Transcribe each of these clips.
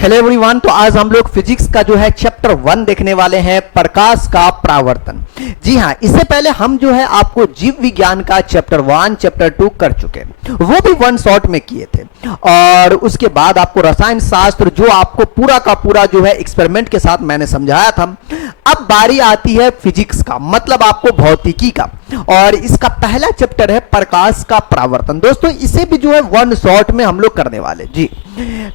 Hello everyone. तो आज हम लोग फिजिक्स का जो है चैप्टर 1 देखने वाले हैं, प्रकाश का परावर्तन। जी हाँ, इससे पहले हम जो है आपको जीव विज्ञान का चैप्टर 1 चैप्टर 2 कर चुके हैं, वो भी वन शॉट में किए थे। और उसके बाद आपको रसायन शास्त्र जो आपको पूरा का पूरा जो है एक्सपेरिमेंट के साथ मैंने समझाया था। अब बारी आती है फिजिक्स का, मतलब आपको भौतिकी का, और इसका पहला चैप्टर है प्रकाश का परावर्तन। दोस्तों इसे भी जो है वन शॉट में हम लोग करने वाले। जी,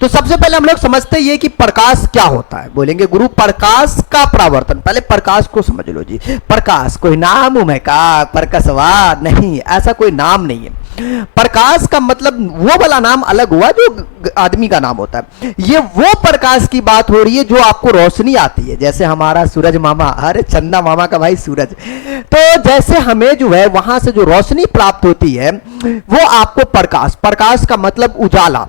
तो सबसे पहले हम लोग समझते हैं कि प्रकाश क्या होता है। बोलेंगे गुरु प्रकाश का परावर्तन, पहले प्रकाश को समझ लो जी। प्रकाश कोई नाम है का, प्रकाशवा नहीं, ऐसा कोई नाम नहीं है। प्रकाश का मतलब वो वाला नाम अलग हुआ जो आदमी का नाम होता है। ये वो प्रकाश की बात हो रही है जो आपको रोशनी आती है, जैसे हमारा सूरज मामा, अरे चंदा मामा का भाई सूरज। तो जैसे हमें जो है वहां से जो रोशनी प्राप्त होती है वो आपको प्रकाश, प्रकाश का मतलब उजाला,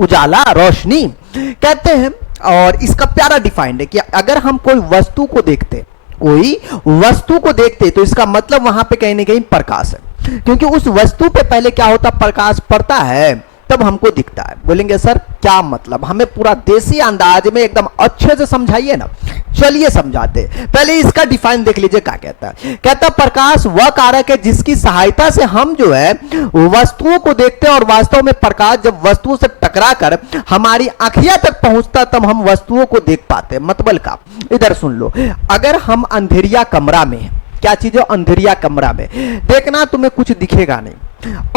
उजाला रोशनी कहते हैं। और इसका प्यारा डिफाइंड है कि अगर हम कोई वस्तु को देखते, कोई वस्तु को देखते तो इसका मतलब वहां पे कहीं ना कहीं प्रकाश है, क्योंकि उस वस्तु पे पहले क्या होता, प्रकाश पड़ता है तब हमको दिखता है। बोलेंगे सर क्या मतलब, हमें पूरा देसी अंदाज में एकदम अच्छे से समझाइए ना। चलिए समझाते, पहले इसका डिफाइन देख लीजिए क्या कहता है। कहता प्रकाश वह कारक है जिसकी सहायता से हम जो है वस्तुओं को देखते हैं, और वास्तव में प्रकाश जब वस्तुओं से टकरा कर हमारी आंखियां तक पहुंचता तब हम वस्तुओं को देख पाते हैं। मतलब का इधर सुन लो, अगर हम अंधेरिया कमरा में, क्या चीज है अंधेरिया कमरा में, देखना तुम्हें कुछ दिखेगा नहीं,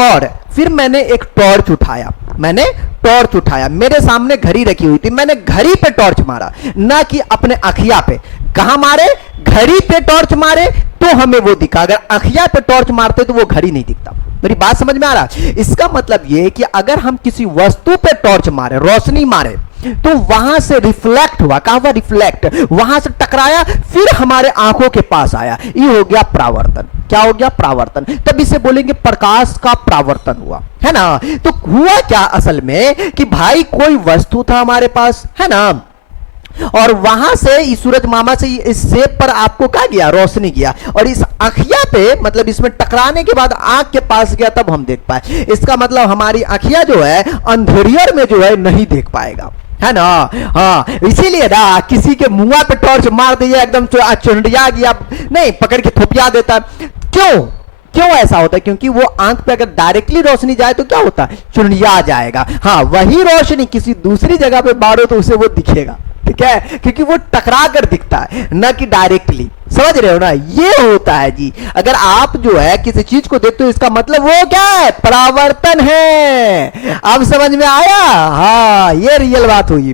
और फिर मैंने एक टॉर्च उठाया, मैंने टॉर्च उठाया, मेरे सामने घड़ी रखी हुई थी, मैंने घड़ी पे टॉर्च मारा, ना कि अपने आंखिया पे। कहां मारे, घड़ी पे टॉर्च मारे तो हमें वो दिखा। अगर आंखिया पे टॉर्च मारते तो वो घड़ी नहीं दिखता। मेरी बात समझ में आ रहा है? इसका मतलब ये है कि अगर हम किसी वस्तु पे टॉर्च मारे, रोशनी मारे, तो वहां से रिफ्लेक्ट हुआ, कहां हुआ रिफ्लेक्ट, वहां से टकराया, फिर हमारे आंखों के पास आया, ये हो गया परावर्तन। क्या हो गया, परावर्तन। तब इसे बोलेंगे प्रकाश का परावर्तन हुआ, है ना। तो हुआ क्या असल में कि भाई कोई वस्तु था हमारे पास, है ना, और वहां से इस सूरज मामा से इस सेब पर आपको क्या गया, रोशनी गया, और इस आंखिया पे मतलब इसमें टकराने के बाद आंख के पास गया तब हम देख पाए। इसका मतलब हमारी आंखिया जो है अंधेरियर में जो है नहीं देख पाएगा, है ना। हाँ, इसीलिए ना किसी के मुंह पे टॉर्च मार दिया एकदम चुंडिया गया, नहीं पकड़ के थोपिया देता। क्यों ऐसा होता है, क्योंकि वो आंख पे अगर डायरेक्टली रोशनी जाए तो क्या होता है, चुंडिया जाएगा। हाँ, वही रोशनी किसी दूसरी जगह पे मारो तो उसे वो दिखेगा, ठीक है, क्योंकि वो टकरा कर दिखता है, ना कि डायरेक्टली। समझ रहे हो ना, ये होता है जी। अगर आप जो है किसी चीज को देखते हो इसका मतलब वो क्या है, परावर्तन है। अब समझ में आया? हाँ, ये रियल बात हुई,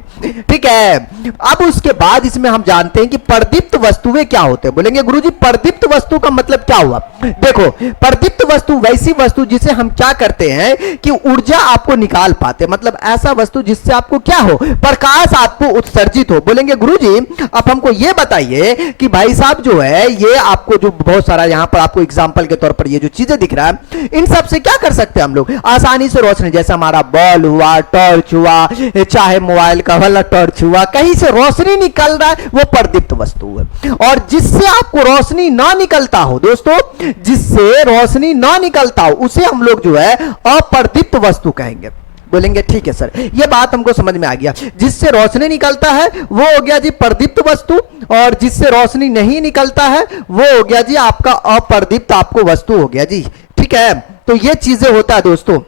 ठीक है। अब उसके बाद इसमें हम जानते हैं कि प्रदीप्त वस्तुएं क्या होते हैं। बोलेंगे गुरुजी प्रदीप्त वस्तु का मतलब क्या हुआ। देखो, प्रदीप्त वस्तु वैसी वस्तु जिसे हम क्या करते हैं कि ऊर्जा आपको निकाल पाते, मतलब ऐसा वस्तु जिससे आपको क्या हो, प्रकाश आपको उत्सर्जित हो। बोलेंगे गुरुजी अब हमको ये बताइए कि भाई साहब जो है ये आपको जो बहुत सारा यहां पर आपको एग्जांपल के तौर पर ये जो चीजें दिख रहा है, इन सब से क्या कर सकते हैं हम लोग, आसानी से रोशनी, जैसे हमारा बॉल हुआ, टॉर्च हुआ, चाहे मोबाइल का वाला टॉर्च हुआ, कहीं से रोशनी निकल रहा है, वो प्रदीप्त वस्तु है। और जिससे आपको रोशनी ना निकलता हो दोस्तों, जिससे रोशनी ना निकलता हो, उसे हम लोग जो है अप्रदीप्त वस्तु कहेंगे। बोलेंगे ठीक है सर, ये बात हमको समझ में आ गया। जिससे रोशनी निकलता है वो हो गया जी प्रदीप्त वस्तु, और जिससे रोशनी नहीं निकलता है वो हो गया जी आपका अप्रदीप्त आपको वस्तु हो गया जी, ठीक है। तो ये चीजें होता है दोस्तों।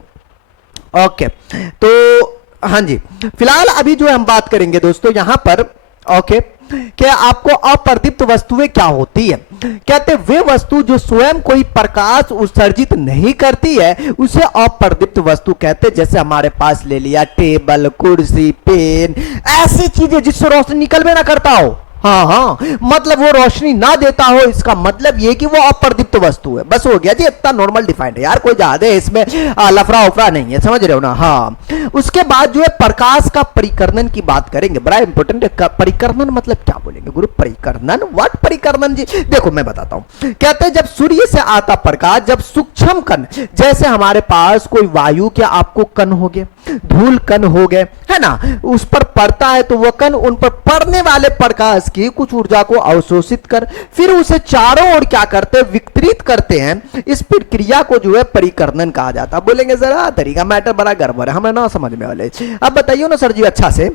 ओके, तो हाँ जी, फिलहाल अभी जो हम बात करेंगे दोस्तों यहां पर, ओके, कि आपको अप्रदीप्त वस्तुएं क्या होती है। कहते वे वस्तु जो स्वयं कोई प्रकाश उत्सर्जित नहीं करती है उसे अप्रदीप्त वस्तु कहते। जैसे हमारे पास ले लिया टेबल, कुर्सी, पेन, ऐसी चीजें जिससे रोशनी निकल भी ना करता हो, हाँ, मतलब वो रोशनी ना देता हो, इसका मतलब ये कि वो अप्रदीप्त वस्तु है। बस हो गया जी, इतना नॉर्मल डिफाइंड है यार, कोई ज्यादा इसमें लफड़ा उफड़ा नहीं है, समझ रहे हो ना। हाँ, उसके बाद जो है प्रकाश का परिकर्णन की बात करेंगे, बड़ा इंपॉर्टेंट है। परिकर्णन मतलब क्या बोलेंगे गुरु, परिकर्णन, व्हाट परिकर्णन जी। देखो मैं बताता हूं, कहते हैं जब सूर्य से आता प्रकाश, जब सूक्ष्म कण, जैसे हमारे पास कोई वायु के आपको कण हो गए, धूल कण हो गए, है ना, उस पर पड़ता है तो वह कण उन पर पड़ने वाले प्रकाश की कुछ ऊर्जा को अवशोषित कर फिर उसे चारों ओर क्या करते हैं, विकृत करते हैं। इस प्रक्रिया को जो है परिकर्णन कहा जाता है। बोलेंगे जरा तरीका मैटर बड़ा गड़बड़ है, हमें ना समझ में वाले। अब बताइए ना सर जी अच्छा से,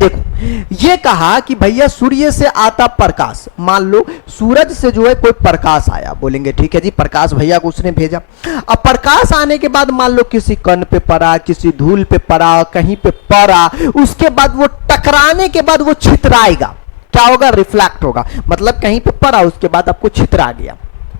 देखो ये कहा कि भैया सूर्य से आता प्रकाश, मान लो सूरज से जो है कोई प्रकाश आया, बोलेंगे ठीक है जी प्रकाश भैया को उसने भेजा। अब प्रकाश आने के बाद मान लो किसी कण पे पड़ा, किसी धूल पे पड़ा, कहीं पे पड़ा, उसके बाद वो टकराने के बाद वो छितराएगा, क्या होगा, रिफ्लेक्ट होगा, मतलब कहीं पे पड़ा उसके बाद आपको छितरा गया,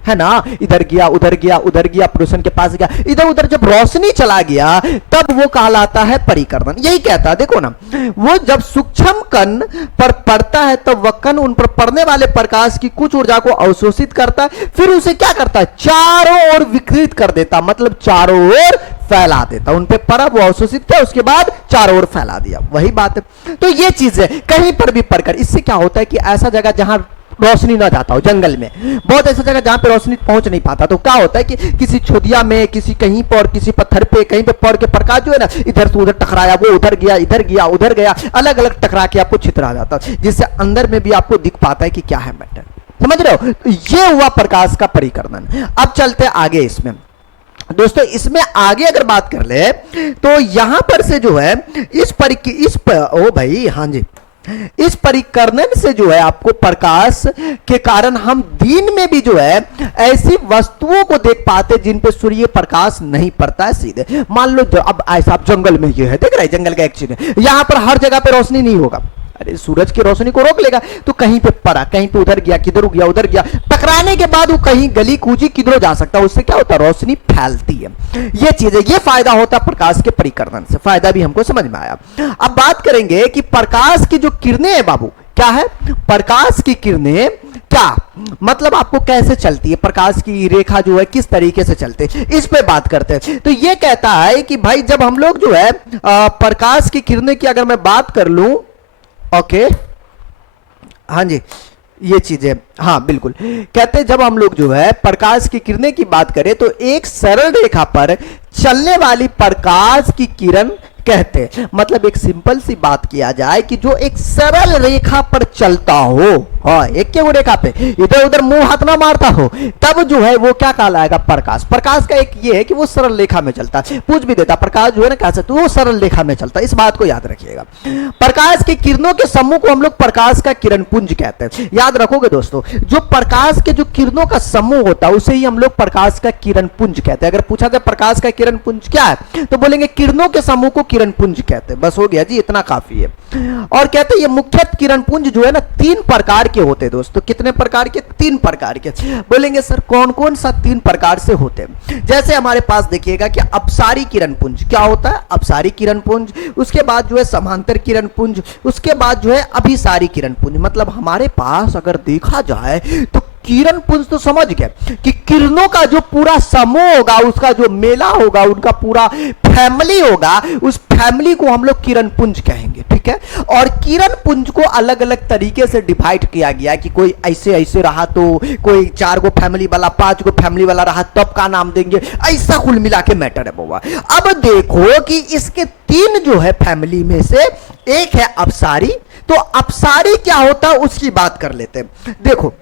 है ना, इधर गया उधर गया उधर गया, रोशन के पास गया, इधर उधर जब रोशनी चला गया तब वो कहलाता है परिकर्दन। यही कहता है, देखो ना, वो जब सूक्ष्म कण पर पड़ता है तब वह कण उन पर पड़ने वाले प्रकाश की कुछ ऊर्जा को अवशोषित करता है, फिर उसे क्या करता है, चारों ओर विकृत कर देता, मतलब चारों ओर फैला देता, उन पे पड़ा वो अवशोषित किया, उसके बाद चारों ओर फैला दिया, वही बात है। तो ये चीज है, कहीं पर भी पड़कर, इससे क्या होता है कि ऐसा जगह जहां रोशनी ना जाता हो, जंगल में बहुत ऐसा जगह जहां पे रोशनी पहुंच नहीं पाता, तो क्या होता है कि किसी छोदिया में, किसी कहीं पर, किसी पत्थर पे कहीं पे पड़ के प्रकाश जो है ना इधर से उधर टकराया, वो उधर गया इधर गया उधर गया, अलग अलग टकरा के आपको छितरा जाता है, जिससे अंदर में भी आपको दिख पाता है कि क्या है मैटर, समझ रहे हो। तो ये हुआ प्रकाश का परिकर्दन। अब चलते आगे इसमें दोस्तों, इसमें आगे अगर बात कर ले तो यहां पर से जो है ओ भाई हाँ जी, इस परिकर्दन से जो है आपको प्रकाश के कारण हम दिन में भी जो है ऐसी वस्तुओं को देख पाते जिन पे सूर्य प्रकाश नहीं पड़ता है सीधे। मान लो अब ऐसा आप जंगल में ये है, देख रहे हैं जंगल का एक चीज है, यहां पर हर जगह पे रोशनी नहीं होगा, अरे सूरज की रोशनी को रोक लेगा, तो कहीं पे पड़ा, कहीं पे उधर गया, किधर गया उधर गया, टकराने के बाद वो कहीं गली कूची किधर जा सकता है, उससे क्या होता है, रोशनी फैलती है। ये चीज है, ये फायदा होता है प्रकाश के परिकर्दन से, फायदा भी हमको समझ में आया। अब बात करेंगे कि प्रकाश की जो किरणें हैं बाबू, क्या है, प्रकाश की किरणें क्या मतलब आपको कैसे चलती है, प्रकाश की रेखा जो है किस तरीके से चलते है, इस पे बात करते हैं। तो ये कहता है कि भाई जब हम लोग जो है प्रकाश की किरणें की अगर मैं बात कर लूं, ओके हाँ जी ये चीजें, हाँ बिल्कुल, कहते हैं जब हम लोग जो है प्रकाश की किरणें की बात करें तो एक सरल रेखा पर चलने वाली प्रकाश की किरण कहते हैं, मतलब एक सिंपल सी बात किया जाए कि जो एक सरल रेखा पर चलता हो, हाँ एक के वो रेखा पे इधर उधर मुंह हाथ ना मारता हो, तब जो है वो क्या कहलाएगा, प्रकाश। प्रकाश का एक ये है कि वो सरल रेखा में चलता है, पूछ भी देता प्रकाश जो है ना कह सकते वो सरल रेखा में चलता है, इस बात को याद रखिएगा। प्रकाश की किरणों के समूह को हम लोग प्रकाश का किरण पुंज कहते हैं, याद रखोगे दोस्तों, जो प्रकाश के जो किरणों का समूह होता है उसे ही हम लोग प्रकाश का किरण पुंज कहते हैं। अगर पूछा जाए प्रकाश का किरण पुंज क्या है, तो बोलेंगे किरणों के समूह को किरण पुंज कहते हैं, बस हो गया जी, इतना काफी है। और कहते हैं ये मुख्य किरण पुंज जो है ना 3 प्रकार के होते हैं दोस्तों, कितने प्रकार के, 3 प्रकार के। बोलेंगे सर कौन कौन सा 3 प्रकार से होते हैं, जैसे हमारे पास देखिएगा कि अपसारी किरण पुंज क्या होता है, अपसारी किरण पुंज, उसके बाद जो है समांतर किरण पुंज, उसके बाद जो है अभिसारी किरण पुंज। मतलब हमारे पास अगर देखा जाए तो किरण पुंज तो समझ गए कि किरणों का जो पूरा समूह होगा, उसका जो मेला होगा, उनका पूरा फैमिली होगा, उस फैमिली को हम लोग किरण पुंज कहेंगे, ठीक है। और किरण पुंज को अलग अलग तरीके से डिवाइड किया गया कि कोई ऐसे ऐसे रहा तो कोई 4 गो फैमिली वाला, 5 गो फैमिली वाला रहा तब का नाम देंगे, ऐसा कुल मिला के मैटर है बाबा। अब देखो कि इसके 3 जो है फैमिली में से एक है अपसारी, तो अपसारी क्या होता है उसकी बात कर लेते हैं। देखो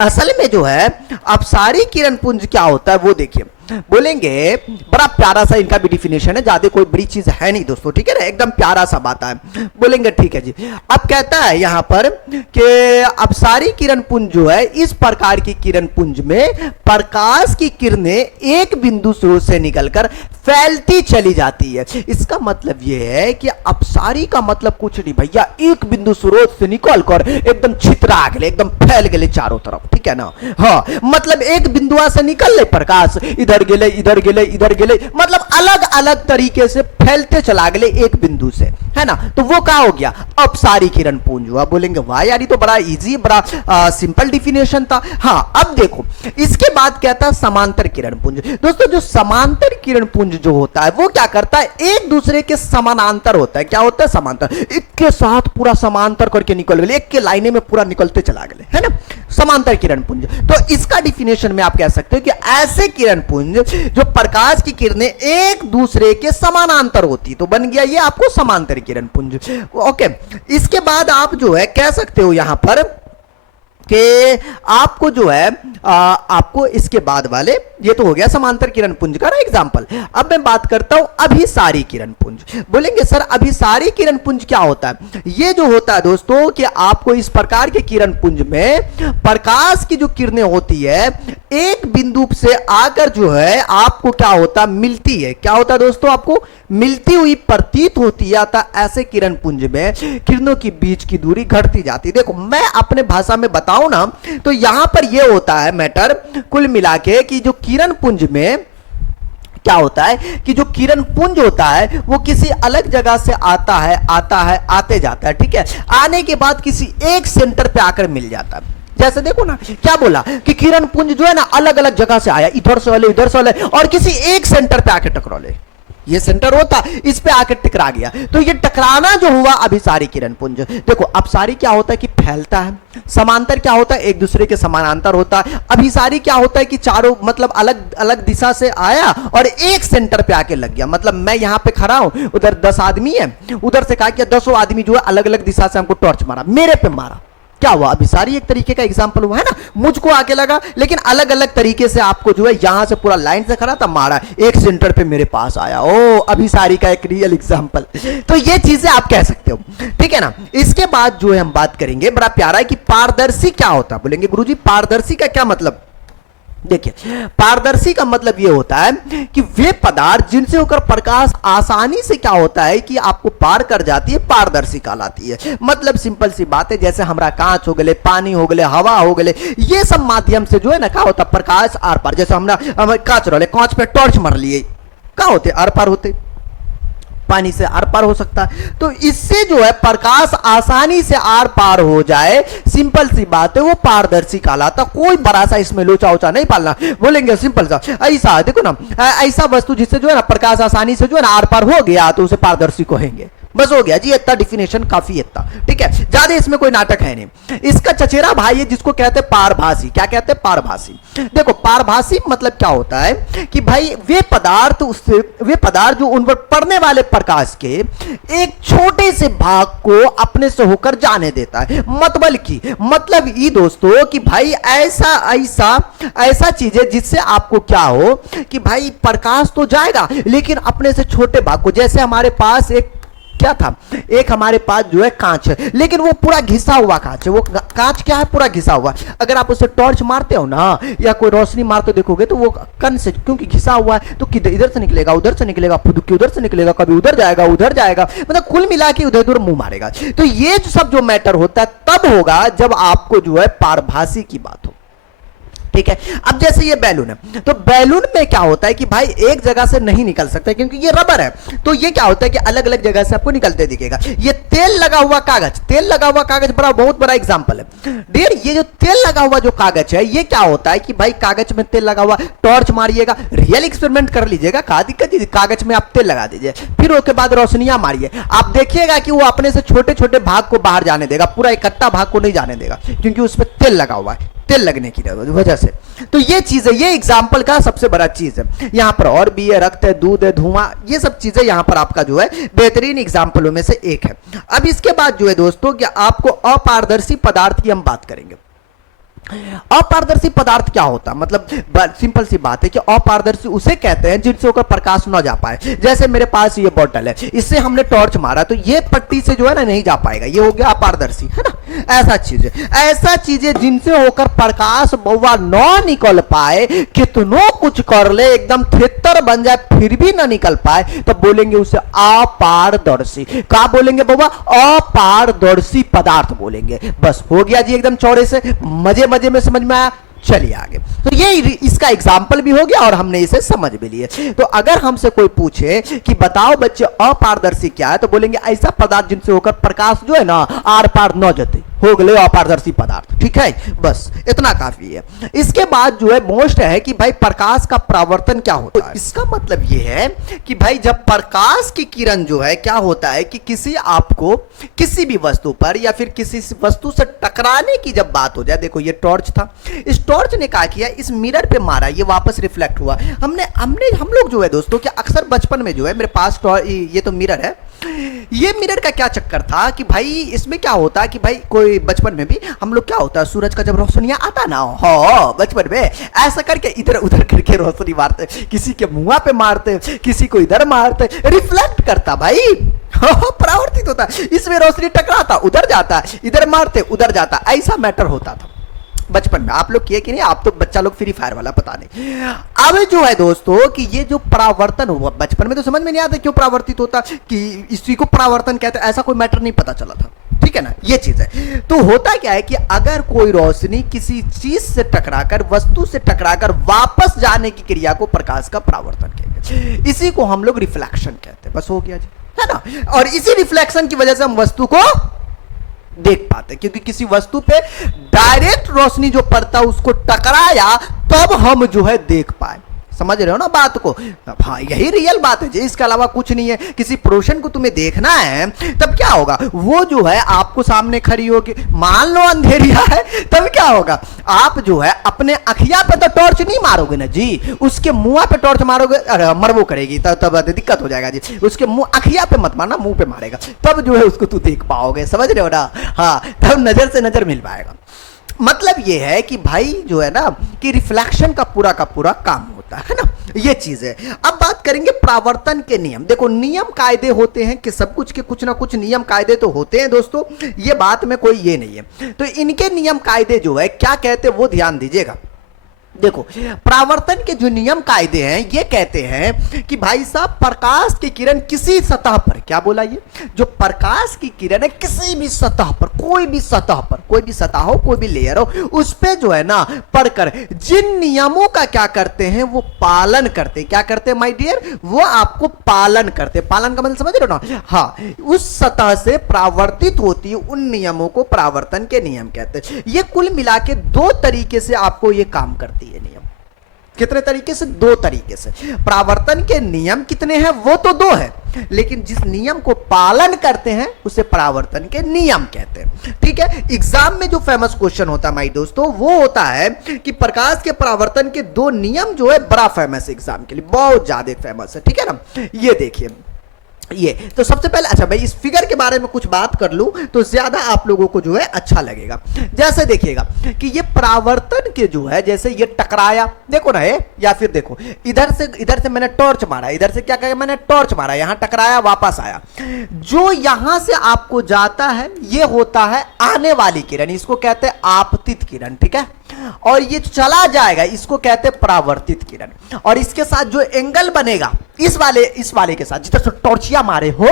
असल में जो है अपसारी किरण पुंज क्या होता है वो देखिए, बोलेंगे बड़ा प्यारा सा इनका भी डिफिनेशन है, ज्यादा कोई बड़ी चीज है नहीं दोस्तों, ठीक है ना, एकदम प्यारा सा बात है। बोलेंगे ठीक है जी। अब कहता है यहां पर कि अपसारी किरण पुंज जो है इस प्रकार की किरण पुंज में प्रकाश की किरणें एक बिंदु स्रोत से निकलकर फैलती चली जाती है। इसका मतलब यह है कि अपसारी का मतलब कुछ नहीं भैया, एक बिंदु स्रोत से निकलकर एकदम छितरा गए, एकदम फैल गए चारों तरफ, ठीक है ना। हाँ मतलब एक बिंदुआ से निकल ले प्रकाश, इधर गेले इधर गेले इधर गेले, मतलब अलग अलग तरीके से फैलते चला गए एक बिंदु से, है ना, तो वो क्या हो गया, अपसारी किरण पुंज हुआ। बोलेंगे वाह यार ये तो बड़ा इजी, बड़ा सिंपल डिफिनेशन था। हाँ अब देखो इसके बाद कहता है समांतर किरण पुंज। दोस्तों जो समांतर किरण पुंज जो होता है वो क्या करता है, एक दूसरे के समानांतर होता है। क्या होता है, समांतर, एक के साथ पूरा समांतर करके निकल गए, एक के लाइने में पूरा निकलते चला गए, है ना, समांतर किरण पुंज। तो इसका डिफिनेशन में आप कह सकते हो कि ऐसे किरण पुंज जो प्रकाश की किरणें एक दूसरे के समानांतर होती, तो बन गया ये आपको समांतर किरण पुंज। ओके, इसके बाद आप जो है कह सकते हो यहां पर कि आपको जो है आपको इसके बाद वाले, ये तो हो गया समांतर किरण पुंज का ना एग्जांपल। अब मैं बात करता हूं अभिसारी किरण पुंज। बोलेंगे सर अभिसारी किरण पुंज क्या होता है? ये जो होता है दोस्तों कि आपको इस प्रकार के किरण पुंज में प्रकाश की जो किरणें होती है एक बिंदु से आकर जो है आपको क्या होता मिलती है, क्या होता है दोस्तों, आपको मिलती हुई प्रतीत होती है। ऐसे किरण पुंज में किरणों की बीच की दूरी घटती जाती है। देखो मैं अपने भाषा में बताऊं ना तो यहां पर यह होता है मैटर कुल मिला के कि जो किरण पुंज में क्या होता है कि जो किरण पुंज होता है वो किसी अलग जगह से आता है आते जाता है, ठीक है, आने के बाद किसी एक सेंटर पे आकर मिल जाता है। जैसे देखो ना क्या बोला कि किरण पुंज जो है ना अलग अलग जगह से आया, इधर से वाले और किसी एक सेंटर पे आके टकरा, ये सेंटर होता इस पे आके टकरा गया, तो ये टकराना जो हुआ अभिसारी किरण पुंज। देखो अपसारी क्या होता है कि फैलता है, समांतर क्या होता है एक दूसरे के समानांतर होता है, अभिसारी क्या होता है कि चारों मतलब अलग अलग दिशा से आया और एक सेंटर पे आके लग गया। मतलब मैं यहां पे खड़ा हूं, उधर 10 आदमी है, उधर से कहा कि 10 आदमी जो है अलग अलग दिशा से हमको टॉर्च मारा, मेरे पे मारा, क्या हुआ अभिसारी एक तरीके का एग्जांपल हुआ है ना, मुझको आके लगा लेकिन अलग अलग तरीके से आपको जो है यहां से पूरा लाइन से खड़ा था मारा, एक सेंटर पे मेरे पास आया, ओ अभिसारी का एक रियल एग्जांपल। तो ये चीजें आप कह सकते हो, ठीक है ना। इसके बाद जो है हम बात करेंगे बड़ा प्यारा है कि पारदर्शी क्या होता है। बोलेंगे गुरुजी पारदर्शी का क्या मतलब? देखिए पारदर्शी का मतलब यह होता है कि वे पदार्थ जिनसे होकर प्रकाश आसानी से क्या होता है कि आपको पार कर जाती है, पारदर्शी कहलाती है। मतलब सिंपल सी बात है, जैसे हमारा कांच हो गए, पानी हो गए, हवा हो गए, ये सब माध्यम से जो है ना क्या होता है प्रकाश आर पार। जैसे हमरा कांच रोले, कांच पे टॉर्च मार लिए, क्या होते आर पार होते, पानी से आर पार हो सकता है। तो इससे जो है प्रकाश आसानी से आर पार हो जाए, सिंपल सी बात है वो पारदर्शी कहलाता। कोई बड़ा सा इसमें लोचा ओचा नहीं पालना। बोलेंगे सिंपल सा ऐसा देखो ना, ऐसा वस्तु जिससे जो है ना प्रकाश आसानी से जो है ना आर पार हो गया तो उसे पारदर्शी कहेंगे। बस हो गया जी, इतना डिफिनेशन काफी इतना, ठीक है, ज्यादा इसमें कोई नाटक है नहीं। इसका चचेरा भाई है जिसको कहते हैं पारभासी। क्या कहते हैं? पारभासी। देखो पारभासी मतलब क्या होता है कि भाई वे पदार्थ जो उन पर पड़ने वाले प्रकाश के एक छोटे से भाग को अपने से होकर जाने देता है। मतलब ये दोस्तों कि भाई ऐसा चीज है जिससे आपको क्या हो कि भाई प्रकाश तो जाएगा लेकिन अपने से छोटे भाग को, जैसे हमारे पास एक क्या था, एक हमारे पास जो है कांच है लेकिन वो पूरा घिसा हुआ कांच है। वो कांच क्या है? पूरा घिसा हुआ। अगर आप उसे टॉर्च मारते हो ना या कोई रोशनी मारते देखोगे तो वो कण से, क्योंकि घिसा हुआ है तो इधर से निकलेगा उधर से निकलेगा, फुदक के उधर से निकलेगा, कभी उधर जाएगा, मतलब कुल मिला के उधर उधर मुंह मारेगा। तो ये सब जो मैटर होता है तब होगा जब आपको जो है पारभासी की बात हो, ठीक है। अब जैसे ये बैलून है तो बैलून में क्या होता है कि भाई एक जगह से नहीं निकल सकता क्योंकि ये रबर है, तो ये क्या होता है कि अलग अलग जगह से आपको निकलते दिखेगा। ये तेल लगा हुआ कागज बहुत बड़ा एग्जांपल है डियर। ये जो तेल लगा हुआ जो कागज है ये क्या होता है कि भाई कागज में तेल लगा हुआ, टॉर्च मारिएगा, रियल एक्सपेरिमेंट कर लीजिएगा, कागज में आप तेल लगा दीजिए, फिर उसके बाद रोशनियां मारिए, आप देखिएगा कि वो अपने से छोटे छोटे भाग को बाहर जाने देगा, पूरा इकट्ठा भाग को नहीं जाने देगा क्योंकि उसमें तेल लगा हुआ है, तेल लगने की वजह से। तो ये चीज है, ये एग्जाम्पल का सबसे बड़ा चीज है। यहां पर और भी है, रक्त है, दूध है, धुआं, ये सब चीजें यहां पर आपका जो है बेहतरीन एग्जाम्पलों में से एक है। अब इसके बाद जो है दोस्तों कि आपको अपारदर्शी पदार्थ की हम बात करेंगे। अपारदर्शी पदार्थ क्या होता है? मतलब सिंपल सी बात है कि अपारदर्शी उसे कहते हैं जिनसे होकर प्रकाश न जा पाए। जैसे मेरे पास ये बोतल है, इससे हमने टॉर्च मारा तो ये पट्टी से जो है ना नहीं जा पाएगा, ये हो गया अपारदर्शी, है ना। ऐसा चीजें जिनसे होकर प्रकाश बउआ न निकल पाए, कितनो कुछ कर ले एकदम थितर बन जाए फिर भी ना निकल पाए, तो बोलेंगे उसे अपारदर्शी। क्या बोलेंगे बउआ? अपारदर्शी पदार्थ बोलेंगे। बस हो गया जी एकदम चौड़े से, मजे में समझ में आया। चलिए आगे। तो ये इसका एग्जाम्पल भी हो गया और हमने इसे समझ भी लिए। तो अगर हमसे कोई पूछे कि बताओ बच्चे अपारदर्शी क्या है, तो बोलेंगे ऐसा पदार्थ जिनसे होकर प्रकाश जो है ना आर पार न जाते, हो गए अपारदर्शी पदार्थ, ठीक है। बस इतना काफी है। इसके बाद जो है मोस्ट है कि भाई प्रकाश का परावर्तन क्या होता है। इसका मतलब यह है कि भाई जब प्रकाश की किरण जो है क्या होता है कि आपको किसी भी वस्तु पर या फिर किसी वस्तु से टकराने की जब बात हो जाए, देखो ये टॉर्च था, इस टॉर्च ने क्या किया, इस मिरर पे मारा, ये वापस रिफ्लेक्ट हुआ। हम लोग जो है दोस्तों कि अक्सर बचपन में जो है मेरे पास ये तो मिरर है, ये मिरर का क्या चक्कर था कि भाई इसमें क्या होता है कि भाई कोई कोई बचपन में भी हम लोग क्या होता है, सूरज का जब रोशनियां आता ना हो बचपन में, ऐसा करके इधर उधर करके रोशनी मारते, किसी के मुंह पे मारते, किसी को इधर मारते, रिफ्लेक्ट करता भाई, परावर्तित होता, इसमें रोशनी टकराता, उधर जाता, इधर मारते उधर जाता, ऐसा मैटर होता था बचपन में। आप लोग किए कि नहीं? आप तो बच्चा लोग फ्री फायर वाला पता नहीं। अब जो है दोस्तों कि ये जो परावर्तन हुआ बचपन में तो समझ में नहीं आता क्यों परावर्तित होता, कि इसी को परावर्तन कहते हैं, ऐसा कोई मैटर नहीं पता चला था, ठीक है ना, ये चीज है। तो होता क्या है कि अगर कोई रोशनी किसी चीज से टकराकर, वस्तु से टकराकर वापस जाने की क्रिया को प्रकाश का परावर्तन कहेंगे, इसी को हम लोग रिफ्लेक्शन कहते हैं। बस हो गया जी, है ना। और इसी रिफ्लेक्शन की वजह से हम वस्तु को देख पाते, क्योंकि किसी वस्तु पे डायरेक्ट रोशनी जो पड़ता उसको टकराया तब हम जो है देख पाए। समझ रहे हो ना बात को? हाँ, यही रियल बात है जी, इसके अलावा कुछ नहीं है। किसी प्रोशन को तुम्हें देखना है तब क्या होगा, वो जो है आपको सामने खड़ी होगी, मान लो अंधेरिया है, तब क्या होगा, आप जो है अपने अखिया पे तो टॉर्च नहीं मारोगे ना जी, उसके मुंह पे टॉर्च मारोगे, मरबो करेगी, तब दिक्कत हो जाएगा जी। उसके मुंह, अखिया पे मत मारना, मुंह पे मारेगा, तब जो है उसको तू देख पाओगे। समझ रहे हो ना? हाँ, तब नजर से नजर मिल पाएगा। मतलब ये है कि भाई जो है ना कि रिफ्लेक्शन का पूरा काम होता है ना, ये चीज है। अब बात करेंगे परावर्तन के नियम। देखो, नियम कायदे होते हैं कि सब कुछ के कुछ ना कुछ नियम कायदे तो होते हैं दोस्तों, ये बात में कोई ये नहीं है। तो इनके नियम कायदे जो है क्या कहते हैं वो ध्यान दीजिएगा। देखो, परावर्तन के जो नियम कायदे हैं ये कहते हैं कि भाई साहब, प्रकाश की किरण किसी सतह पर, क्या बोला ये, जो प्रकाश की किरण है किसी भी सतह पर, कोई भी सतह पर, कोई भी सतह हो, कोई भी लेयर हो, उस पे जो है ना पढ़कर जिन नियमों का क्या करते हैं वो पालन करते हैं। क्या करते हैं माय डियर? वो आपको पालन करते हैं। पालन का मतलब समझ रहे हो ना? हाँ, उस सतह से परावर्तित होती है उन नियमों को परावर्तन के नियम कहते हैं। ये कुल मिला के दो तरीके से आपको ये काम करती है नियम। कितने तरीके से? दो तरीके से। परावर्तन के नियम कितने हैं? वो तो दो है, लेकिन जिस नियम को पालन करते हैं उसे परावर्तन के नियम कहते हैं, ठीक है। एग्जाम में जो फेमस क्वेश्चन होता है माय दोस्तों, वो होता है कि प्रकाश के परावर्तन के दो नियम जो है बड़ा फेमस है, एग्जाम के लिए बहुत ज्यादा फेमस है, ठीक है ना। ये देखिए, ये तो सबसे पहले, अच्छा भाई, इस फिगर के बारे में कुछ बात कर लूं तो ज्यादा आप लोगों को जो है अच्छा लगेगा। जैसे देखिएगा कि ये परावर्तन के जो है, जैसे ये टकराया, देखो ना ये, या फिर देखो इधर से मैंने टॉर्च मारा, इधर से क्या कहा, मैंने टॉर्च मारा, यहां टकराया, वापस आया, जो यहां से आपको जाता है ये होता है आने वाली किरण, इसको कहते हैं आपतित किरण, ठीक है। और ये चला जाएगा, इसको कहते हैं परावर्तित किरण। और इसके साथ जो एंगल बनेगा इस वाले के साथ, जिधर से टॉर्चिया मारे हो,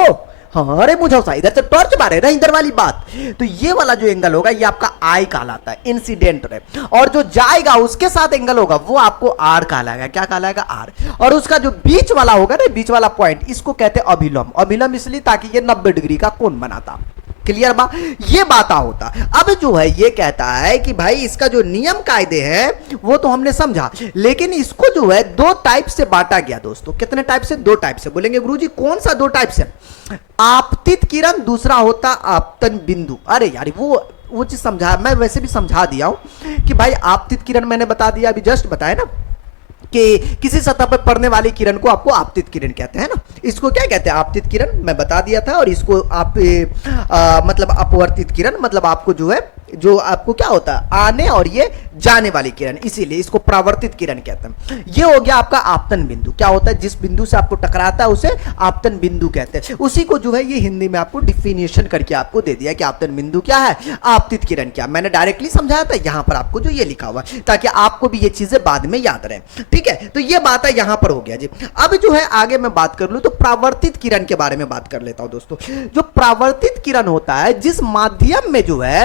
हाँ, अरे मुझे इधर से टॉर्च मारे ना, इधर वाली बात, तो ये वाला जो एंगल होगा ये आपका आई कहलाता है, इंसिडेंट रे। और जो जाएगा उसके साथ एंगल होगा वो आपको आर कहलाएगा। क्या कहलाएगा? आर। और उसका जो बीच वाला होगा ना, बीच वाला पॉइंट, इसको कहते हैं अभिलंब। अभिलंब इसलिए ताकि ये 90 डिग्री का कोण बनाता। क्लियर बा? ये बात होता। अब जो है ये कहता है कि भाई इसका जो नियम कायदे हैं वो तो हमने समझा, लेकिन इसको जो है दो टाइप से बांटा गया दोस्तों। कितने टाइप से? दो टाइप से। बोलेंगे गुरुजी कौन सा दो टाइप से? आपतित किरण, दूसरा होता आपतन बिंदु। अरे यार, वो चीज समझा, मैं वैसे भी समझा दिया हूं कि भाई आपतित किरण मैंने बता दिया, अभी जस्ट बताया ना कि किसी सतह पर पड़ने वाली किरण को आपको आपतित किरण कहते हैं ना। इसको क्या कहते हैं? आपतित किरण मैं बता दिया था। और इसको आप मतलब अपवर्तित किरण, मतलब आपको जो है, जो आपको क्या होता है, आने और ये जाने वाली किरण, इसीलिए इसको परावर्तित किरण कहते हैं। ये हो गया आपका आपतन बिंदु। क्या होता है? जिस बिंदु से आपको टकराता है उसे आपतन बिंदु कहते हैं। उसी को जो है ये हिंदी में आपको डिफिनेशन करके आपको दे दिया कि आपतन बिंदु क्या है, आपतित किरण क्या। मैंने डायरेक्टली समझाया था, यहां पर आपको जो ये लिखा हुआ है, ताकि आपको भी ये चीजें बाद में याद रहे, ठीक है। तो ये बात है, यहां पर हो गया जी। अब जो है आगे मैं बात कर लूं तो परावर्तित किरण के बारे में बात कर लेता हूं दोस्तों। जो परावर्तित किरण होता है, जिस माध्यम में जो है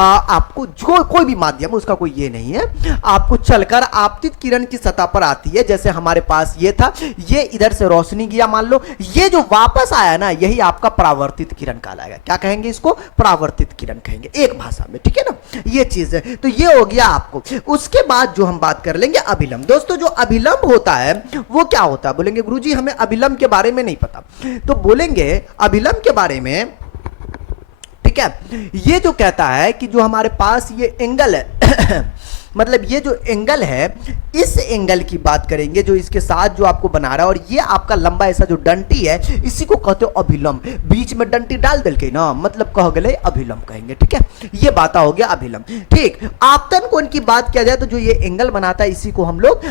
आपको जो कोई भी माध्यम, उसका कोई ये नहीं है, आपको चलकर आपतित किरण की सतह पर आती है। जैसे हमारे पास ये था, ये इधर से रोशनी गया मान लो, ये जो वापस आया ना, यही आपका परावर्तित किरण कहलाएगा। क्या कहेंगे इसको? परावर्तित किरण कहेंगे एक भाषा में, ठीक है ना। ये चीज है, तो ये हो गया आपको। उसके बाद जो हम बात कर लेंगे अभिलंब। दोस्तों, जो अभिलंब होता है वो क्या होता है? बोलेंगे गुरुजी हमें अभिलंब के बारे में नहीं पता, तो बोलेंगे अभिलंब के बारे में, ठीक है। ये जो कहता है कि जो हमारे पास ये एंगल है मतलब ये जो एंगल है, इस एंगल की बात करेंगे जो इसके साथ जो आपको बना रहा है, और ये आपका लंबा ऐसा जो डंटी है, इसी को कहते हो अभिलंब। बीच में डंटी डाल दिल के ना, मतलब कह गए अभिलंब कहेंगे, ठीक है। ये बात हो गया अभिलंब, ठीक। आपतन कोण की बात किया जाए तो जो ये एंगल बनाता है इसी को हम लोग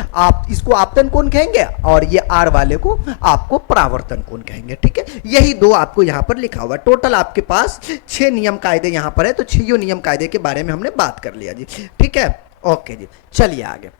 इसको आपतन कोण कहेंगे, और ये आर वाले को आपको परावर्तन कोण कहेंगे, ठीक है। यही दो आपको यहां पर लिखा हुआ। टोटल आपके पास 6 नियम कायदे यहां पर है, तो 6 नियम कायदे के बारे में हमने बात कर लिया जी, ठीक है। ओके जी, चलिए आगे।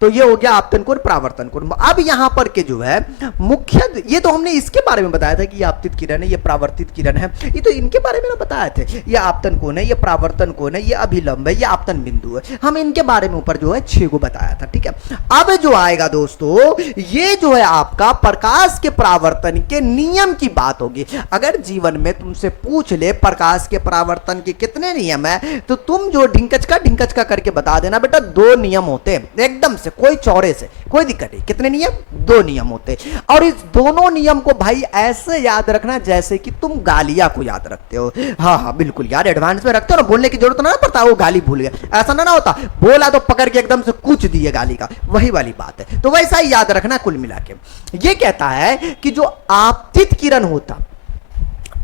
तो ये हो गया आपतन कोण, परावर्तन कोण। अब यहां पर के जो है मुख्य, ये तो हमने इसके बारे में बताया था कि ये आपतित किरण है, ये परावर्तित किरण है, ये तो इनके बारे में ना बताए थे। ये आपतन कोण है, ये परावर्तन कोण है, ये अभिलंब है, ये आपतन बिंदु है। हम इनके बारे में ऊपर जो है 6 को बताया था, ठीक है। अब जो आएगा दोस्तों, ये जो है आपका प्रकाश के परावर्तन के नियम की बात होगी। अगर जीवन में तुमसे पूछ ले प्रकाश के परावर्तन के कितने नियम है, तो तुम जो ढिंकच का करके बता देना बेटा 2 नियम होते हैं, एकदम से कोई चौड़े से, कोई दिक्कत नहीं। कितने नियम? 2 नियम होते। और इस दोनों नियम को भाई ऐसे याद रखना जैसे कि तुम गालिया को याद रखते हो। हाँ बिल्कुल यार, एडवांस में रखते हो ना, बोलने की जरूरत ना पड़ता, वो गाली भूल गया, ऐसा ना होता, बोला तो पकड़ के एकदम से कुछ दिए गाली का, वही वाली बात है। तो वैसा ही याद रखना कुल मिला के। ये कहता है कि जो आपतित किरण होता,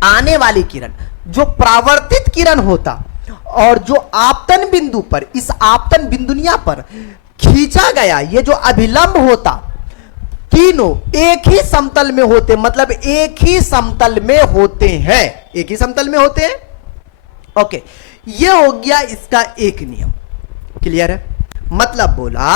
आने वाली किरण, जो परावर्तित किरण होता, और जो आपतन बिंदु पर, इस आपतन बिंदुनिया पर खींचा गया ये जो अभिलंब होता, तीनों एक ही समतल में होते, मतलब एक ही समतल में होते हैं, एक ही समतल में होते हैं। ओके, ये हो गया इसका एक नियम। क्लियर है? मतलब बोला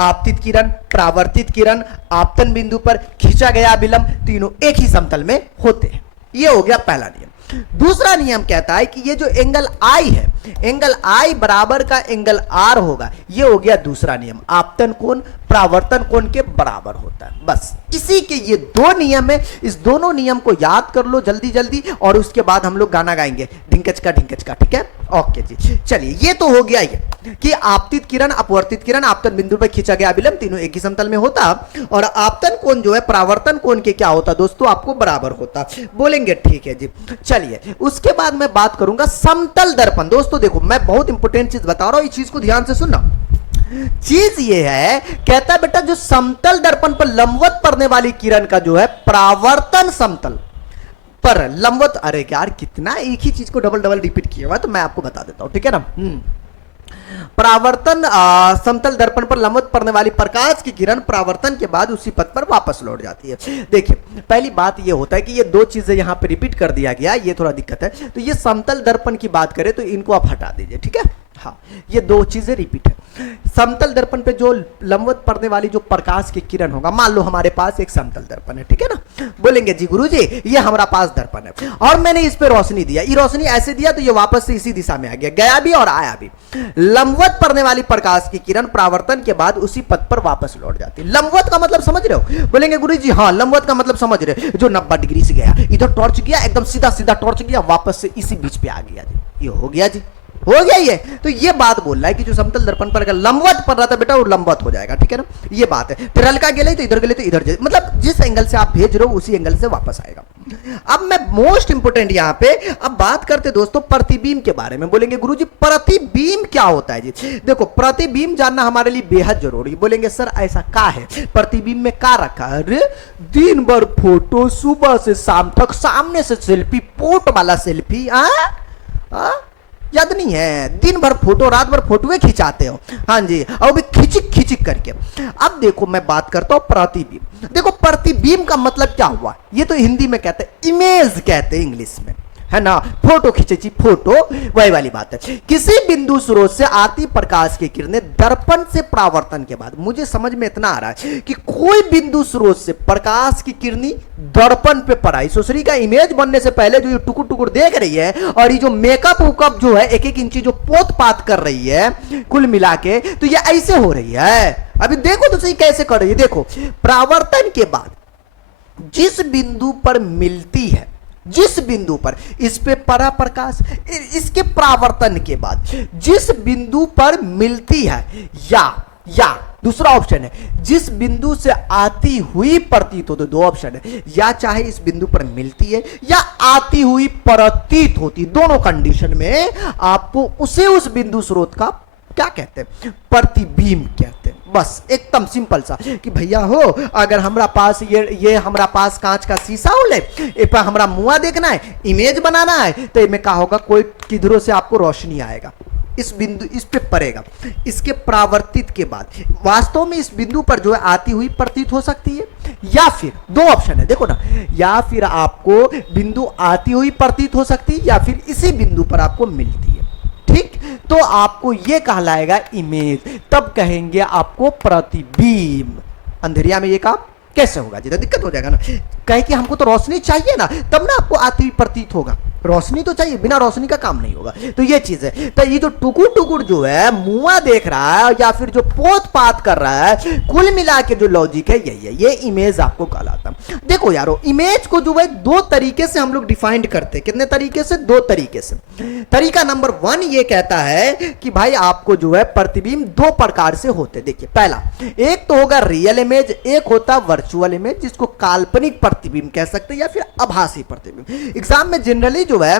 आपतित किरण, परावर्तित किरण, आपतन बिंदु पर खींचा गया अभिलंब, तीनों एक ही समतल में होते हैं। ये हो गया पहला नियम। दूसरा नियम कहता है कि ये जो एंगल आई है, एंगल आई बराबर का एंगल आर होगा। ये हो गया दूसरा नियम, आपतन कोण परावर्तन कोण के बराबर होता है। बस इसी के ये 2 नियम है। इस दोनों नियम को याद कर लो जल्दी जल्दी, और उसके बाद हम लोग गाना गाएंगे ढिंकच का, ठीक है। ओके जी, चलिए ये तो हो गया ये कि आपतित किरण, अपवर्तित किरण, आपतन बिंदु पर खींचा गया अभिलंब, तीनों एक ही समतल में होता, और आपतन कोण जो है परावर्तन कोण के क्या होता दोस्तों, आपको बराबर होता। बोलेंगे ठीक है जी। चलिए उसके बाद मैं बात करूंगा समतल दर्पण। दोस्तों देखो, मैं बहुत इंपॉर्टेंट चीज बता रहा हूं, इस चीज को ध्यान से सुनना। चीज ये है, कहता है बेटा जो समतल दर्पण पर लंबवत पड़ने वाली किरण का जो है परावर्तन समतल पर लंबवत, अरे यार कितना एक ही चीज को डबल डबल रिपीट किया हुआ, तो मैं आपको बता देता हूं, ठीक है ना। परावर्तन समतल दर्पण पर लंबवत पड़ने वाली प्रकाश की किरण परावर्तन के बाद उसी पथ पर वापस लौट जाती है। देखिए पहली बात ये होता है कि ये 2 चीजें यहां पे रिपीट कर दिया गया, ये थोड़ा दिक्कत है। तो ये समतल दर्पण की बात करें तो इनको आप हटा दीजिए, ठीक है। हाँ, ये 2 चीजें रिपीट है। समतल दर्पण पे जो लंबवत पड़ने वाली जो प्रकाश की किरण होगा, मान लो हमारे पास एक समतल दर्पण है, ठीक है ना। बोलेंगे जी गुरुजी ये हमारा पास दर्पण है, और मैंने इस पे रोशनी दिया, ये रोशनी ऐसे दिया तो ये वापस से इसी दिशा में आ गया, गया भी और आया भी। लंबवत पड़ने वाली प्रकाश की किरण परावर्तन के बाद उसी पथ पर वापस लौट जाती है। लंबवत का मतलब समझ रहे हो? बोलेंगे गुरुजी हाँ, लंबवत का मतलब समझ रहे, जो 90 डिग्री से गया, इधर टॉर्च गया, एकदम सीधा सीधा टॉर्च गया, वापस से इसी बीच पे आ गया जी। ये हो गया जी, हो गया ये। तो ये बात बोल रहा है कि जो समतल दर्पण पर अगर लंबवत पड़ रहा था बेटा, वो लंबवत हो जाएगा, ठीक है ना। ये बात है। फिर हल्का गेले तो इधर गेले तो इधर, मतलब जिस एंगल से आप भेज रहे हो उसी एंगल से वापस आएगा। अब मैं मोस्ट इंपोर्टेंट यहां पे अब बात करते दोस्तों प्रतिबिंब के बारे में। बोलेंगे गुरुजी प्रतिबिंब क्या होता है जी? देखो प्रतिबिंब जानना हमारे लिए बेहद जरूरी। बोलेंगे सर ऐसा का है, प्रतिबिंब में का रखा है? अरे दिन भर फोटो, सुबह से शाम तक सामने से सेल्फी, पोर्ट वाला सेल्फी, याद नहीं है? दिन भर फोटो, रात भर फोटोए खिंचाते हो, हाँ जी, और भी खिचिक खिचिक करके। अब देखो मैं बात करता हूं प्रतिबिंब। देखो प्रतिबिंब का मतलब क्या हुआ, ये तो हिंदी में कहते हैं, इमेज कहते हैं इंग्लिश में, है ना। फोटो खींची, फोटो, वही वाली बात है। किसी बिंदु स्रोत से आती प्रकाश की किरणें दर्पण से परावर्तन के बाद, मुझे समझ में इतना आ रहा है कि कोई बिंदु स्रोत से प्रकाश की किरणें दर्पण पे पड़ाई, सुसरी का इमेज बनने से पहले जो ये टुकुर टुकुर देख रही है, और ये जो मेकअप वुकअप जो है एक एक इंची जो पोत पात कर रही है कुल मिला के, तो ये ऐसे हो रही है। अभी देखो तो सही कैसे कर रही है। देखो परावर्तन के बाद जिस बिंदु पर मिलती है, जिस बिंदु पर इस पे परा प्रकाश, इसके परावर्तन के बाद जिस बिंदु पर मिलती है, या दूसरा ऑप्शन है जिस बिंदु से आती हुई प्रतीत हो, तो 2 ऑप्शन है, या चाहे इस बिंदु पर मिलती है या आती हुई प्रतीत होती, दोनों कंडीशन में आपको उसे उस बिंदु स्रोत का क्या कहते हैं? प्रतिबिंब कहते हैं। बस एकदम सिंपल सा कि भैया हो, अगर हमरा पास ये हमरा पास कांच का शीशा होले, ए पर हमरा मुंह देखना है, इमेज बनाना है, तो इनमें क्या होगा, कोई किधरों से आपको रोशनी आएगा, इस बिंदु इस पे पड़ेगा, इसके परावर्तित के बाद वास्तव में इस बिंदु पर जो है आती हुई प्रतीत हो सकती है, या फिर दो ऑप्शन है देखो ना, या फिर आपको बिंदु आती हुई प्रतीत हो सकती है या फिर इसी बिंदु पर आपको मिलती है। ठीक, तो आपको यह कहलाएगा इमेज, तब कहेंगे आपको प्रतिबिंब। अंधेरिया में ये काम कैसे होगा जी? तो दिक्कत हो जाएगा ना, कहे कि हमको तो रोशनी चाहिए ना, तब ना आपको आती हुई प्रतीत होगा, रोशनी तो चाहिए, बिना रोशनी का काम नहीं होगा। तो ये चीज है। तो ये जो टुकुर टुकुर जो है मुआ देख रहा है या फिर जो पोत पात कर रहा है, कुल मिला के जो लॉजिक है यही है, ये इमेज आपको कहलाता है। देखो यारो, इमेज को जो है दो तरीके से हम लोग डिफाइंड करते हैं। कितने तरीके से? दो तरीके से। तरीका नंबर 1 ये कहता है कि भाई आपको जो है प्रतिबिंब दो प्रकार से होते। देखिए, पहला एक तो होगा रियल इमेज, एक होता वर्चुअल इमेज, जिसको काल्पनिक प्रतिबिंब कह सकते हैं या फिर आभासी प्रतिबिंब। एग्जाम में जनरली जो है,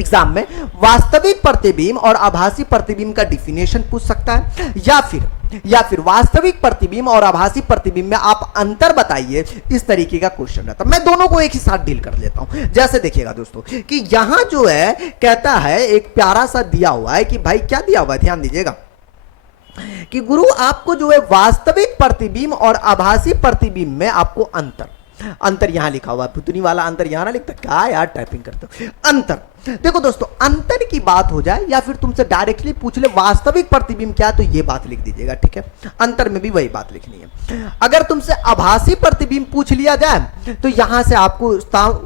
एग्जाम में वास्तविक प्रतिबिंब और आभासी प्रतिबिंब का डिफिनेशन पूछ सकता है, या फिर वास्तविक प्रतिबिंब और आभासी प्रतिबिंब में आप अंतर बताइए, इस तरीके का क्वेश्चन रहता है। मैं दोनों को एक ही साथ डील कर लेता हूं। जैसे देखिएगा दोस्तों कि यहां जो है कहता है, एक प्यारा सा दिया हुआ है कि भाई क्या दिया हुआ है, ध्यान दीजिएगा कि गुरु आपको जो है वास्तविक प्रतिबिंब और आभासी प्रतिबिंब में आपको अंतर यहां लिखा हुआ है, पुतनी वाला अंतर यहां ना लिखता, क्या यार टाइपिंग करते हो। अंतर देखो दोस्तों, अंतर की बात हो जाए या फिर तुमसे डायरेक्टली पूछ ले वास्तविक प्रतिबिंब क्या, तो ये बात लिख दीजिएगा, ठीक है। अंतर में भी वही बात लिखनी है। अगर तुमसे आभासी प्रतिबिंब पूछ लिया जाए तो यहां से आपको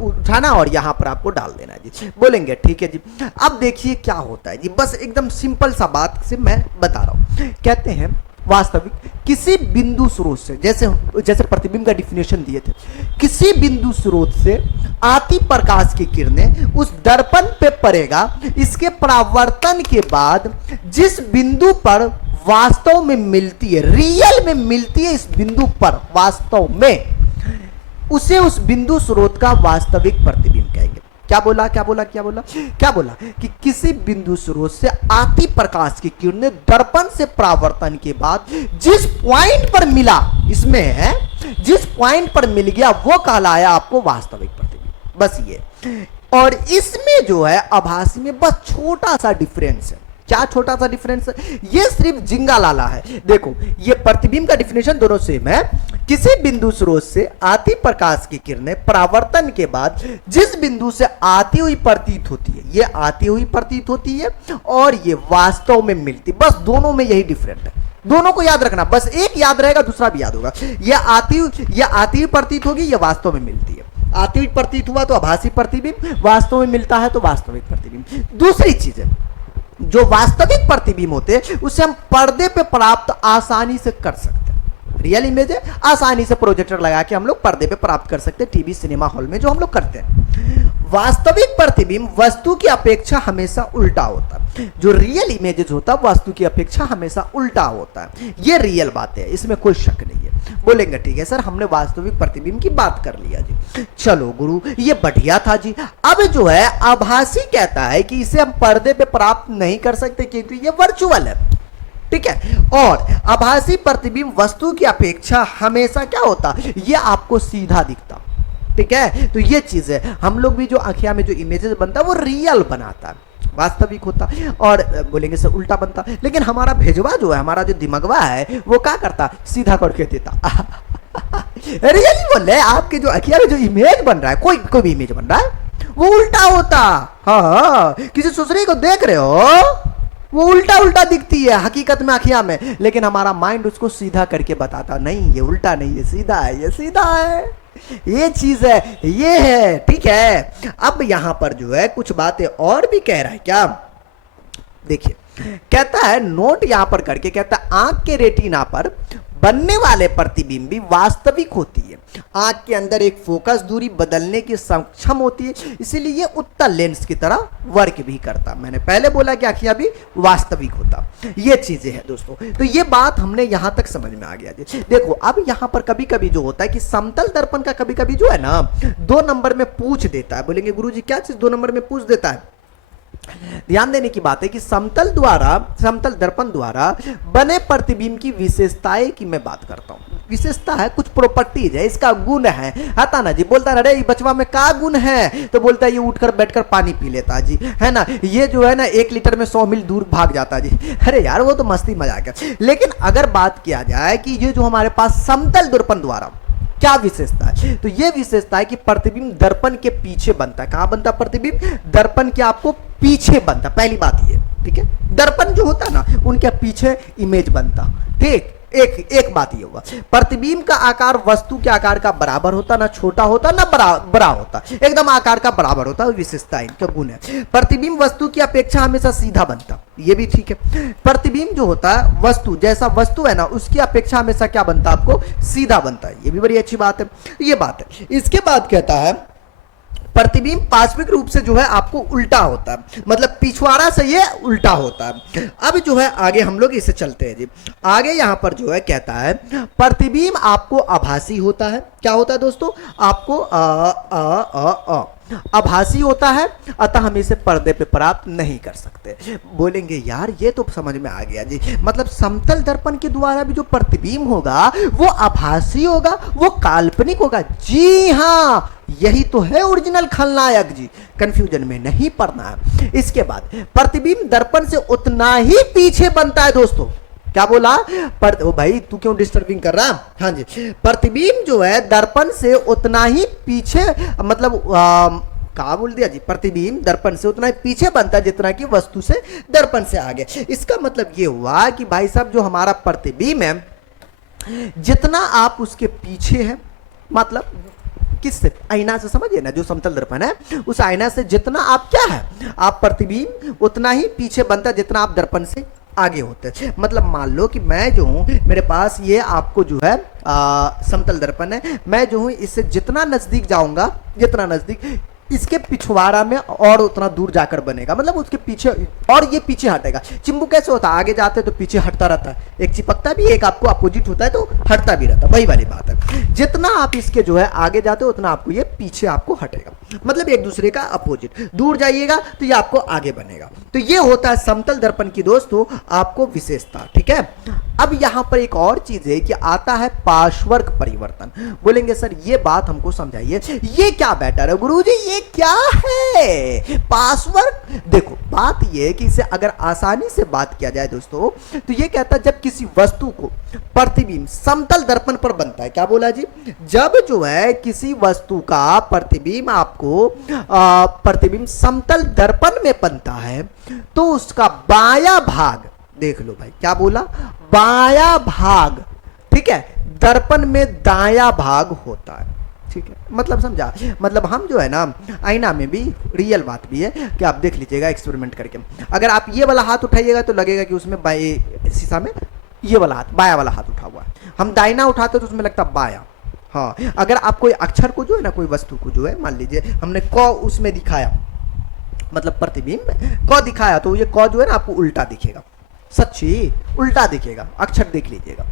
उठाना और यहां पर आपको डाल देना जी। बोलेंगे ठीक है जी। अब देखिए क्या होता है जी, बस एकदम सिंपल सा बात से मैं बता रहा हूं। कहते हैं वास्तविक किसी बिंदु स्रोत से, जैसे प्रतिबिंब का डिफिनेशन दिए थे, किसी बिंदु स्रोत से आती प्रकाश की किरणें उस दर्पण पे पड़ेगा, इसके परावर्तन के बाद जिस बिंदु पर वास्तव में मिलती है, रियल में मिलती है, इस बिंदु पर वास्तव में, उसे उस बिंदु स्रोत का वास्तविक प्रतिबिंब कहेंगे। क्या बोला कि किसी बिंदु स्रोत से आती प्रकाश की किरणें दर्पण से परावर्तन के बाद जिस पॉइंट पर मिला, इसमें है जिस पॉइंट पर मिल गया, वो कहलाया आपको वास्तविक प्रतिबिंब। बस ये। और इसमें जो है आभासी में बस छोटा सा डिफरेंस है। क्या छोटा सा डिफरेंस है? ये सिर्फ जिंगा लाला है। देखो, ये प्रतिबिंब का डिफिनेशन दोनों सेम है। किसी बिंदु स्रोत से आती प्रकाश की किरणें परावर्तन के बाद जिस बिंदु से आती हुई प्रतीत होती है, ये आती हुई प्रतीत होती है और ये वास्तव में मिलती, बस दोनों में यही डिफरेंट है। दोनों को याद रखना, बस एक याद रहेगा दूसरा भी याद होगा। ये आती हुई प्रतीत होगी, ये वास्तव में मिलती है। आती हुई प्रतीत हुआ तो आभासी प्रतिबिंब, वास्तव में मिलता है तो वास्तविक प्रतिबिंब। दूसरी चीज है, जो वास्तविक प्रतिबिंब होते हैं उसे हम पर्दे पे प्राप्त आसानी से कर सकते हैं। रियल इमेज है, आसानी से प्रोजेक्टर लगा के हम लोग पर्दे पे प्राप्त कर सकते हैं, टीवी सिनेमा हॉल में जो हम लोग करते हैं। वास्तविक प्रतिबिंब वस्तु की अपेक्षा हमेशा उल्टा होता है। जो रियल इमेजेस होता है वस्तु की अपेक्षा हमेशा उल्टा होता है। ये रियल बात है, इसमें कोई शक नहीं है। बोलेंगे ठीक है सर, हमने वास्तविक प्रतिबिंब की बात कर लिया जी, चलो गुरु ये बढ़िया था जी। अब जो है आभासी कहता है कि इसे हम पर्दे पे प्राप्त नहीं कर सकते क्योंकि ये वर्चुअल है, ठीक है। और आभासी प्रतिबिंब वस्तु की अपेक्षा हमेशा क्या होता, ये आपको सीधा दिखता, ठीक है। तो ये चीज है, हम लोग भी जो आंखिया में जो इमेजेस बनता है वो रियल बनाता है, वास्तविक होता। और बोलेंगे सर उल्टा बनता, लेकिन हमारा भेजवा जो है, हमारा जो दिमागवा है वो क्या करता, सीधा करके देता। रियली बोल रहे, आपके जो आंखिया में जो इमेज बन रहा है, कोई भी इमेज बन रहा है वो उल्टा होता। हाँ, किसी दूसरे को देख रहे हो वो उल्टा दिखती है हकीकत में आंखिया में, लेकिन हमारा माइंड उसको सीधा करके बताता, नहीं ये उल्टा नहीं, ये सीधा है, ये सीधा है, ये चीज है, ये है, ठीक है। अब यहां पर जो है कुछ बातें और भी कह रहा है। क्या देखिए, कहता है नोट यहां पर करके, कहता है आंख के रेटिना पर बनने वाले प्रतिबिंब भी वास्तविक होती है। आंख के अंदर एक फोकस दूरी बदलने की सक्षम होती है, इसीलिए ये उत्तल लेंस की तरह वर्क भी करता। मैंने पहले बोला कि आंखियां भी वास्तविक होता। ये चीजें हैं दोस्तों, तो ये बात हमने यहां तक समझ में आ गया जी। देखो अब यहां पर कभी कभी जो होता है कि समतल दर्पण का कभी कभी जो है ना 2 नंबर में पूछ देता है। बोलेंगे गुरुजी क्या चीज 2 नंबर में पूछ देता है? ध्यान देने की बात है कि समतल दर्पण द्वारा बने प्रतिबिंब की विशेषताएं की मैं बात करता हूं। विशेषता है, कुछ प्रॉपर्टीज है, इसका गुण है। आता ना जी, बोलता है अरे ये बचवा में का गुण है, तो बोलता है ये उठकर बैठकर पानी पी लेता जी, है ना, ये जो है ना 1 लीटर में 100 मील दूर भाग जाता जी। अरे यार वो तो मस्ती मजाक है। लेकिन अगर बात किया जाए कि ये जो हमारे पास समतल दर्पण द्वारा क्या विशेषता है, तो ये विशेषता है कि प्रतिबिंब दर्पण के पीछे बनता है। कहां बनता है प्रतिबिंब? दर्पण के आपको पीछे बनता। पहली बात ये, ठीक है, दर्पण जो होता है ना उनके पीछे इमेज बनता। ठीक, एक बात ये हुआ, प्रतिबिंब का आकार वस्तु के आकार का बराबर होता, ना छोटा होता ना बड़ा होता, एकदम आकार का बराबर होता। विशेषता इनका गुण है। प्रतिबिंब वस्तु की अपेक्षा हमेशा सीधा बनता, ये भी ठीक है। प्रतिबिंब जो होता है वस्तु, जैसा वस्तु है ना उसकी अपेक्षा हमेशा क्या बनता है, आपको सीधा बनता है, ये भी बड़ी अच्छी बात है। ये बात है। इसके बाद कहता है प्रतिबिंब पार्श्विक रूप से जो है आपको उल्टा होता है, मतलब पिछवाड़ा से ये उल्टा होता है। अब जो है आगे हम लोग इसे चलते हैं जी। आगे यहां पर जो है कहता है प्रतिबिंब आपको आभासी होता है। क्या होता है दोस्तों? आपको आभासी होता है, अतः हम इसे पर्दे पे प्राप्त नहीं कर सकते। बोलेंगे यार ये तो समझ में आ गया जी, मतलब समतल दर्पण के द्वारा भी जो प्रतिबिंब होगा वो आभासी होगा, वो काल्पनिक होगा। जी हाँ, यही तो है ओरिजिनल खलनायक जी, कंफ्यूजन में नहीं पड़ना है। इसके बाद प्रतिबिंब दर्पण से उतना ही पीछे बनता है दोस्तों। क्या बोला? ओ भाई तू क्यों डिस्टर्बिंग कर रहा? हाँ जी, प्रतिबिंब जो है दर्पण से उतना ही पीछे, मतलब कहा बोल दिया जी, प्रतिबिंब दर्पण से उतना ही पीछे बनता है जितना कि वस्तु से दर्पण से आगे। इसका मतलब ये हुआ कि भाई साहब जो हमारा प्रतिबिंब है, जितना आप उसके पीछे है, मतलब किससे? आईना से, समझिए ना, जो समतल दर्पण है उस आईना से जितना आप क्या है, आप प्रतिबिंब उतना ही पीछे बनता है जितना आप दर्पण से आगे होते हैं। मतलब मान लो कि मैं जो हूं, मेरे पास ये आपको जो है समतल दर्पण है, मैं जो हूं इससे जितना नजदीक जाऊंगा, जितना नजदीक, इसके पिछवाड़ा में और उतना दूर जाकर बनेगा, मतलब उसके पीछे, और ये पीछे हटेगा। चिंबू कैसे होता है? आगे जाते तो पीछे हटता रहता है, एक चिपकता भी, एक आपको अपोजिट होता है तो हटता भी रहता है, वही वाली बात है। जितना आप इसके जो है आगे जाते हो उतना आपको ये पीछे आपको हटेगा, मतलब एक दूसरे का अपोजिट। दूर जाइएगा तो ये आपको आगे बनेगा। तो ये होता है समतल दर्पण की दोस्तों आपको विशेषता। ठीक है, अब यहां पर एक और चीज है कि आता है पार्श्वर्क परिवर्तन। बोलेंगे सर ये बात हमको समझाइए, ये क्या बेटर है गुरुजी, ये क्या है पार्श्वर्क? देखो बात ये है कि इसे अगर आसानी से बात किया जाए दोस्तों, तो ये कहता है जब किसी वस्तु को प्रतिबिंब समतल दर्पण पर बनता है। क्या बोला जी? जब जो है किसी वस्तु का प्रतिबिंब आपको प्रतिबिंब समतल दर्पण में बनता है, तो उसका बायां भाग, देख लो भाई, क्या बोला? बायां भाग, ठीक है, दर्पण में दायां भाग होता है। ठीक है, मतलब समझा? मतलब हम जो है ना आईना में भी, रियल बात भी है कि आप देख लीजिएगा एक्सपेरिमेंट करके, अगर आप ये वाला हाथ उठाइएगा तो लगेगा कि उसमें शीशा में ये वाला हाथ, बाया वाला हाथ उठा हुआ है। हम दाहिना उठाते तो उसमें लगता बाया। हाँ, अगर आप कोई अक्षर को जो है ना, कोई वस्तु को जो है, मान लीजिए हमने क उसमें दिखाया, मतलब प्रतिबिंब क दिखाया, तो ये क जो है ना आपको उल्टा दिखेगा। सच्ची उल्टा दिखेगा, अक्षर देख लीजिएगा,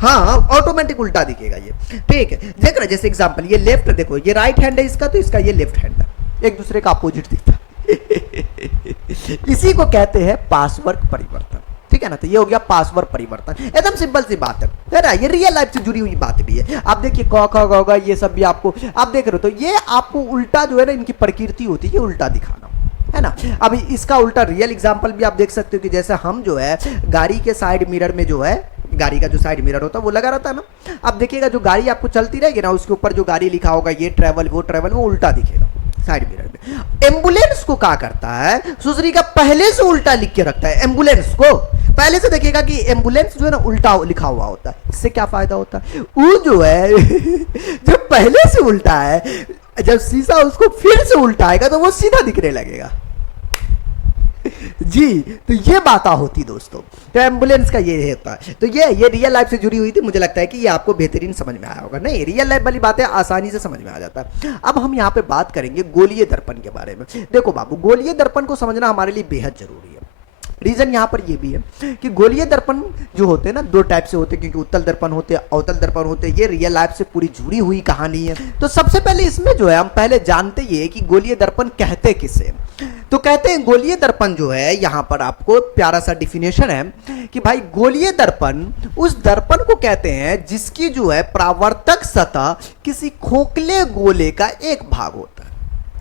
हाँ ऑटोमेटिक उल्टा दिखेगा ये। ठीक है, देख रहे, जैसे एग्जांपल ये लेफ्ट, देखो ये राइट हैंड है इसका, तो इसका ये लेफ्ट हैंड है, एक दूसरे का अपोजिट दिखता है। इसी को कहते हैं पार्श्वर्क परिवर्तन। ठीक है ना, तो ये हो गया पार्श्वर्क परिवर्तन, एकदम सिंपल सी बात है ना, ये रियल लाइफ से जुड़ी हुई बात भी है। आप देखिए क ख ग घ ये सब भी आपको आप देख रहे हो, तो ये आपको उल्टा जो है ना, इनकी प्रकृति होती है उल्टा दिखाना, है ना। अब इसका उल्टा रियल एग्जांपल भी आप देख सकते हो कि जैसे हम जो है गाड़ी के साइड मिरर में जो है, गाड़ी का जो साइड मिरर होता है वो लगा रहता है ना, अब देखिएगा जो गाड़ी आपको चलती रहेगी ना, उसके ऊपर जो गाड़ी लिखा होगा ये ट्रैवल वो ट्रैवल, वो उल्टा दिखेगा साइड मिरर में। एम्बुलेंस को क्या करता है, सुसरी का पहले से उल्टा लिख के रखता है। एम्बुलेंस को पहले से देखिएगा कि एम्बुलेंस जो है ना उल्टा लिखा हुआ होता है। इससे क्या फायदा होता है, वो जो है जो पहले से उल्टा है, जब शीशा उसको फिर से उल्टा आएगा तो वो सीधा दिखने लगेगा जी। तो ये बात होती दोस्तों, तो एम्बुलेंस का ये होता है। तो ये रियल लाइफ से जुड़ी हुई थी, मुझे लगता है कि ये आपको बेहतरीन समझ में आया होगा। नहीं, रियल लाइफ वाली बातें आसानी से समझ में आ जाता है। अब हम यहाँ पे बात करेंगे गोलीय दर्पण के बारे में। देखो बाबू, गोलीय दर्पण को समझना हमारे लिए बेहद जरूरी है। रीजन यहां पर ये भी है कि गोलीय दर्पण जो होते हैं ना दो टाइप से होते हैं, क्योंकि उत्तल दर्पण होते हैं, अवतल दर्पण होते हैं। ये रियल लाइफ से पूरी जुड़ी हुई कहानी है। तो सबसे पहले इसमें जो है हम पहले जानते ये कि गोलीय दर्पण कहते किसे। तो कहते हैं गोलीय दर्पण जो है, यहां पर आपको प्यारा सा डिफिनेशन है कि भाई गोलीय दर्पण उस दर्पण को कहते हैं जिसकी जो है परावर्तक सतह किसी खोखले गोले का एक भाग होता है।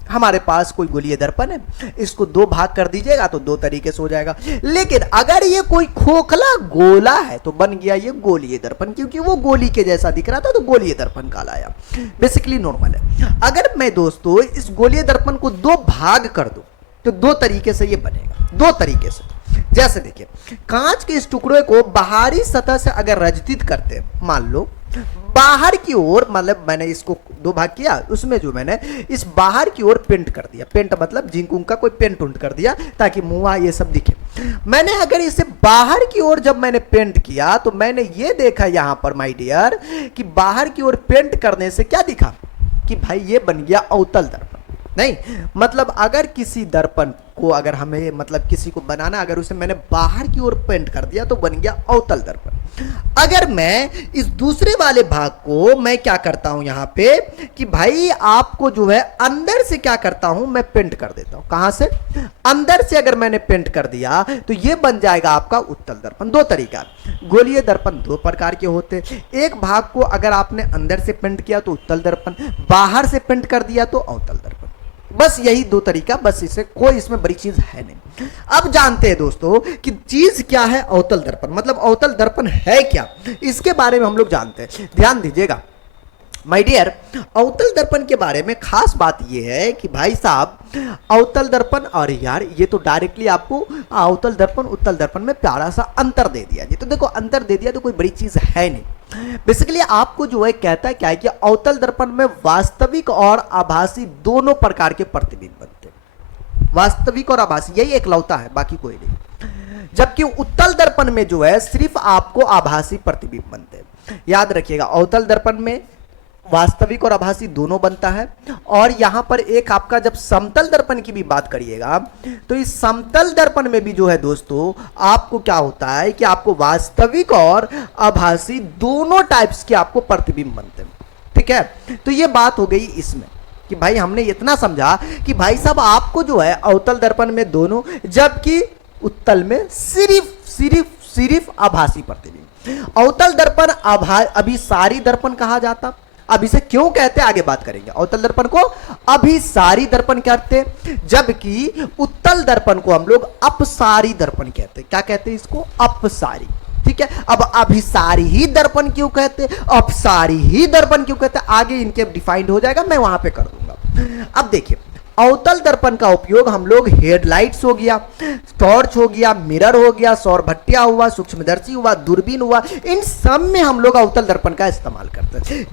हमारे पास कोई गोलीय दर्पण है, इसको दो भाग कर दीजिएगा तो दो तरीके से हो जाएगा। लेकिन अगर ये कोई खोखला गोला है तो बन गया ये गोलीय दर्पण, क्योंकि वो गोली के जैसा दिख रहा था तो गोलीय दर्पण कहलाया। बेसिकली नॉर्मल है। अगर मैं दोस्तों इस गोलीय दर्पण को दो भाग कर दूं तो दो तरीके से ये बनेगा, दो तरीके से। जैसे देखिए, कांच के इस टुकड़े को बाहरी सतह से अगर रजतित करते हैं, मान लो बाहर की ओर, मतलब मैंने इसको दो भाग किया, उसमें जो मैंने इस बाहर की ओर पेंट कर दिया, पेंट मतलब जिंक उंक का कोई पेंट उंट कर दिया ताकि मुंह ये सब दिखे। मैंने अगर इसे बाहर की ओर जब मैंने पेंट किया तो मैंने ये देखा यहां पर माय डियर कि बाहर की ओर पेंट करने से क्या दिखा कि भाई ये बन गया अवतल दर्पण। नहीं, मतलब अगर किसी दर्पण को अगर हमें मतलब किसी को बनाना, अगर उसे मैंने बाहर की ओर पेंट कर दिया तो बन गया अवतल दर्पण। अगर मैं इस दूसरे वाले भाग को मैं क्या करता हूं यहां पे कि भाई आपको जो है अंदर से क्या करता हूं, मैं पेंट कर देता हूं। कहां से? अंदर से अगर मैंने पेंट कर दिया तो ये बन जाएगा आपका उत्तल दर्पण। दो तरीका, गोलीय दर्पण दो प्रकार के होते। एक भाग को अगर आपने अंदर से पेंट किया तो उत्तल दर्पण, बाहर से पेंट कर दिया तो अवतल दर्पण। बस यही दो तरीका, बस इसे कोई इसमें बड़ी चीज है नहीं। अब जानते हैं दोस्तों कि चीज क्या है अवतल दर्पण, मतलब अवतल दर्पण है क्या, इसके बारे में हम लोग जानते हैं। ध्यान दीजिएगा माय डियर, अवतल दर्पण के बारे में खास बात यह है कि भाई साहब अवतल दर्पण, और यार ये तो डायरेक्टली आपको अवतल दर्पण उत्तल दर्पण में प्यारा सा अंतर दे दिया जी। तो देखो अंतर दे दिया तो कोई बड़ी चीज है नहीं। बेसिकली आपको जो है कहता है क्या है कि अवतल दर्पण में वास्तविक और आभासी दोनों प्रकार के प्रतिबिंब बनते हैं। वास्तविक और आभासी यही एकलौता है, बाकी कोई नहीं। जबकि उत्तल दर्पण में जो है सिर्फ आपको आभासी प्रतिबिंब बनते हैं। याद रखिएगा, अवतल दर्पण में वास्तविक और आभासी दोनों बनता है। और यहां पर एक आपका जब समतल दर्पण की भी बात करिएगा तो इस समतल दर्पण में भी जो है दोस्तों आपको क्या होता है कि आपको वास्तविक और आभासी दोनों टाइप्स के आपको प्रतिबिंब बनते हैं। ठीक है, तो ये बात हो गई इसमें कि भाई हमने इतना समझा कि भाई साहब आपको जो है अवतल दर्पण में दोनों, जबकि उत्तल में सिर्फ आभासी प्रतिबिंब। अवतल दर्पण अभिसारी दर्पण कहा जाता। अब इसे क्यों कहते हैं आगे बात करेंगे। अवतल दर्पण को अभिसारी दर्पण कहते हैं, जबकि उत्तल दर्पण को हम लोग अपसारी दर्पण कहते हैं। क्या कहते हैं इसको? अपसारी। ठीक है, अब अभिसारी ही दर्पण क्यों कहते हैं, अपसारी ही दर्पण क्यों कहते हैं, आगे इनके डिफाइंड हो जाएगा, मैं वहां पे कर दूंगा। अब देखिए, अवतल दर्पण का उपयोग हम लोग हेडलाइट्स हो गया, टॉर्च हो गया, मिरर हो गया, सौर भट्टिया हुआ, सूक्ष्मदर्शी हुआ, दूरबीन हुआ, इन सब में हम लोग अवतल दर्पण का इस्तेमाल करते हैं।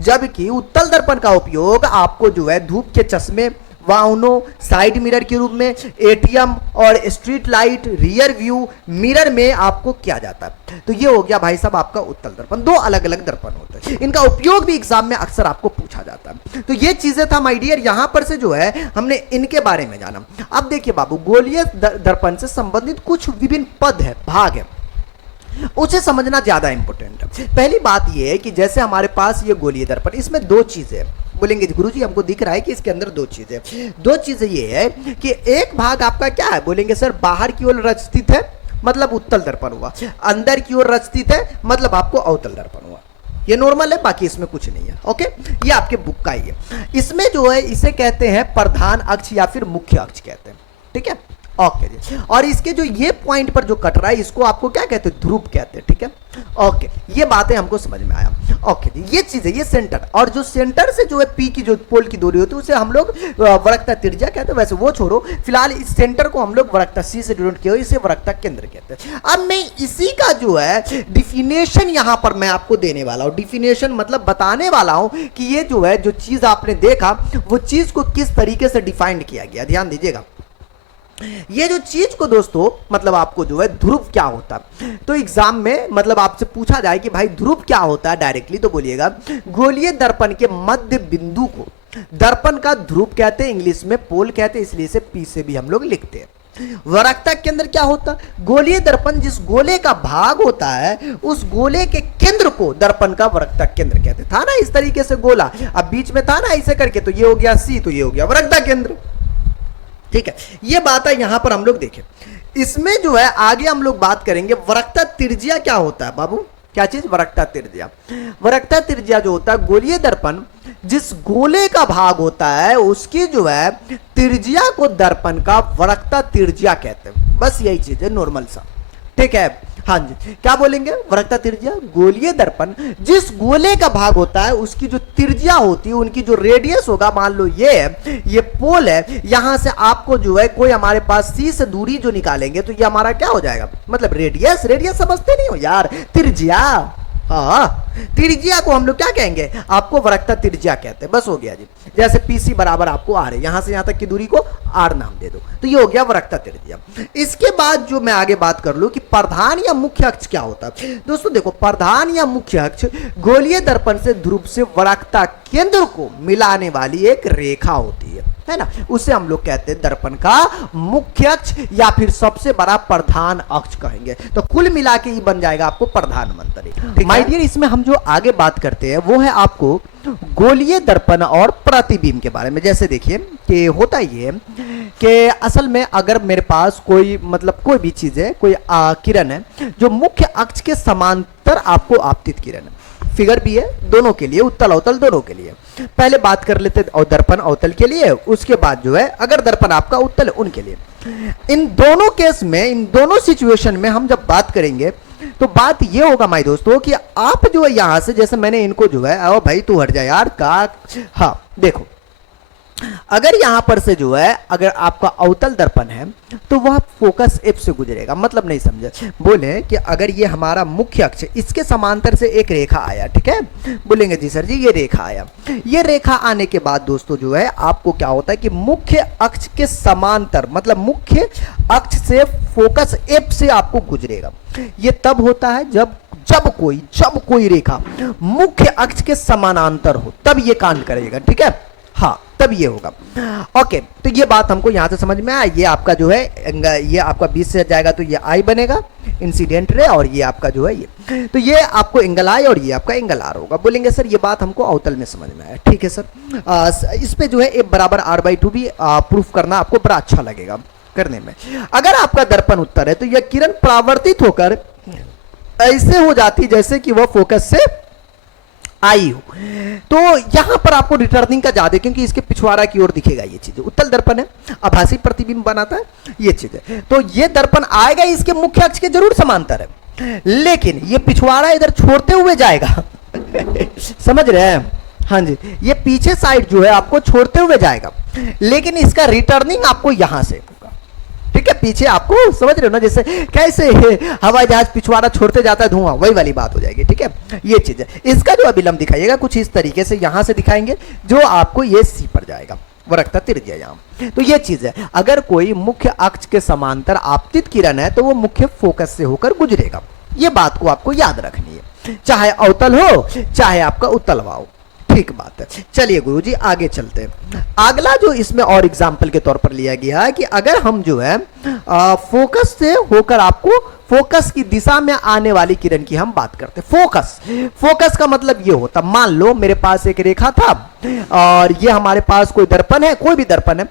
जबकि उत्तल दर्पण का उपयोग आपको जो है धूप के चश्मे, वाहनों, साइड मिरर के रूप में, एटीएम और street light, rear view mirror में आपको किया जाता है। तो ये हो गया भाई साहब आपका उत्तल दर्पण। दो अलग अलग दर्पण होते हैं, इनका उपयोग भी एग्जाम में अक्सर आपको पूछा जाता है। तो ये चीजें था माय डियर, यहां पर से जो है हमने इनके बारे में जाना। अब देखिए बाबू, गोलीय दर्पण से संबंधित कुछ विभिन्न पद है, भाग है, उसे समझना ज्यादा इंपॉर्टेंट है। पहली बात यह है कि जैसे हमारे पास ये गोलीय दर्पण, इसमें दो चीजें बोलेंगे गुरुजी हमको दिख रहा है कि इसके अंदर दो चीजें ये है कि एक भाग आपका क्या है, बोलेंगे सर बाहर की ओर रचित है, मतलब उत्तल दर्पण हुआ, अंदर की ओर रचित है मतलब आपको अवतल दर्पण हुआ। ये नॉर्मल है, बाकी इसमें कुछ नहीं है। ओके, ये आपके बुक का ही है। इसमें जो है इसे कहते हैं प्रधान अक्ष या फिर मुख्य अक्ष कहते हैं। ठीक है, ओके जी। और इसके जो ये पॉइंट पर जो कट रहा है इसको आपको क्या कहते हैं, ध्रुव कहते हैं। ठीक है, ओके, ये बातें हमको समझ में आया। ओके जी, ये चीज है, ये सेंटर, और जो सेंटर से जो है पी की जो पोल की दूरी होती है उसे हम लोग वक्रता त्रिज्या कहते हैं। वैसे वो छोड़ो, फिलहाल इस सेंटर को हम लोग वक्रता सी से डिनोट किया, इसे वक्रता केंद्र कहते हैं। अब मैं इसी का जो है डिफिनेशन यहां पर मैं आपको देने वाला हूं। डिफिनेशन मतलब बताने वाला हूं कि ये जो है जो चीज आपने देखा वो चीज को किस तरीके से डिफाइंड किया गया। ध्यान दीजिएगा, ये जो चीज को दोस्तों मतलब आपको जो है ध्रुव क्या होता है, तो एग्जाम में मतलब आपसे पूछा जाए कि भाई ध्रुव क्या होता है डायरेक्टली, तो बोलिएगा गोलीय दर्पण के मध्य बिंदु को दर्पण का ध्रुव कहते हैं, इंग्लिश में पोल कहते हैं, इसलिए इसे पी से भी हम लोग लिखते हैं। वक्रता केंद्र क्या होता है? गोलीय दर्पण जिस गोले का भाग होता है उस गोले के केंद्र को दर्पण का वक्रता केंद्र कहते था ना, इस तरीके से गोला, अब बीच में था ना ऐसे करके, तो ये हो गया सी, तो ये हो गया वक्रता केंद्र। ठीक है, ये बात है यहां पर हम लोग देखें। इसमें जो है आगे हम लोग बात करेंगे वक्रता त्रिज्या क्या होता है बाबू, क्या चीज? वक्रता त्रिज्या। वक्रता त्रिज्या जो होता है गोलीय दर्पण जिस गोले का भाग होता है उसकी जो है त्रिज्या को दर्पण का वक्रता त्रिज्या कहते हैं। बस यही चीज है, नॉर्मल सा। ठीक है, हाँ जी, क्या बोलेंगे? वक्रता त्रिज्या गोलीय दर्पण जिस गोले का भाग होता है उसकी जो त्रिज्या होती है, उनकी जो रेडियस होगा, मान लो ये पोल है, यहां से आपको जो है कोई हमारे पास सी से दूरी जो निकालेंगे तो ये हमारा क्या हो जाएगा? मतलब रेडियस। रेडियस समझते नहीं हो यार? त्रिज्या। हाँ, त्रिज्या को हम लोग क्या कहेंगे? आपको वक्रता त्रिज्या कहते हैं। बस हो गया जी। जैसे पीसी बराबर आपको आर है, यहां से यहां तक की दूरी को आर नाम दे दो, तो ये हो गया वक्रता त्रिज्या। इसके बाद जो मैं आगे बात कर लूं कि प्रधान या मुख्य अक्ष क्या होता है। दोस्तों देखो, प्रधान या मुख्य अक्ष गोलीय दर्पण से ध्रुव से वक्रता केंद्र को मिलाने वाली एक रेखा होती है ना, उसे हम लोग कहते हैं दर्पण का मुख्य अक्ष या फिर सबसे बड़ा प्रधान अक्ष कहेंगे। तो कुल मिला के ये बन जाएगा आपको प्रधानमंत्री। माय डियर, इसमें हम जो आगे बात करते हैं वो है आपको गोलीय दर्पण और प्रतिबिंब के बारे में। जैसे देखिए कि होता ये कि असल में अगर मेरे पास कोई मतलब कोई भी चीज है, कोई किरण है जो मुख्य अक्ष के समांतर आपको आपतित किरण है, फिगर भी है दोनों के लिए, उत्तल अवतल दोनों के लिए। पहले बात कर लेते और दर्पण अवतल के लिए, उसके बाद जो है अगर दर्पण आपका उत्तल उनके लिए। इन दोनों केस में, इन दोनों सिचुएशन में हम जब बात करेंगे तो बात ये होगा माय दोस्तों कि आप जो है यहां से, जैसे मैंने इनको जो है, ओ भाई तू हट जा यार का, हाँ देखो, अगर यहां पर से जो है अगर आपका अवतल दर्पण है तो वह फोकस एफ से गुजरेगा। मतलब नहीं समझे? बोले कि अगर ये हमारा मुख्य अक्ष, इसके समांतर से एक रेखा आया, ठीक है, बोलेंगे जी सर जी ये रेखा आया। ये रेखा आने के बाद दोस्तों जो है आपको क्या होता है कि मुख्य अक्ष के समांतर, मतलब मुख्य अक्ष से फोकस एफ से आपको गुजरेगा। ये तब होता है जब कोई रेखा मुख्य अक्ष के समानांतर हो, तब ये कांड करेगा। ठीक है, हाँ तब ये होगा। ओके, तो ये बात हमको यहां से समझ में आया। ये आपका जो है ये आपका 20 से जाएगा तो ये आई बनेगा इंसिडेंट रे, और ये आपका जो है ये, तो ये आपको एंगल आई और ये आपका एंगल आर होगा। बोलेंगे सर ये बात हमको अवतल में समझ में आया। ठीक है सर, इस पे जो है F बराबर r/2 भी प्रूफ करना आपको बड़ा अच्छा लगेगा करने में। अगर आपका दर्पण उत्तर है तो यह किरण परावर्तित होकर ऐसे हो जाती जैसे कि वह फोकस से आई हो। तो यहां पर आपको रिटर्निंग का ज्यादा, क्योंकि इसके पिछवाड़ा की ओर दिखेगा ये चीज। उत्तल दर्पण है, आभासी प्रतिबिंब बनाता है, ये चीज है। तो ये दर्पण आएगा इसके मुख्य अक्ष के जरूर समांतर है, लेकिन ये पिछवाड़ा इधर छोड़ते हुए जाएगा समझ रहे हैं? हाँ जी, ये पीछे साइड जो है आपको छोड़ते हुए जाएगा, लेकिन इसका रिटर्निंग आपको यहां से होगा। ठीक है, पीछे आपको समझ रहे हो ना, जैसे कैसे हवाई जहाज पिछवाड़ा छोड़ते जाता है धुआं, वही वाली बात हो जाएगी। ठीक है, ये चीज है। इसका जो अभिलंब दिखाइएगा कुछ इस तरीके से यहां से दिखाएंगे, जो आपको ये सी पर जाएगा, वक्रता त्रिज्या यहां। तो ये चीज है, अगर कोई मुख्य अक्ष के समांतर आपतित किरण है तो वो मुख्य फोकस से होकर गुजरेगा। ये बात को आपको याद रखनी है, चाहे अवतल हो चाहे आपका उत्तल हो। ठीक बात है। चलिए गुरुजी आगे चलते हैं। अगला जो इसमें और एग्जाम्पल के तौर पर लिया गया है कि अगर हम जो है फोकस से होकर आपको फोकस की दिशा में आने वाली किरण की हम बात करते हैं। फोकस का मतलब ये होता, मान लो मेरे पास एक रेखा था और ये हमारे पास कोई दर्पण है, कोई भी दर्पण है,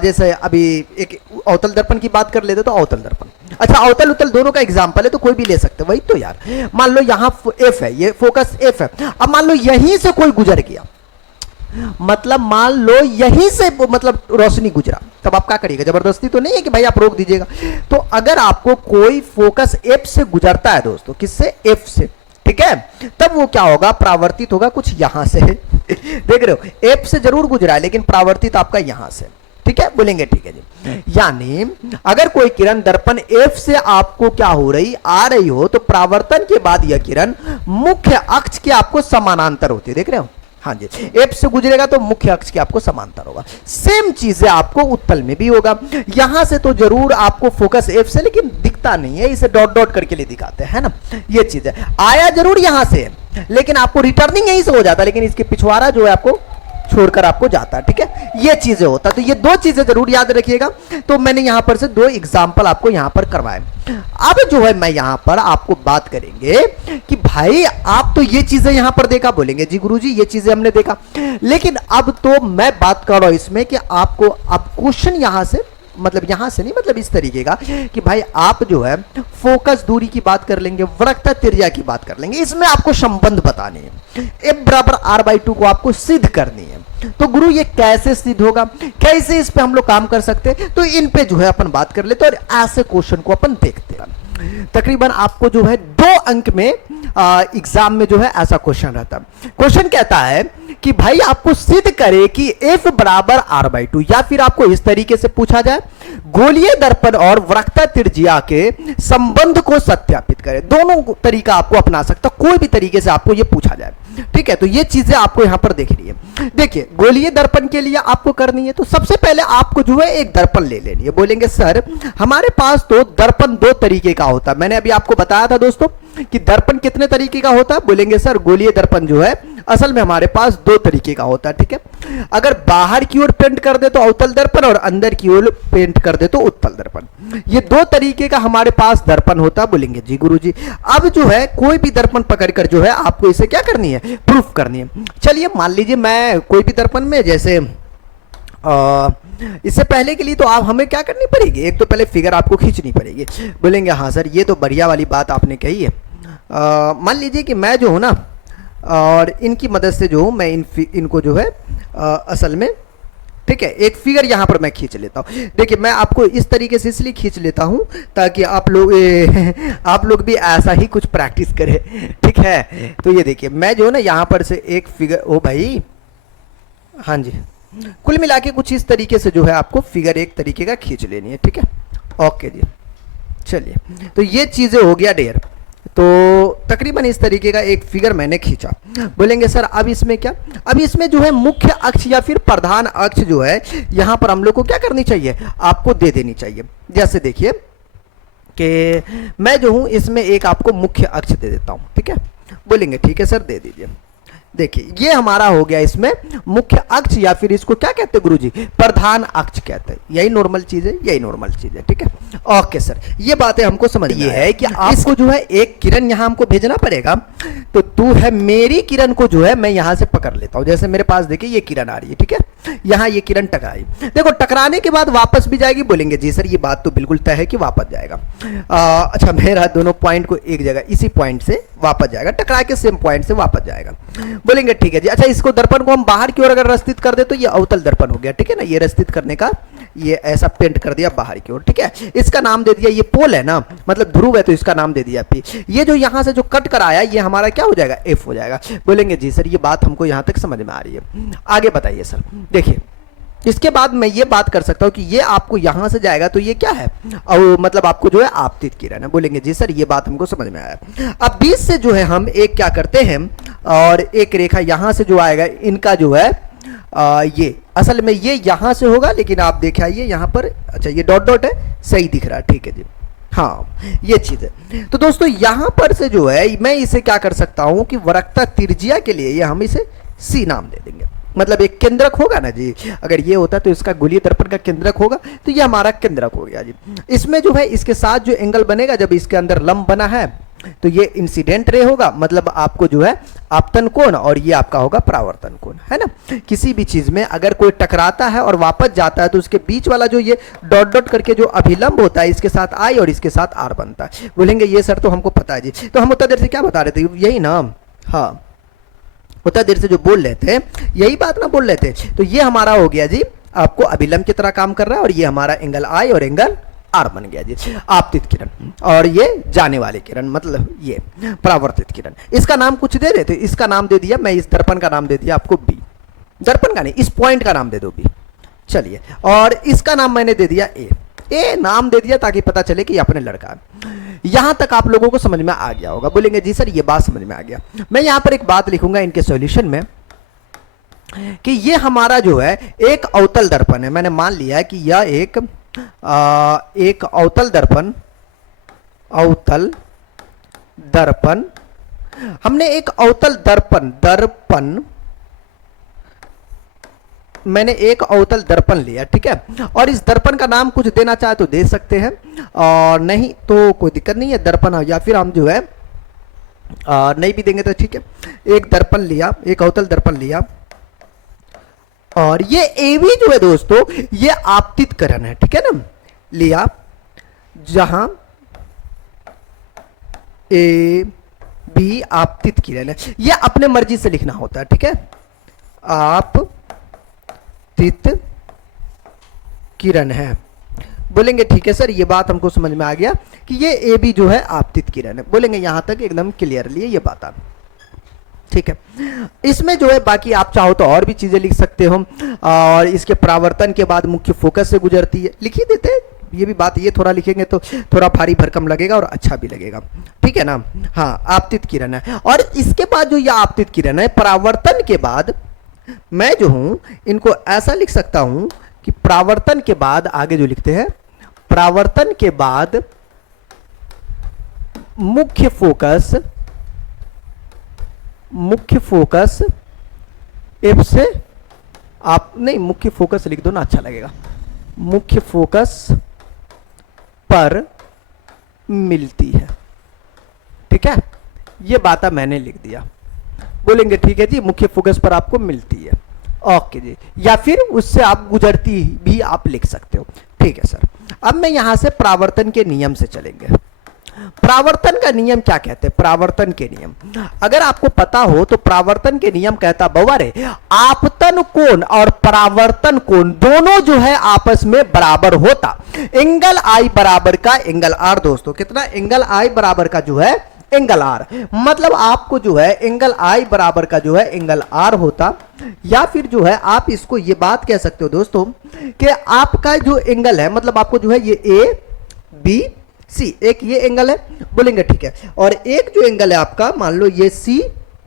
जैसे अभी एक अवतल दर्पण की बात कर लेते तो अवतल दर्पण, अच्छा अवतल उत्तल दोनों का एग्जाम्पल है तो कोई भी ले सकते, वही तो यार। मान लो यहाँ एफ है, ये फोकस एफ है, अब मान लो यहीं से कोई गुजर गया, मतलब मान लो यहीं से मतलब रोशनी गुजरा, तब आप क्या करिएगा? जबरदस्ती तो नहीं है कि भाई आप रोक दीजिएगा। तो अगर आपको कोई फोकस एफ से गुजरता है दोस्तों, किससे? एफ से, ठीक है, तब वो क्या होगा? परावर्तित होगा कुछ यहां से देख रहे हो, एफ से जरूर गुजरा है लेकिन परावर्तित आपका यहां से। ठीक है, बोलेंगे ठीक है जी। यानी अगर कोई किरण दर्पण एफ से आपको क्या हो रही आ रही हो तो परावर्तन के बाद यह किरण मुख्य अक्ष के आपको समानांतर होती है, देख रहे हो? हाँ जी, एफ से गुजरेगा तो मुख्य अक्ष के आपको समांतर होगा। सेम चीज है आपको उत्तल में भी होगा। यहां से तो जरूर आपको फोकस एफ से, लेकिन दिखता नहीं है, इसे डॉट डॉट करके लिए दिखाते हैं ना, ये चीज है। आया जरूर यहां से लेकिन आपको रिटर्निंग यहीं से हो जाता है, लेकिन इसके पिछवाड़ा जो है आपको छोड़कर आपको जाता है, ठीक है, ये चीजें होता है। तो ये दो चीजें जरूर याद रखिएगा। तो मैंने यहां पर से दो एग्जाम्पल आपको यहां पर करवाए। अब जो है मैं यहां पर आपको बात करेंगे कि भाई आप तो ये चीजें यहां पर देखा, बोलेंगे जी गुरुजी ये चीजें हमने देखा, लेकिन अब तो मैं बात कर रहा हूं इसमें कि आपको अब क्वेश्चन यहां से, मतलब यहां से नहीं, मतलब इस तरीके का कि भाई आप जो है फोकस दूरी की बात कर लेंगे, वक्रता त्रिज्या की बात कर लेंगे, इसमें आपको संबंध बताने हैं, F बराबर R/2 को आपको सिद्ध करनी है। तो गुरु ये कैसे सिद्ध होगा, कैसे इस पे हम लोग काम कर सकते हैं, तो इन पे जो है अपन बात कर लेते और ऐसे क्वेश्चन को अपन देखते हैं। तकरीबन आपको जो है 2 अंक में एग्जाम में जो है ऐसा क्वेश्चन रहता है। क्वेश्चन कहता है कि भाई आपको सिद्ध करे कि F बराबर R/2, या फिर आपको इस तरीके से पूछा जाए गोलीय दर्पण और वक्रता त्रिज्या के संबंध को सत्यापित करे। दोनों तरीका आपको अपना सकता, कोई भी तरीके से आपको ये पूछा जाए, ठीक है। तो ये चीजें आपको यहां पर देखनी है। देखिए गोलीय दर्पण के लिए आपको करनी है, तो सबसे पहले आपको जो है एक दर्पण ले लेनी है। बोलेंगे सर हमारे पास तो दर्पण 2 तरीके का होता है, मैंने अभी आपको बताया था दोस्तों कि दर्पण कितने तरीके का होता है। बोलेंगे सर गोलीय दर्पण जो है असल में हमारे पास 2 तरीके का होता है, ठीक है। अगर बाहर की ओर पेंट कर दे तो अवतल दर्पण और अंदर की ओर पेंट कर दे तो उत्तल दर्पण, ये 2 तरीके का हमारे पास दर्पण होता है। बोलेंगे जी गुरुजी अब जो है कोई भी दर्पण पकड़कर जो है आपको इसे क्या करनी है, प्रूफ करनी है। चलिए मान लीजिए मैं कोई भी दर्पण में, जैसे इससे पहले के लिए तो आप हमें क्या करनी पड़ेगी, एक तो पहले फिगर आपको खींचनी पड़ेगी। बोलेंगे हाँ सर ये तो बढ़िया वाली बात आपने कही है। मान लीजिए कि मैं जो हूं ना, और इनकी मदद से जो हूं मैं इनको जो है असल में, ठीक है, एक फिगर यहां पर मैं खींच लेता हूं। देखिए मैं आपको इस तरीके से इसलिए खींच लेता हूं ताकि आप लोग भी ऐसा ही कुछ प्रैक्टिस करें, ठीक है। तो ये देखिए मैं जो है ना यहां पर से एक फिगर, ओ भाई हाँ जी, कुल मिला के कुछ इस तरीके से जो है आपको फिगर एक तरीके का खींच लेनी है, ठीक है। ओके जी चलिए, तो ये चीजें हो गया डेयर। तो तकरीबन इस तरीके का एक फिगर मैंने खींचा। बोलेंगे सर अब इसमें क्या, अब इसमें जो है मुख्य अक्ष या फिर प्रधान अक्ष जो है यहां पर हम लोग को क्या करनी चाहिए, आपको दे देनी चाहिए। जैसे देखिए कि मैं जो हूं इसमें एक आपको मुख्य अक्ष दे देता हूं, ठीक है। बोलेंगे ठीक है सर दे दीजिए। देखिए ये हमारा हो गया इसमें मुख्य अक्ष, या फिर इसको क्या कहते हैं गुरुजी, प्रधान अक्ष कहते हैं। यही नॉर्मल चीज है, यही नॉर्मल चीज है, ठीक है। ओके सर ये बातें हमको समझ ये है कि आपको जो है एक किरण यहां हमको भेजना पड़ेगा। तो तू है मेरी किरण को जो है मैं यहां से पकड़ लेता हूं। जैसे मेरे पास देखिए ये किरण आ रही है, ठीक है, यहां ये किरण टकराई, देखो टकराने के बाद वापस भी जाएगी। बोलेंगे जी सर ये बात तो बिल्कुल तय है कि वापस जाएगा। अच्छा मेरा दोनों पॉइंट को एक जगह इसी पॉइंट से वापस जाएगा, टकरा के सेम पॉइंट से वापस जाएगा। बोलेंगे ठीक है जी। अच्छा इसको दर्पण को हम बाहर की ओर अगर रस्तित कर दे तो ये अवतल दर्पण हो गया, ठीक है ना। ये रस्तित करने का ये ऐसा पेंट कर दिया बाहर की ओर, ठीक है। इसका नाम दे दिया, ये पोल है ना, मतलब ध्रुव है तो इसका नाम दे दिया पी। ये जो यहां से जो कट कर आया ये हमारा क्या हो जाएगा, एफ हो जाएगा। बोलेंगे जी सर ये बात हमको यहां तक समझ में आ रही है, आगे बताइए सर। देखिए इसके बाद मैं ये बात कर सकता हूं कि ये आपको यहां से जाएगा तो ये क्या है, और मतलब आपको जो है आपतित किरण है। बोलेंगे जी सर ये बात हमको समझ में आया। अब बीच से जो है हम एक क्या करते हैं, और एक रेखा यहां से जो आएगा इनका जो है ये असल में ये यहां से होगा, लेकिन आप देखिए यहां पर, अच्छा ये डॉट डॉट है, सही दिख रहा है, ठीक है जी, हाँ ये चीज है। तो दोस्तों यहां पर से जो है मैं इसे क्या कर सकता हूं कि वक्रता त्रिज्या के लिए ये हम इसे सी नाम दे देंगे। मतलब एक केंद्रक होगा ना जी, अगर ये होता तो इसका गोलीय दर्पण का केंद्रक होगा, तो ये हमारा केंद्रक हो गया जी। इसमें जो है इसके साथ जो एंगल बनेगा, जब इसके अंदर लंब बना है तो ये इंसिडेंट रे होगा, मतलब आपको जो है आपतन कोण, और ये आपका होगा परावर्तन कोण, है ना। किसी भी चीज में अगर कोई टकराता है और वापस जाता है तो उसके बीच वाला जो ये डॉट डॉट करके जो अभिलंब होता है इसके साथ आई और इसके साथ आर बनता है। बोलेंगे ये सर तो हमको पता है जी। तो हम उतना देर से क्या बता रहे थे, यही ना, हाँ उतना देर से जो बोल रहे थे यही बात ना बोल रहे थे। तो ये हमारा हो गया जी, आपको अभिलंब की तरह काम कर रहा है, और ये हमारा एंगल आई और एंगल आर बन गया जी, आपतित किरण। और ये जाने वाली किरण, मतलब ये परावर्तित किरण। इसका नाम कुछ दे देते, इसका नाम दे दिया मैं, इस दर्पण का नाम दे दिया आपको बी, दर्पण का नहीं इस पॉइंट का नाम दे दो बी, चलिए। और इसका नाम मैंने दे दिया ए नाम दे दिया ताकि पता चले कि अपने लड़का है। यहां तक आप लोगों को समझ में आ गया होगा। बोलेंगे जी सर ये बात समझ में आ गया। मैं यहां पर एक बात लिखूंगा इनके सॉल्यूशन में कि ये हमारा जो है एक अवतल दर्पण है। मैंने मान लिया है कि यह एक अवतल दर्पण हमने एक अवतल दर्पण मैंने एक अवतल दर्पण लिया, ठीक है, और इस दर्पण का नाम कुछ देना चाहे तो दे सकते हैं, और नहीं तो कोई दिक्कत नहीं है, दर्पण या फिर हम जो है नहीं भी देंगे तो ठीक है। एक दर्पण लिया, एक अवतल दर्पण लिया, और ये ए बी जो है दोस्तों ये आपतित करण है, ठीक है ना, लिया, जहां ए बी आपतित किरण है। ये अपने मर्जी से लिखना होता है, ठीक है, आपतित किरण है। बोलेंगे ठीक है सर, ये बात हमको समझ में आ गया कि ये ए बी जो है आपतित किरण है। बोलेंगे यहां तक एकदम क्लियरली ये बात आ, ठीक है। इसमें जो है बाकी आप चाहो तो और भी चीजें लिख सकते हो, और इसके परावर्तन के बाद मुख्य फोकस से गुजरती है, लिख ही देते हैं ये भी बात। ये थोड़ा लिखेंगे तो थोड़ा भारी भरकम लगेगा और अच्छा भी लगेगा, ठीक है ना। हाँ, आपतित किरण है, और इसके बाद जो ये आपतित किरण है परावर्तन के बाद मैं जो हूं इनको ऐसा लिख सकता हूं कि परावर्तन के बाद आगे जो लिखते हैं, परावर्तन के बाद मुख्य फोकस एफ से आप नहीं, मुख्य फोकस लिख दो ना, अच्छा लगेगा, मुख्य फोकस पर मिलती है, ठीक है। ये बात मैंने लिख दिया। बोलेंगे ठीक है जी, मुख्य फोकस पर आपको मिलती है, ओके जी, या फिर उससे आप गुजरती भी आप लिख सकते हो, ठीक है सर। अब मैं यहां से परावर्तन के नियम से चलेंगे। परावर्तन का नियम क्या कहते हैं? परावर्तन के नियम अगर आपको पता हो तो परावर्तन के नियम कहता बउआ रे, आपतन कोण और परावर्तन कोण दोनों जो है आपस में बराबर होता। एंगल आई बराबर का एंगल आर, दोस्तों कितना, एंगल आई बराबर का जो है एंगल आर, मतलब आपको जो है एंगल आई बराबर का जो है एंगल आर होता, या फिर जो है आप इसको ये बात कह सकते हो दोस्तों कि आपका जो एंगल है, मतलब आपको जो है ये ए बी सी, एक ये एंगल है, बोलेंगे ठीक है, और एक जो एंगल है आपका मान लो ये सी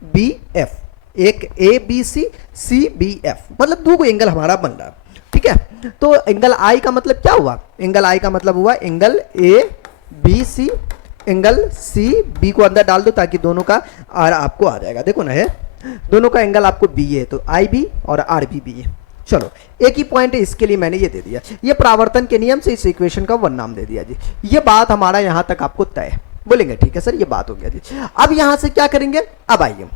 बी एफ, एक A B C B F, मतलब दो एंगल हमारा बन रहा है, ठीक है। तो एंगल आई का मतलब क्या हुआ? एंगल आई का मतलब हुआ angle A B C, angle C B को अंदर डाल दो ताकि दोनों का आर आपको आ जाएगा, देखो ना, है दोनों का एंगल आपको बी है, तो आई बी और आर बी है। चलो एक ही पॉइंट है, इसके लिए मैंने ये दे दिया, ये परावर्तन के नियम से इस इक्वेशन का वन नाम दे दिया जी। ये बात हमारा यहां तक आपको तय है। बोलेंगे ठीक है सर, ये बात हो गया जी। अब यहां से क्या करेंगे? अब आइए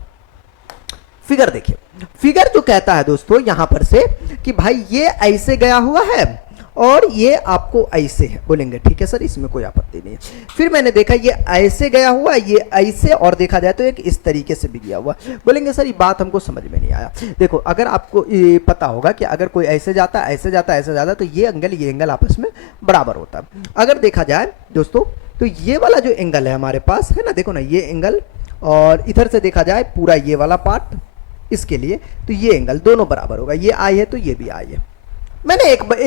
फिगर देखिए। फिगर जो कहता है दोस्तों यहां पर से कि भाई ये ऐसे गया हुआ है और ये आपको ऐसे है। बोलेंगे ठीक है सर, इसमें कोई आपत्ति नहीं है। फिर मैंने देखा ये ऐसे गया हुआ, ये ऐसे, और देखा जाए तो एक इस तरीके से भी गया हुआ। बोलेंगे सर ये बात हमको समझ में नहीं आया। देखो अगर आपको ये पता होगा कि अगर कोई ऐसे जाता, ऐसे जाता, ऐसे जाता, तो ये एंगल आपस में बराबर होता है। अगर देखा जाए दोस्तों तो ये वाला जो एंगल है हमारे पास है ना, देखो ना ये एंगल, और इधर से देखा जाए पूरा ये वाला पार्ट, इसके लिए तो ये एंगल दोनों बराबर होगा। ये आई है तो ये भी आई है। मैंने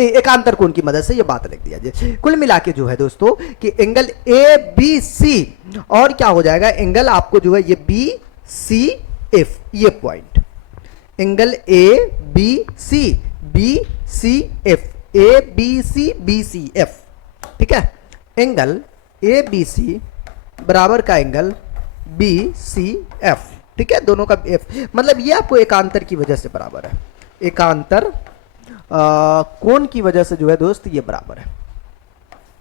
एकांतर कोण की मदद से ये बात लिख दिया जी। कुल मिला के जो है दोस्तों कि एंगल ए बी सी, और क्या हो जाएगा एंगल आपको जो है ये बी सी एफ, ये point angle A B C F, A B C F, ठीक है। एंगल ए बी सी बराबर का एंगल बी सी एफ, ठीक है, दोनों का एफ, मतलब ये आपको एकांतर की वजह से बराबर है। एकांतर कोण की वजह से जो है दोस्त ये बराबर है,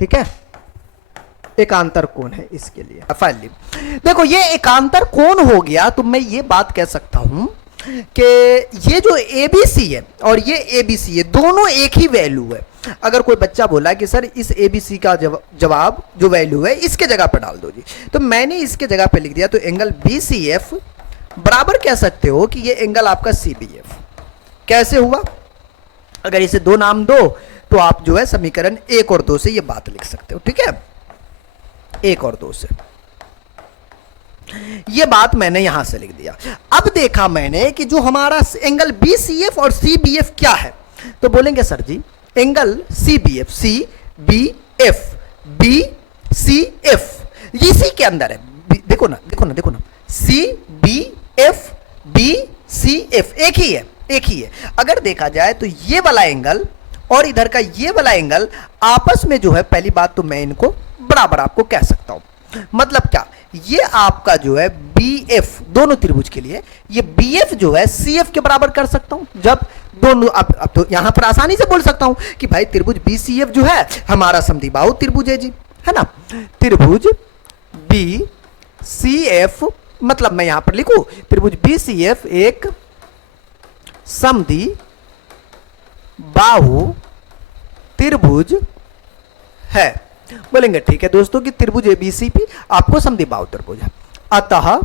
ठीक है, एकांतर कोण है इसके लिए। फाइनली देखो ये एकांतर कोण हो गया, तो मैं ये बात कह सकता हूं कि ये जो ABC है और ये ABC है दोनों एक ही वैल्यू है। अगर कोई बच्चा बोला कि सर इस ABC का जवाब जो वैल्यू है इसके जगह पर डाल दो जी, तो मैंने इसके जगह पे लिख दिया, तो एंगल BCF बराबर कह सकते हो कि ये एंगल आपका CBF। कैसे हुआ? अगर इसे दो नाम दो तो आप जो है समीकरण 1 और 2 से ये बात लिख सकते हो, ठीक है, 1 और 2 से ये बात मैंने यहां से लिख दिया। अब देखा मैंने कि जो हमारा एंगल BCF और CBF क्या है, तो बोलेंगे सर जी एंगल CBF, CBF, BCF इसी के अंदर है। देखो ना CBF BCF एक ही है। अगर देखा जाए तो ये वाला एंगल और इधर का ये वाला एंगल आपस में जो है, पहली बात तो मैं इनको बराबर आपको कह सकता हूं। मतलब क्या, ये आपका जो है बी एफ दोनों त्रिभुज के लिए, ये बी एफ जो है सी एफ के बराबर कर सकता हूं जब दोनों, अब तो यहां पर आसानी से बोल सकता हूं कि भाई त्रिभुज बी सी एफ जो है हमारा समद्विबाहु त्रिभुज है जी, है ना। त्रिभुज बी सी एफ, मतलब मैं यहां पर लिखूं त्रिभुज बी सी एफ एक समद्विबाहु त्रिभुज है। बोलेंगे ठीक है दोस्तों कि त्रिभुज एबीसीपी आपको समद्विबाहु त्रिभुज है। अतः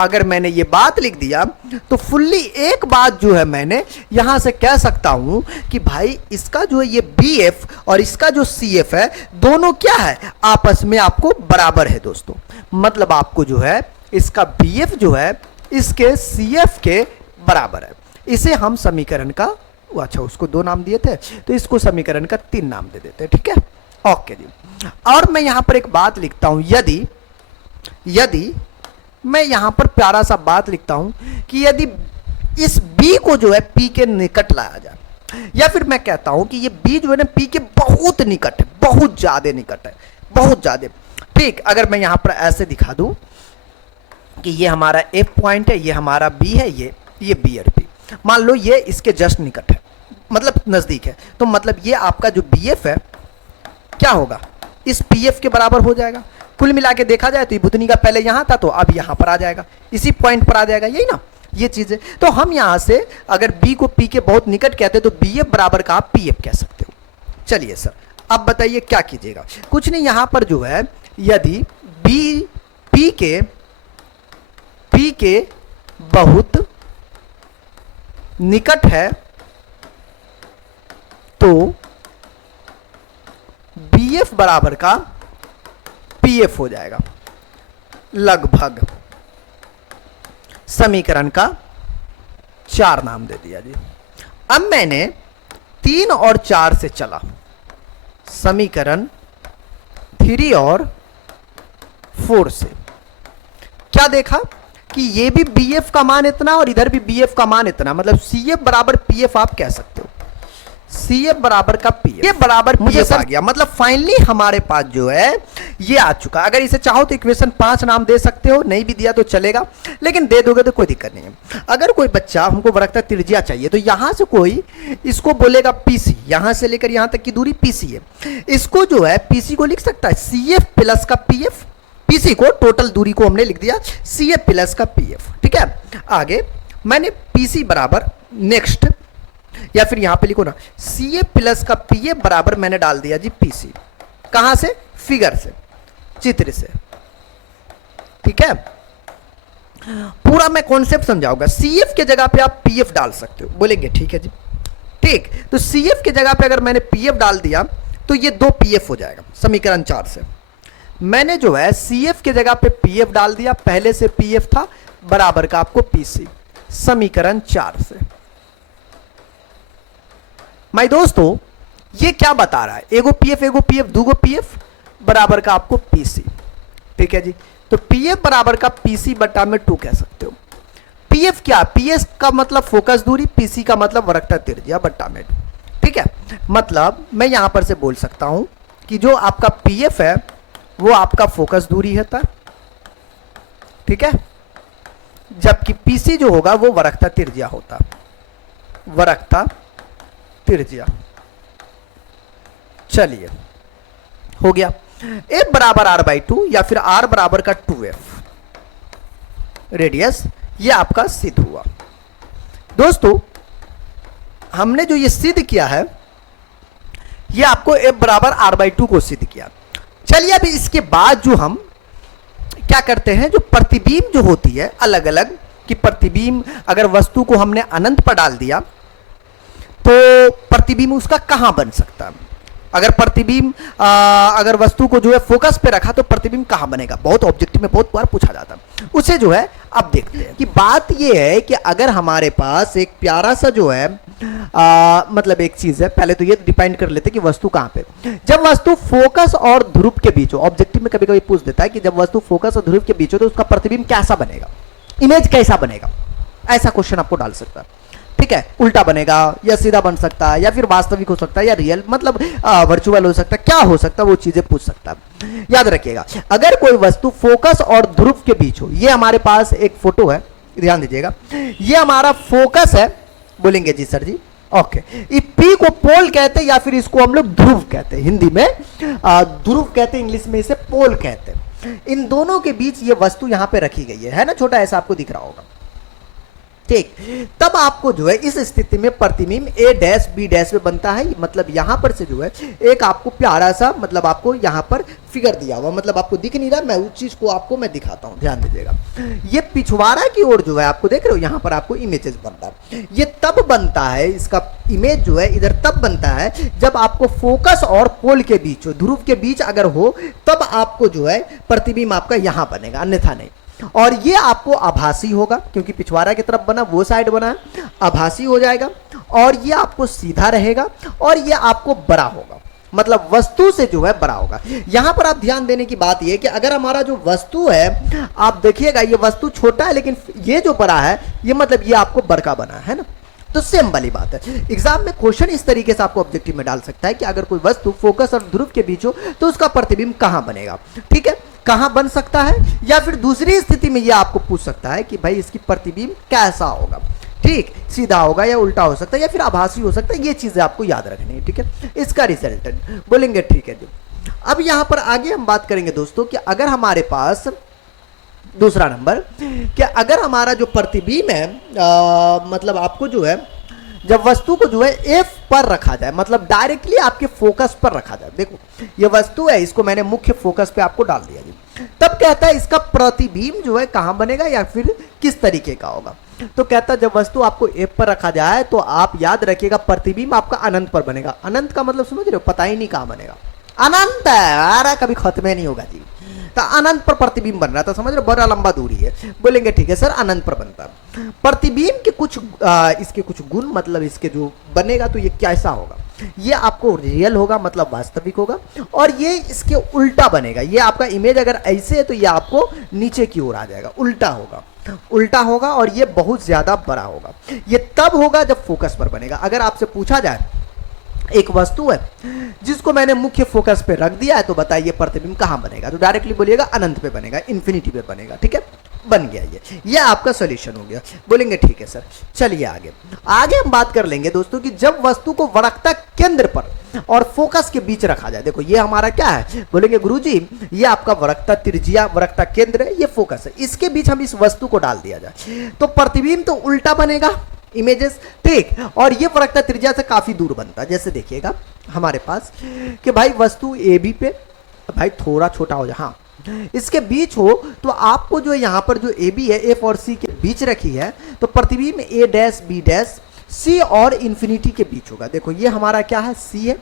अगर मैंने ये बात लिख दिया तो फुल्ली एक बात जो है मैंने यहां से कह सकता हूं कि भाई इसका जो है ये बी एफ और इसका जो सी एफ है दोनों क्या है, आपस में आपको बराबर है दोस्तों। मतलब आपको जो है इसका बी एफ जो है इसके सी एफ के बराबर है। इसे हम समीकरण का, अच्छा उसको 2 नाम दिए थे तो इसको समीकरण का 3 नाम दे देते हैं, ठीक है, ओके जी। और मैं यहां पर एक बात लिखता हूं, यदि मैं यहां पर प्यारा सा बात लिखता हूं कि यदि इस b को जो है p के निकट लाया जाए, या फिर मैं कहता हूं कि ये b जो है ना p के बहुत निकट है, बहुत ज्यादा निकट है, बहुत ज्यादा, ठीक। अगर मैं यहां पर ऐसे दिखा दूं कि ये हमारा f पॉइंट है, ये हमारा b है, ये b और p, मान लो ये इसके जस्ट निकट है, मतलब नजदीक है, तो मतलब ये आपका जो bf है क्या होगा, इस pf के बराबर हो जाएगा। कुल मिला के देखा जाए तो ये बुतनी का पहले यहां था तो अब यहां पर आ जाएगा, इसी पॉइंट पर आ जाएगा, यही ना ये चीज है। तो हम यहां से अगर b को p के बहुत निकट कहते हैं तो bf बराबर का आप pf कह सकते हो। चलिए सर अब बताइए क्या कीजिएगा, कुछ नहीं, यहां पर जो है यदि b p के बहुत निकट है तो bf बराबर का pf हो जाएगा लगभग। समीकरण का 4 नाम दे दिया जी। अब मैंने 3 और 4 से चला, समीकरण 3 और 4 से क्या देखा कि ये भी bf का मान इतना और इधर भी bf का मान इतना, मतलब cf बराबर pf आप कह सकते हो, CF बराबर का PF, ये बराबर PF आ गया। मतलब फाइनली हमारे पास जो है ये आ चुका। अगर इसे चाहो तो इक्वेशन 5 नाम दे सकते हो, नहीं भी दिया तो चलेगा, लेकिन दे दोगे तो कोई दिक्कत नहीं है। अगर कोई बच्चा हमको वक्रता त्रिज्या चाहिए तो यहां से कोई इसको बोलेगा PC, यहां से लेकर यहां तक की दूरी PC है, इसको जो है PC को लिख सकता है CF प्लस का PF, PC को टोटल दूरी को हमने लिख दिया CF प्लस का PF, ठीक है। आगे मैंने PC बराबर नेक्स्ट, या फिर यहां पे लिखो ना CF प्लस का PF बराबर मैंने डाल दिया जी PC, कहां से, फिगर से, चित्र से, ठीक है। पूरा मैं कॉन्सेप्ट समझाऊंगा। CF के जगह पे आप PF डाल सकते हो, बोलेंगे ठीक है जी, ठीक। तो CF के जगह पे अगर मैंने PF डाल दिया तो ये 2 PF हो जाएगा समीकरण 4 से। मैंने जो है CF के जगह पे PF डाल दिया, पहले से PF था, बराबर का आपको PC समीकरण 4 से। माय दोस्तों ये क्या बता रहा है, एगो PF दूगो PF बराबर का आपको PC, ठीक है जी। तो PF बराबर का PC बटा में 2 कह सकते हो। PF क्या, PS का मतलब फोकस दूरी, PC का मतलब वक्रता त्रिज्या बटा में 2, ठीक है। मतलब मैं यहां पर से बोल सकता हूं कि जो आपका PF है वो आपका फोकस दूरी है, ठीक है, जबकि PC जो होगा वो वक्रता त्रिज्या होता, वक्रता त्रिज्या। चलिए हो गया। F बराबर r/2 या फिर r बराबर का 2f रेडियस, ये आपका सिद्ध हुआ। दोस्तों हमने जो ये सिद्ध किया है ये आपको F बराबर r/2 को सिद्ध किया। चलिए अभी इसके बाद जो हम क्या करते हैं, जो प्रतिबिंब जो होती है अलग अलग कि प्रतिबिंब अगर वस्तु को हमने अनंत पर डाल दिया तो प्रतिबिंब उसका कहां बन सकता है, अगर प्रतिबिंब अगर वस्तु को जो है फोकस पे रखा तो प्रतिबिंब कहां बनेगा, बहुत ऑब्जेक्टिव में बहुत बार पूछा जाता है। उसे जो है अब देखते हैं कि बात ये है कि अगर हमारे पास एक प्यारा सा जो है मतलब एक चीज है, पहले तो ये डिपेंड कर लेते कि वस्तु कहां पे, जब वस्तु फोकस और ध्रुव के बीच हो, ऑब्जेक्टिव में कभी कभी पूछ देता है कि जब वस्तु फोकस और ध्रुव के बीच हो तो उसका प्रतिबिंब कैसा बनेगा, इमेज कैसा बनेगा, ऐसा क्वेश्चन आपको डाल सकता है। ठीक है, उल्टा बनेगा या सीधा बन सकता है या फिर वास्तविक हो सकता है या रियल मतलब वर्चुअल हो सकता है, क्या हो सकता है वो चीजें पूछ सकता है। याद रखिएगा, अगर कोई वस्तु फोकस और ध्रुव के बीच हो, ये हमारे पास एक फोटो है, ध्यान दीजिएगा, ये हमारा फोकस है, बोलेंगे जी सर जी, ओके। पी को पोल कहते हैं या फिर इसको हम लोग ध्रुव कहते हैं, हिंदी में ध्रुव कहते हैं, इंग्लिश में इसे पोल कहते हैं। इन दोनों के बीच ये वस्तु यहां पे रखी गई है ना, छोटा ऐसा आपको दिख रहा होगा, ठीक। तब आपको जो है इस स्थिति में प्रतिबिंब ए डैश बी डैश में बनता है, मतलब यहां पर से जो है एक आपको प्यारा सा, मतलब आपको यहां पर फिगर दिया हुआ, मतलब आपको दिख नहीं रहा, मैं उस चीज को आपको मैं दिखाता हूं, ध्यान दीजिएगा। ये पिछवाड़ा की ओर जो है आपको देख रहे हो, यहां पर आपको इमेजेस बनता है। ये तब बनता है, इसका इमेज जो है इधर तब बनता है जब आपको फोकस और पोल के बीच हो, ध्रुव के बीच अगर हो, तब आपको जो है प्रतिबिंब आपका यहां बनेगा, अन्यथा नहीं। और ये आपको आभासी होगा, क्योंकि पिछवाड़ा की तरफ बना, वो साइड बना है, आभासी हो जाएगा। और ये आपको सीधा रहेगा और ये आपको बड़ा होगा, मतलब वस्तु से जो है बड़ा होगा। यहां पर आप ध्यान देने की बात ये कि अगर हमारा जो वस्तु है, आप देखिएगा ये वस्तु छोटा है, लेकिन ये जो बड़ा है, ये मतलब ये आपको बड़का बना है ना, तो सेम वाली बात है। एग्जाम में क्वेश्चन इस तरीके से आपको ऑब्जेक्टिव में डाल सकता है कि अगर कोई वस्तु फोकस और ध्रुव के बीच हो तो उसका प्रतिबिंब कहां बनेगा, ठीक है, कहां बन सकता है। या फिर दूसरी स्थिति में यह आपको पूछ सकता है कि भाई इसकी प्रतिबिंब कैसा होगा, ठीक, सीधा होगा या उल्टा हो सकता है या फिर आभासी हो सकता है, ये चीजें आपको याद रखनी है, ठीक है। इसका रिजल्टेंट बोलेंगे, ठीक है जी। अब यहां पर आगे हम बात करेंगे दोस्तों कि अगर हमारे पास दूसरा नंबर, कि अगर हमारा जो प्रतिबिंब है, मतलब आपको जो है जब वस्तु को जो है एफ पर रखा जाए, मतलब डायरेक्टली आपके फोकस पर रखा जाए, देखो ये वस्तु है, इसको मैंने मुख्य फोकस पे आपको डाल दिया जी, तब कहता है इसका प्रतिबिंब जो है कहां बनेगा या फिर किस तरीके का होगा। तो कहता है जब वस्तु आपको एफ पर रखा जाए तो आप याद रखिएगा प्रतिबिंब आपका अनंत पर बनेगा। अनंत का मतलब समझ रहे हो, पता ही नहीं कहां बनेगा, अनंत है, अरे कभी खत्म नहीं होगा जी, तो अनंत पर प्रतिबिंब बन रहा था, समझ रहे हो, बड़ा लंबा दूरी है, बोलेंगे ठीक है सर, अनंत पर बनता है। प्रतिबिंब के कुछ इसके कुछ गुण, मतलब इसके जो बनेगा तो ये कैसा होगा, ये आपको रियल होगा, मतलब वास्तविक होगा, और ये इसके उल्टा बनेगा। ये आपका इमेज अगर ऐसे है तो ये आपको नीचे की ओर आ जाएगा, उल्टा होगा, उल्टा होगा, और ये बहुत ज्यादा बड़ा होगा। ये तब होगा जब फोकस पर बनेगा। अगर आपसे पूछा जाए एक वस्तु है जिसको मैंने मुख्य फोकस पे रख दिया है, तो बताइए प्रतिबिंब कहां बनेगा, तो डायरेक्टली बोलिएगा अनंत पे बनेगा, इन्फिनिटी पे बनेगा, ठीक है, बन गया ये आपका सॉल्यूशन हो गया, बोलेंगे ठीक है सर। चलिए आगे हम बात कर लेंगे दोस्तों कि जब वस्तु को वक्रता केंद्र पर और फोकस के बीच रखा जाए, देखो ये हमारा क्या है, बोलेंगे गुरुजी ये आपका वक्रता त्रिज्या, वक्रता केंद्र है, ये फोकस है, इसके बीच हम इस वस्तु को डाल दिया जाए तो प्रतिबिंब तो उल्टा बनेगा, इमेजेस, ठीक, और ये वक्रता त्रिज्या से काफी दूर बनता है। जैसे देखिएगा हमारे पास कि भाई वस्तु ए बी पे, भाई थोड़ा छोटा हो जाए, हाँ इसके बीच हो, तो आपको जो यहां पर जो ए बी है, एफ और सी के बीच रखी है, तो प्रतिबिंब A dash B dash C और इंफिनिटी के बीच होगा। देखो ये हमारा क्या है, सी है,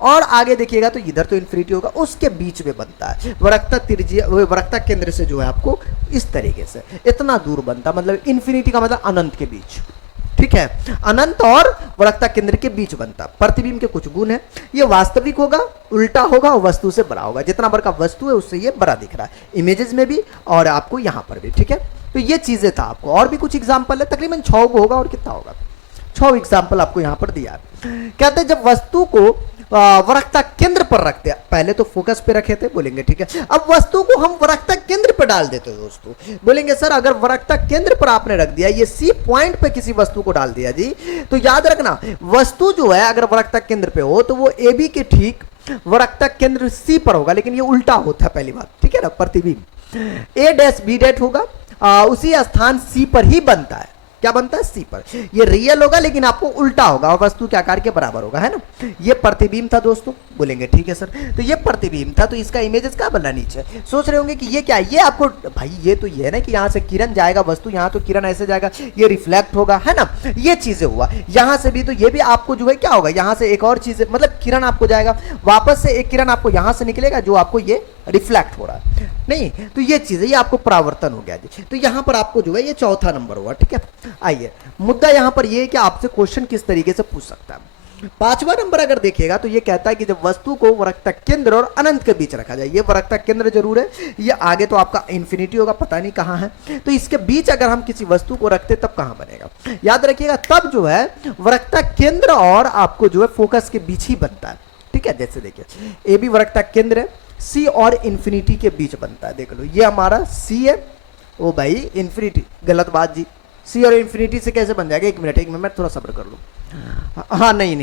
और आगे देखिएगा तो इधर तो इंफिनिटी होगा, उसके बीच में बनता है वक्रता त्रिज्या, वक्रता केंद्र से जो है आपको इस तरीके से इतना दूर बनता, मतलब इंफिनिटी का मतलब अनंत के बीच, ठीक है, अनंत और वक्रता केंद्र के बीच बनता। प्रतिबिंब के कुछ गुण है, ये वास्तविक होगा, उल्टा होगा और वस्तु से बड़ा होगा, जितना बड़ा वस्तु है उससे ये बड़ा दिख रहा है, इमेजेस में भी और आपको यहां पर भी, ठीक है। तो ये चीजें था, आपको और भी कुछ एग्जांपल है, तकरीबन 6 होगा, और कितना होगा, 6 एग्जांपल आपको यहां पर दिया है। कहते हैं जब वस्तु को वक्रता केंद्र पर रखते हैं, पहले तो फोकस पे रखे थे, बोलेंगे ठीक है, अब वस्तु को हम वक्रता केंद्र पर डाल देते हैं दोस्तों, बोलेंगे सर अगर वक्रता केंद्र पर आपने रख दिया, ये सी पॉइंट पे किसी वस्तु को डाल दिया जी, तो याद रखना वस्तु जो है अगर वक्रता केंद्र पे हो तो वो ए बी के ठीक वक्रता केंद्र सी पर होगा, लेकिन ये उल्टा होता है, पहली बात, ठीक है ना, प्रतिबिंब ए डैश बी डैश होगा, उसी स्थान सी पर ही बनता है, क्या बनता है, सी पर, ये रियल होगा लेकिन आपको उल्टा होगा और वस्तु के आकार के बराबर होगा, है ना। ये प्रतिबिंब था दोस्तों, बोलेंगे ठीक है सर, तो ये प्रतिबिंब था, तो इसका इमेजेस क्या बना नीचे, सोच रहे होंगे कि ये क्या है, ये आपको भाई ये तो ये है ना कि यहाँ से किरण जाएगा वस्तु, यहाँ तो किरण ऐसे जाएगा, ये रिफ्लेक्ट होगा, है ना, ये चीजें हुआ, यहाँ से भी तो ये भी आपको जो है क्या होगा, यहाँ से एक और चीज, मतलब किरण आपको जाएगा, वापस से एक किरण आपको यहाँ से निकलेगा जो आपको ये रिफ्लेक्ट हो रहा है, नहीं, तो ये चीज है, ये आपको परावर्तन हो गया जी, तो यहाँ पर आपको जो है ये 4था नंबर हुआ, ठीक है। आइए मुद्दा यहाँ पर ये है कि आपसे क्वेश्चन किस तरीके से पूछ सकता है। पांचवा नंबर अगर देखिएगा तो ये कहता है कि जब वस्तु को वक्रता केंद्र और अनंत के बीच रखा जाए, ये वक्रता केंद्र जरूर है, ये आगे तो आपका इन्फिनिटी होगा, पता नहीं कहाँ है, तो इसके बीच अगर हम किसी वस्तु को रखते तब कहाँ बनेगा, याद रखिएगा तब जो है वक्रता केंद्र और आपको जो है फोकस के बीच ही बनता है, ठीक है। जैसे देखिए ए बी वक्रता केंद्र है, सी और इन्फिनिटी के बीच बनता है, देख लो ये हमारा सी है, ओ भाई इन्फिनिटी, गलत बात जी, सी और इन्फिनिटी से कैसे बन जाएगा, एक मिनट थोड़ा सब्र कर लो, हाँ नहीं,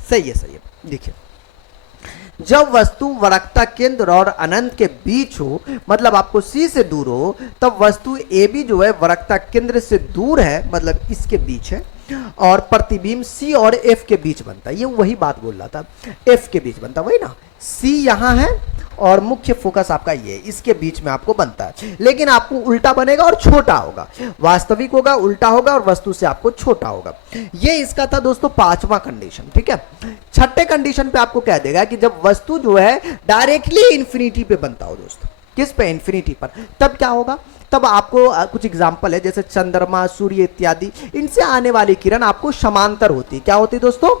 सही है, देखिए जब वस्तु वक्रता केंद्र और अनंत के बीच हो, मतलब आपको सी से दूर हो, तब वस्तु ए बी जो है वक्रता केंद्र से दूर है, मतलब इसके बीच है, और प्रतिबिंब सी और एफ के बीच बनता है, ये वही बात बोल रहा था, एफ के बीच बनता है, वही ना, सी यहाँ है और मुख्य फोकस आपका ये, इसके बीच में आपको बनता है, लेकिन आपको उल्टा बनेगा और छोटा होगा, वास्तविक होगा, उल्टा होगा और वस्तु से आपको छोटा होगा। ये इसका था दोस्तों पांचवा कंडीशन, ठीक है। छठे कंडीशन पे आपको कह देगा कि जब वस्तु जो है डायरेक्टली इन्फिनिटी पे बनता हो दोस्तों, किस पे, इन्फिनिटी पर, तब क्या होगा, तब आपको कुछ एग्जाम्पल है जैसे चंद्रमा, सूर्य इत्यादि, इनसे आने वाली किरण आपको समांतर होती है, क्या होती है दोस्तों,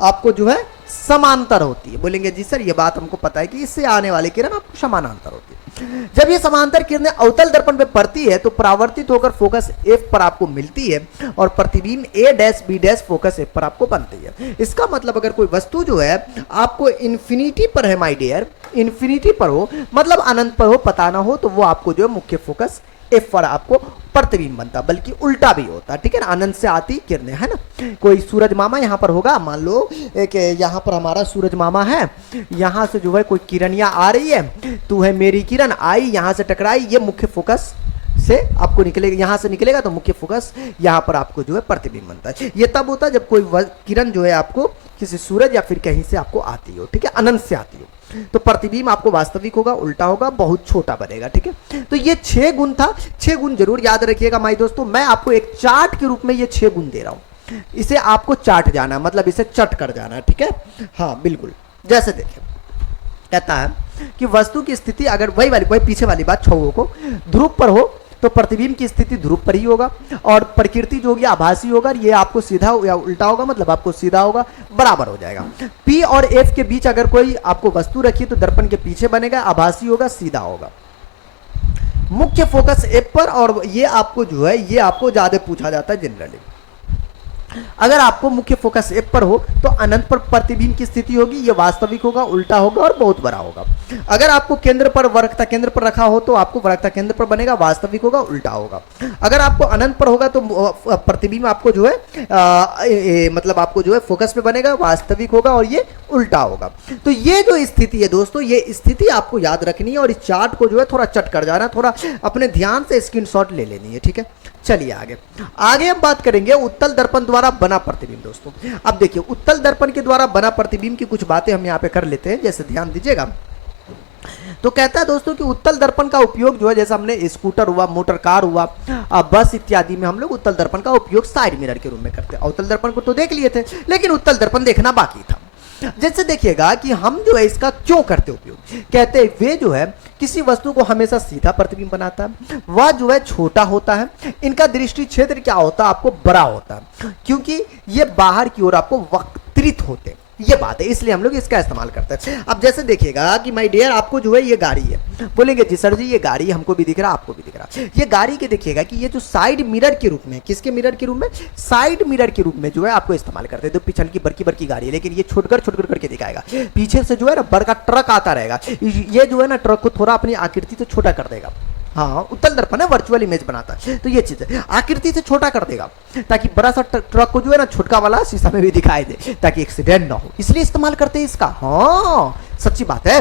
आपको जो है समांतर होती है। बोलेंगे जी सर ये बात हमको पता है कि इससे आने वाली किरण आपको समानांतर होती है। जब ये समांतर किरणें अवतल दर्पण पे पड़ती है तो परावर्तित होकर फोकस एफ पर आपको मिलती है और प्रतिबिंब A dash B dash focus F पर आपको बनती है। इसका मतलब अगर कोई वस्तु जो है आपको इन्फिनिटी पर है माय डियर, इन्फिनिटी पर हो, मतलब अनंत पर हो, पता ना हो, तो वो आपको जो है मुख्य फोकस एफ पर आपको प्रतिबिंब बनता, बल्कि उल्टा भी होता, ठीक है ना, अनंत से आती किरणें, है ना। कोई सूरज मामा यहाँ पर होगा, मान लो कि यहाँ पर हमारा सूरज मामा है, यहाँ से जो है कोई किरणियाँ आ रही है, तू है मेरी किरण आई, यहाँ से टकराई, ये मुख्य फोकस से आपको निकलेगा, यहाँ से निकलेगा तो मुख्य फोकस यहाँ पर आपको जो है प्रतिबिंब बनता है। ये तब होता है जब कोई किरण जो है आपको किसी सूरज या फिर कहीं से आपको आती हो, ठीक है, अनंत से आती हो, तो प्रतिबिंब आपको वास्तविक होगा, उल्टा होगा, बहुत छोटा बनेगा, ठीक है। तो ये 6 गुण था, 6 गुण जरूर याद रखिएगा माय दोस्तों। मैं आपको एक चार्ट के रूप में ये 6 गुण दे रहा हूं, इसे आपको चार्ट जाना, मतलब इसे चट कर जाना, ठीक है, हाँ बिल्कुल। जैसे देखिए कहता है कि वस्तु की स्थिति अगर वही पीछे वाली बात, छवों को ध्रुव पर हो तो प्रतिबिंब की स्थिति ध्रुव पर ही होगा, और प्रकृति जो होगी आभासी होगा, ये आपको सीधा या उल्टा होगा, मतलब आपको सीधा होगा, बराबर हो जाएगा। P और F के बीच अगर कोई आपको वस्तु रखी तो दर्पण के पीछे बनेगा, आभासी होगा, सीधा होगा। मुख्य फोकस F पर, और ये आपको जो है ये आपको ज्यादा पूछा जाता है जनरली। अगर आपको मुख्य फोकस एफ पर हो तो अनंत पर प्रतिबिंब की स्थिति होगी, ये वास्तविक होगा, उल्टा होगा और बहुत बड़ा होगा। अगर आपको केंद्र पर वक्रता केंद्र पर रखा हो तो आपको वक्रता केंद्र पर बनेगा, वास्तविक होगा, उल्टा होगा। अगर आपको अनंत पर होगा तो प्रतिबिंब आपको जो है मतलब आपको जो है फोकस पे बनेगा, वास्तविक होगा और ये उल्टा होगा। तो ये जो स्थिति है दोस्तों, ये स्थिति आपको याद रखनी है और इस चार्ट को जो है थोड़ा चट कर जाना, थोड़ा अपने ध्यान से स्क्रीनशॉट ले लेनी है, ठीक है। चलिए आगे हम बात करेंगे उत्तल दर्पण द्वारा बना प्रतिबिंब दोस्तों। अब देखिए उत्तल दर्पण के द्वारा बना प्रतिबिंब की कुछ बातें हम यहाँ पे कर लेते हैं, जैसे ध्यान दीजिएगा। तो कहता है दोस्तों कि उत्तल दर्पण का उपयोग जो है, जैसे हमने स्कूटर हुआ, मोटर कार हुआ, बस इत्यादि में हम लोग उत्तल दर्पण का उपयोग साइड मिरर के रूप में करते हैं। अवतल दर्पण को तो देख लिए थे, लेकिन उत्तल दर्पण देखना बाकी था। जैसे देखिएगा कि हम जो है इसका क्यों करते उपयोग, कहते हैं वे जो है किसी वस्तु को हमेशा सीधा प्रतिबिंब बनाता है, वह जो है छोटा होता है, इनका दृष्टि क्षेत्र क्या होता है, आपको बड़ा होता है, क्योंकि ये बाहर की ओर आपको वक्रित होते हैं, ये बात है, इसलिए हम लोग इसका इस्तेमाल करते हैं। अब जैसे देखिएगा कि माय डियर आपको जो है ये गाड़ी है, बोलेंगे जी सर जी ये गाड़ी हमको भी दिख रहा, आपको भी दिख रहा। ये गाड़ी के देखिएगा कि ये जो साइड मिरर के रूप में, किसके मिरर के रूप में, साइड मिरर के रूप में जो है आपको इस्तेमाल करते हैं। तो पिछल की बड़की गाड़ी है, लेकिन ये छोटकर करके दिखाएगा, पीछे से जो है ना बड़ा ट्रक आता रहेगा, ये जो है ना ट्रक को थोड़ा अपनी आकृति से छोटा कर देगा। हाँ उत्तल दर्पण है, वर्चुअल इमेज बनाता है, तो ये चीज है, आकृति से छोटा कर देगा ताकि बड़ा सा ट्रक को जो है ना छोटका वाला शीशा में भी दिखाई दे, ताकि एक्सीडेंट ना हो, इसलिए इस्तेमाल करते हैं इसका। हाँ सच्ची बात है,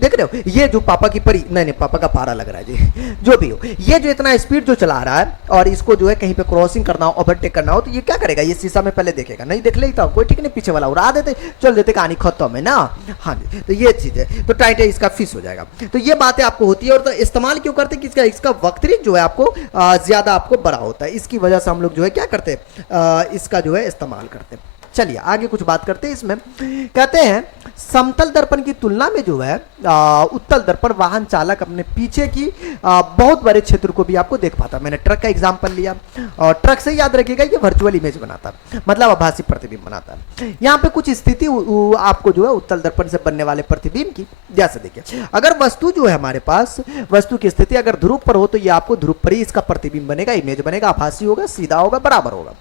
देख रहे हो ये जो पापा की परी, नहीं पापा का पारा लग रहा है जी, जो भी हो, ये जो इतना स्पीड जो चला रहा है और इसको जो है कहीं पे क्रॉसिंग करना हो, ओवरटेक करना हो, तो ये क्या करेगा, ये शीशा में पहले देखेगा, नहीं देख लेता कोई ठीक नहीं, पीछे वाला उड़ा देते, चल देते, कहानी खत्म है ना। हाँ जी, तो ये चीज है, तो टाइट है इसका फिक्स हो जाएगा। तो ये बातें आपको होती है, और तो इस्तेमाल क्यों करते हैं कि इसका वक्रित जो है आपको ज्यादा आपको बड़ा होता है, इसकी वजह से हम लोग जो है क्या करते हैं, इसका जो है इस्तेमाल करते हैं। चलिए आगे कुछ बात करते हैं। इसमें कहते हैं समतल दर्पण की तुलना में जो है उत्तल दर्पण वाहन चालक अपने पीछे की बहुत बड़े क्षेत्र को भी आपको देख पाता। मैंने ट्रक का एग्जांपल लिया और ट्रक से याद रखिएगा ये वर्चुअल इमेज बनाता है, मतलब आभासी प्रतिबिंब बनाता है। यहाँ पे कुछ स्थिति आपको जो है उत्तल दर्पण से बनने वाले प्रतिबिंब की, जैसे देखिए अगर वस्तु जो है हमारे पास, वस्तु की स्थिति अगर ध्रुव पर हो तो ये आपको ध्रुव पर ही इसका प्रतिबिंब बनेगा, इमेज बनेगा, आभासी होगा, सीधा होगा, बराबर होगा।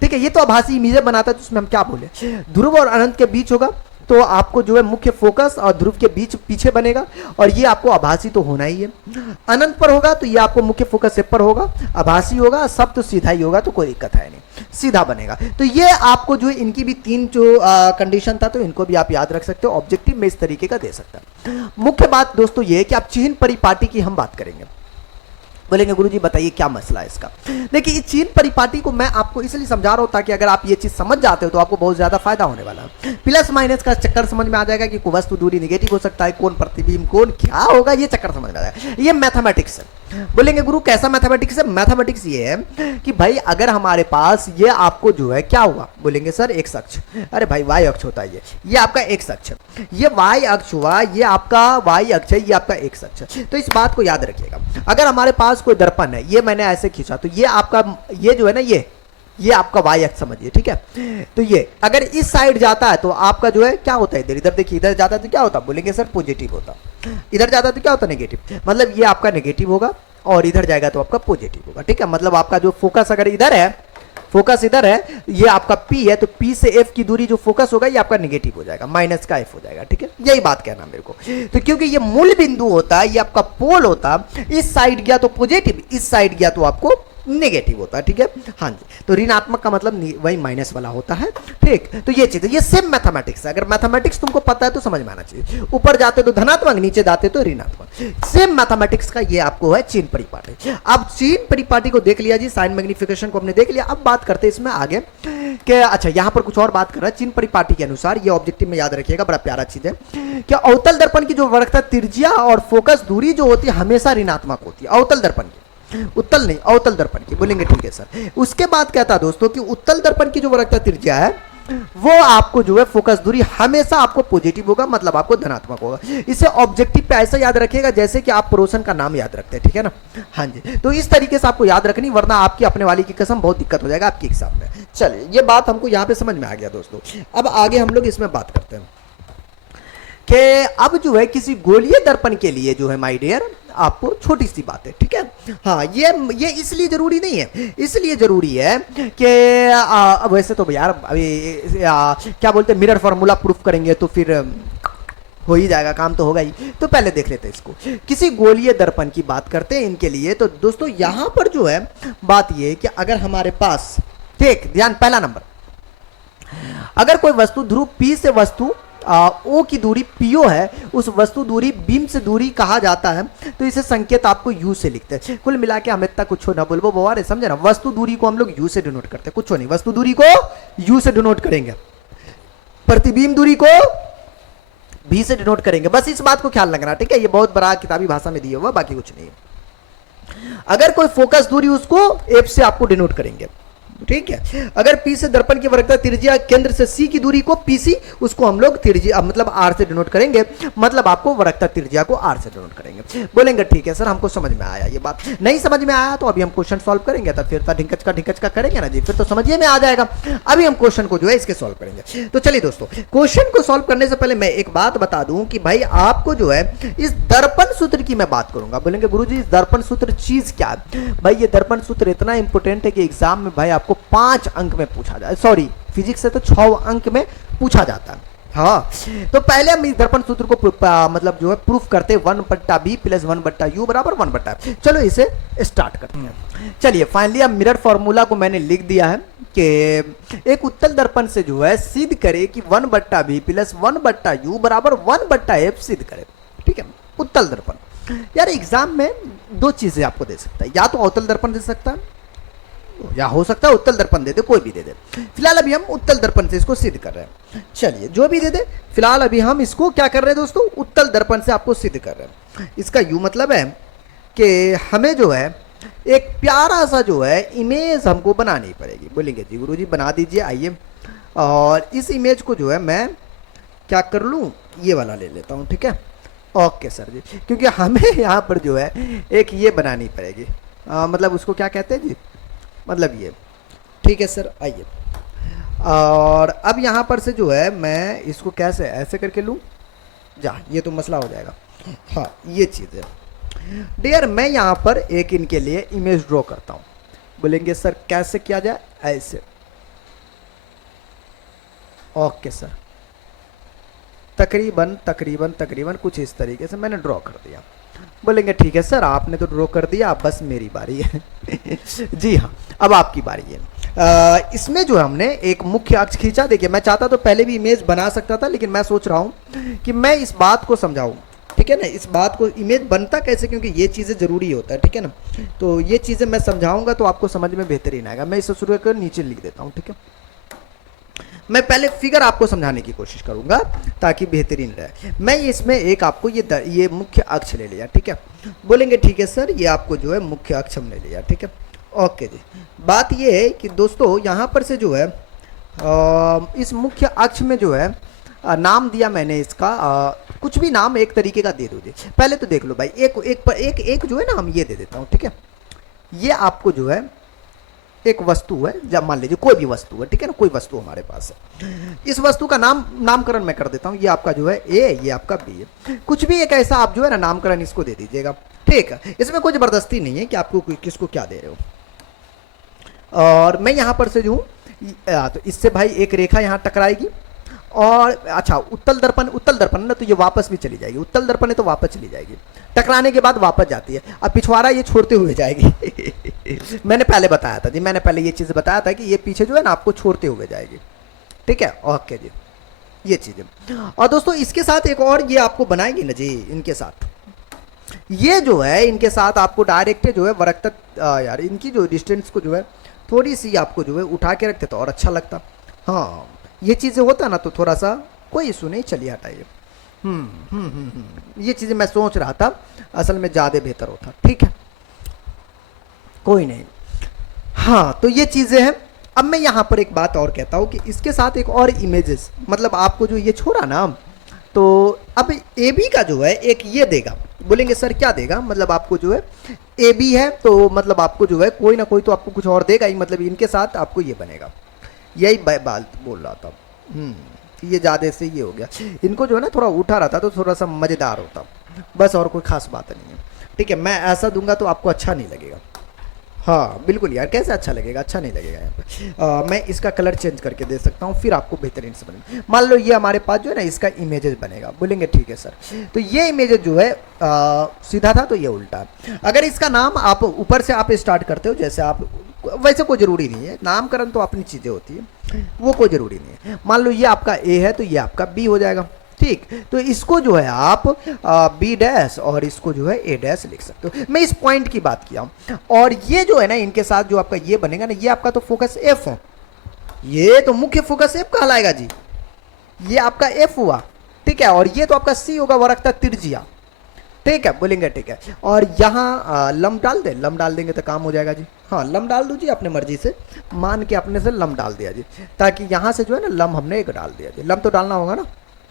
ठीक है, ये तो आभासी इमेज बनाता है, तो उसमें हम क्या बोले, ध्रुव और अनंत के बीच होगा तो आपको जो है मुख्य फोकस और ध्रुव के बीच पीछे बनेगा, और ये आपको आभासी तो होना ही है। अनंत पर होगा तो ये आपको मुख्य फोकस से पर होगा, आभासी होगा, सब तो सीधा ही होगा, तो कोई दिक्कत है नहीं, सीधा बनेगा। तो ये आपको जो इनकी भी तीन जो कंडीशन था, तो इनको भी आप याद रख सकते हो। ऑब्जेक्टिव में इस तरीके का दे सकता है। मुख्य बात दोस्तों ये है कि आप चिह्न परिपाटी की हम बात करेंगे। बोलेंगे गुरुजी बताइए क्या मसला है इसका। देखिए इस चिह्न परिपाटी को मैं आपको इसलिए समझा रहा हूं ताकि अगर आप ये चीज समझ जाते हो तो आपको बहुत ज्यादा फायदा होने वाला है। प्लस माइनस का चक्कर समझ में आ जाएगा कि वस्तु दूरी निगेटिव हो सकता है, कौन प्रतिबिंब कौन क्या होगा, ये चक्कर समझ में आ जाएगा। ये मैथमेटिक्स है। बोलेंगे गुरु कैसा मैथमेटिक्स है? मैथमेटिक्स ये है कि भाई अगर हमारे पास ये आपको जो है क्या हुआ, बोलेंगे सर एक्स अक्ष, अरे भाई वाई अक्ष होता है, ये आपका एक्स अक्ष है, ये वाई अक्ष हुआ, ये आपका वाई अक्ष है, ये आपका एक्स अक्ष है। तो इस बात को याद रखिएगा। अगर हमारे पास कोई दर्पण है, ये मैंने ऐसे खींचा तो ये आपका, ये जो है ना ये आपका वाई अक्ष समझिए, ठीक है। तो ये अगर इस साइड जाता है तो आपका जो है क्या होता है, इधर, इधर देखिए, इधर जाता है तो क्या होता, बोलेंगे सर पॉजिटिव होता, इधर जाता है तो क्या होता, नेगेटिव, मतलब ये आपका नेगेटिव होगा और इधर जाएगा तो आपका पॉजिटिव होगा, ठीक है। मतलब आपका जो फोकस अगर इधर है, फोकस इधर है, ये आपका P है, तो P से F की दूरी जो फोकस होगा ये आपका नेगेटिव हो जाएगा, माइनस का F हो जाएगा, ठीक है। यही बात कहना मेरे को। तो क्योंकि ये मूल बिंदु होता है, ये आपका पोल होता, इस साइड गया तो पॉजिटिव, इस साइड गया तो आपको नेगेटिव होता है, ठीक है। हाँ जी, तो ऋणात्मक का मतलब वही माइनस वाला होता है, ठीक। तो ये चीज, ये सेम मैथमेटिक्स है। अगर मैथमेटिक्स तुमको पता है तो समझ में आना चाहिए। ऊपर जाते तो धनात्मक, नीचे जाते तो ऋणात्मक। सेम मैथमेटिक्स का ये आपको है चिन्ह परिपाटी। अब चिन्ह परिपाटी को देख लिया जी, साइन मैग्निफिकेशन को हमने देख लिया। अब बात करते हैं इसमें आगे कि अच्छा यहाँ पर कुछ और बात कर रहा है। चिन्ह परिपाटी के अनुसार ये ऑब्जेक्टिव में याद रखिएगा, बड़ा प्यारा चीज है कि अवतल दर्पण की जो वक्रता त्रिज्या और फोकस दूरी जो होती है हमेशा ऋणात्मक होती है, अवतल दर्पण की, उत्तल नहीं, अवतल दर्पण की। बोलेंगे ठीक है सर। उसके बाद कहता दोस्तों कि उत्तल दर्पण की जो वक्रता त्रिज्या है वो आपको जो है फोकस दूरी हमेशा आपको पॉजिटिव होगा, मतलब आपको धनात्मक होगा। इसे ऑब्जेक्टिव पे ऐसा याद रखिएगा जैसे कि आप पड़ोसन का नाम याद रखते हैं, ठीक है ना। हाँ जी, तो इस तरीके से आपको याद रखनी, वरना आपकी अपने वाली की कसम बहुत दिक्कत हो जाएगा आपके एग्जाम में। चलिए ये बात हमको यहाँ पे समझ में आ गया दोस्तों। अब आगे हम लोग इसमें बात करते हैं कि अब जो है किसी गोलीय दर्पण के लिए जो है माय डियर आपको छोटी सी बात है, ठीक है। हाँ ये इसलिए जरूरी नहीं है, इसलिए जरूरी है कि वैसे तो यार अभी क्या बोलते हैं, मिरर फार्मूला प्रूफ करेंगे तो फिर हो ही जाएगा, काम तो होगा ही। तो पहले देख लेते हैं इसको, किसी गोलीय दर्पण की बात करते हैं इनके लिए। तो दोस्तों यहां पर जो है बात ये कि अगर हमारे पास, ठीक ध्यान, पहला नंबर, अगर कोई वस्तु ध्रुव P से वस्तु O की दूरी PO है, उस वस्तु दूरी बीम से दूरी कहा जाता है, तो इसे संकेत आपको U से लिखते हैं। कुल मिला के हम इतना कुछ ना बोलबो बवार, समझे ना। वस्तु दूरी को हम लोग U से डिनोट करते हैं, कुछ नहीं, वस्तु दूरी को U से डिनोट करेंगे, प्रतिबिंब दूरी को B से डिनोट करेंगे। बस इस बात को ख्याल रखना, ठीक है। ये बहुत बड़ा किताबी भाषा में दिया हुआ, बाकी कुछ नहीं है। अगर कोई फोकस दूरी उसको F से आपको डिनोट करेंगे, ठीक है। अगर P से दर्पण की वक्रता त्रिज्या केंद्र से C की दूरी को PC, उसको हम लोग त्रिज्या मतलब R से डिनोट करेंगे, मतलब आपको वक्रता त्रिज्या को R से डिनोट करेंगे। बोलेंगे ठीक है सर, हमको समझ में आया। ये बात नहीं समझ में आया तो अभी हम क्वेश्चन सॉल्व करेंगे, तो फिर ढिंकच का करेंगे ना जी, फिर तो समझिए में आ जाएगा। अभी हम क्वेश्चन को जो है इसके सॉल्व करेंगे। तो चलिए दोस्तों, क्वेश्चन को सॉल्व करने से पहले मैं एक बात बता दूं कि भाई आपको जो है इस दर्पण सूत्र की मैं बात करूंगा। बोलेंगे गुरुजी इस दर्पण सूत्र चीज क्या है? भाई ये दर्पण सूत्र इतना इंपॉर्टेंट है कि एग्जाम में भाई आपको 5 अंक में पूछा जाए, सॉरी फिजिक्स से तो 6 अंक में पूछा जाता है। हाँ, तो पहले हम इस दर्पण सूत्र को मतलब जो है प्रूफ करते हैं, 1/b + 1/u बराबर 1/f। चलो इसे स्टार्ट करते हैं। चलिए फाइनली अब मिरर फॉर्मूला को मैंने लिख दिया है कि एक उत्तल दर्पण से जो है सिद्ध करे कि 1/b + 1/u बराबर 1/f सिद्ध करे, ठीक है। उत्तल दर्पण यार एग्जाम में 2 चीजें आपको दे सकता है, या तो अवतल दर्पण दे सकता है या हो सकता है उत्तल दर्पण दे दे, कोई भी दे दे। फिलहाल अभी हम उत्तल दर्पण से इसको सिद्ध कर रहे हैं। चलिए जो भी दे दे, फिलहाल अभी हम इसको क्या कर रहे हैं दोस्तों, उत्तल दर्पण से आपको सिद्ध कर रहे हैं। इसका यू मतलब है कि हमें जो है एक प्यारा सा जो है इमेज हमको बनानी पड़ेगी। बोलेंगे जी गुरुजी बना दीजिए, आइए और इस इमेज को जो है मैं क्या कर लूँ, ये वाला ले लेता हूँ, ठीक है। ओके सर जी, क्योंकि हमें यहाँ पर जो है एक ये बनानी पड़ेगी, मतलब उसको क्या कहते हैं जी, मतलब ये, ठीक है सर। आइए, और अब यहाँ पर से जो है मैं इसको कैसे ऐसे करके लूँ, जा ये तो मसला हो जाएगा। हाँ ये चीज़ है डियर, मैं यहाँ पर एक इनके लिए इमेज ड्रॉ करता हूँ। बोलेंगे सर कैसे किया जाए, ऐसे। ओके सर, तकरीबन तकरीबन तकरीबन कुछ इस तरीके से मैंने ड्रॉ कर दिया। बोलेंगे ठीक है सर, आपने तो ड्रॉ कर दिया, अब बस मेरी बारी है। जी हाँ, अब आपकी बारी है। इसमें जो हमने एक मुख्य अक्ष खींचा। देखिए मैं चाहता तो पहले भी इमेज बना सकता था, लेकिन मैं सोच रहा हूँ कि मैं इस बात को समझाऊँ, ठीक है ना, इस बात को, इमेज बनता कैसे, क्योंकि ये चीज़ें ज़रूरी होता है, ठीक है ना। तो ये चीज़ें मैं समझाऊंगा तो आपको समझ में बेहतरीन आएगा। मैं इसे शुरू कर नीचे लिख देता हूँ, ठीक है। मैं पहले फिगर आपको समझाने की कोशिश करूंगा ताकि बेहतरीन रहे। मैं इसमें एक आपको ये मुख्य अक्ष ले लिया, ठीक है। बोलेंगे ठीक है सर, ये आपको जो है मुख्य अक्ष हमने लिया, ठीक है। ओके जी, बात ये है कि दोस्तों यहाँ पर से जो है इस मुख्य अक्ष में जो है नाम दिया मैंने इसका, कुछ भी नाम एक तरीके का दे दो जी। पहले तो देख लो भाई, एक जो है ना, हम ये दे देता हूँ, ठीक है। ये आपको जो है एक वस्तु है, जब मान लीजिए कोई भी वस्तु है, ठीक है ना, कोई वस्तु हमारे पास है। इस वस्तु का नामकरण मैं कर देता हूँ। ये आपका जो है ए, ये आपका बी है। कुछ भी एक ऐसा आप जो है ना नामकरण इसको दे दीजिएगा, ठीक है। इसमें कोई जबरदस्ती नहीं है कि आपको किसको क्या दे रहे हो। और मैं यहाँ पर से जो हूँ, तो इससे भाई एक रेखा यहाँ टकराएगी, और अच्छा उत्तल दर्पण ना, तो ये वापस भी चली जाएगी। उत्तल दर्पण है तो वापस चली जाएगी, टकराने के बाद वापस जाती है। अब पिछवाड़ा ये छोड़ते हुए जाएगी। मैंने पहले बताया था जी, मैंने पहले ये चीज़ बताया था कि ये पीछे जो है ना आपको छोड़ते हुए जाएगी, ठीक है। ओके जी, ये चीज़ें। और दोस्तों इसके साथ एक और ये आपको बनाएगी ना जी, इनके साथ ये जो है, इनके साथ आपको डायरेक्ट जो है वर्क तक, यार इनकी जो डिस्टेंस को जो है थोड़ी सी आपको जो है उठा के रखते तो और अच्छा लगता। हाँ ये चीज़ें होता ना तो थोड़ा सा कोई इशू नहीं, चलिए हटाइए। ये चीज़ें मैं सोच रहा था, असल में ज़्यादा बेहतर होता, ठीक है, कोई नहीं। हाँ तो ये चीज़ें हैं। अब मैं यहाँ पर एक बात और कहता हूँ कि इसके साथ एक और इमेजेस, मतलब आपको जो ये छोड़ा ना, तो अब ए बी का जो है एक ये देगा। बोलेंगे सर क्या देगा, मतलब आपको जो है ए बी है तो मतलब आपको जो है कोई ना कोई तो आपको कुछ और देगा ही, मतलब इनके साथ आपको ये बनेगा। यही बात बोल रहा था। ये ज़्यादा से ये हो गया, इनको जो है ना थोड़ा उठा रहा था तो थोड़ा सा मज़ेदार होता, बस और कोई ख़ास बात नहीं है, ठीक है। मैं ऐसा दूंगा तो आपको अच्छा नहीं लगेगा। हाँ बिल्कुल यार, कैसे अच्छा लगेगा, अच्छा नहीं लगेगा यहाँ पे। मैं इसका कलर चेंज करके दे सकता हूँ, फिर आपको बेहतरीन से बनेगा। मान लो ये हमारे पास जो है ना इसका इमेजेस बनेगा। बोलेंगे ठीक है सर, तो ये इमेजेस जो है सीधा था तो ये उल्टा है। अगर इसका नाम आप ऊपर से आप स्टार्ट करते हो, जैसे आप, वैसे कोई ज़रूरी नहीं है, नामकरण तो अपनी चीज़ें होती है, वो कोई ज़रूरी नहीं है। मान लो ये आपका ए है तो ये आपका बी हो जाएगा, ठीक। तो इसको जो है आप बी डैश और इसको जो है ए डैश लिख सकते हो। मैं इस पॉइंट की बात किया हूँ। और ये जो है ना इनके साथ जो आपका ये बनेगा ना, ये आपका तो फोकस एफ है, ये तो मुख्य फोकस एफ कहलाएगा जी, ये आपका एफ हुआ, ठीक है। और ये तो आपका सी होगा, वरकता त्रिज्या, ठीक है। बोलेंगे ठीक है, और यहाँ लम डाल दे, लम डाल देंगे तो काम हो जाएगा जी। हाँ लम डाल दो जी, अपने मर्जी से मान के अपने से लम डाल दिया जी, ताकि यहाँ से जो है ना लम हमने एक डाल दिया जी। लम तो डालना होगा ना,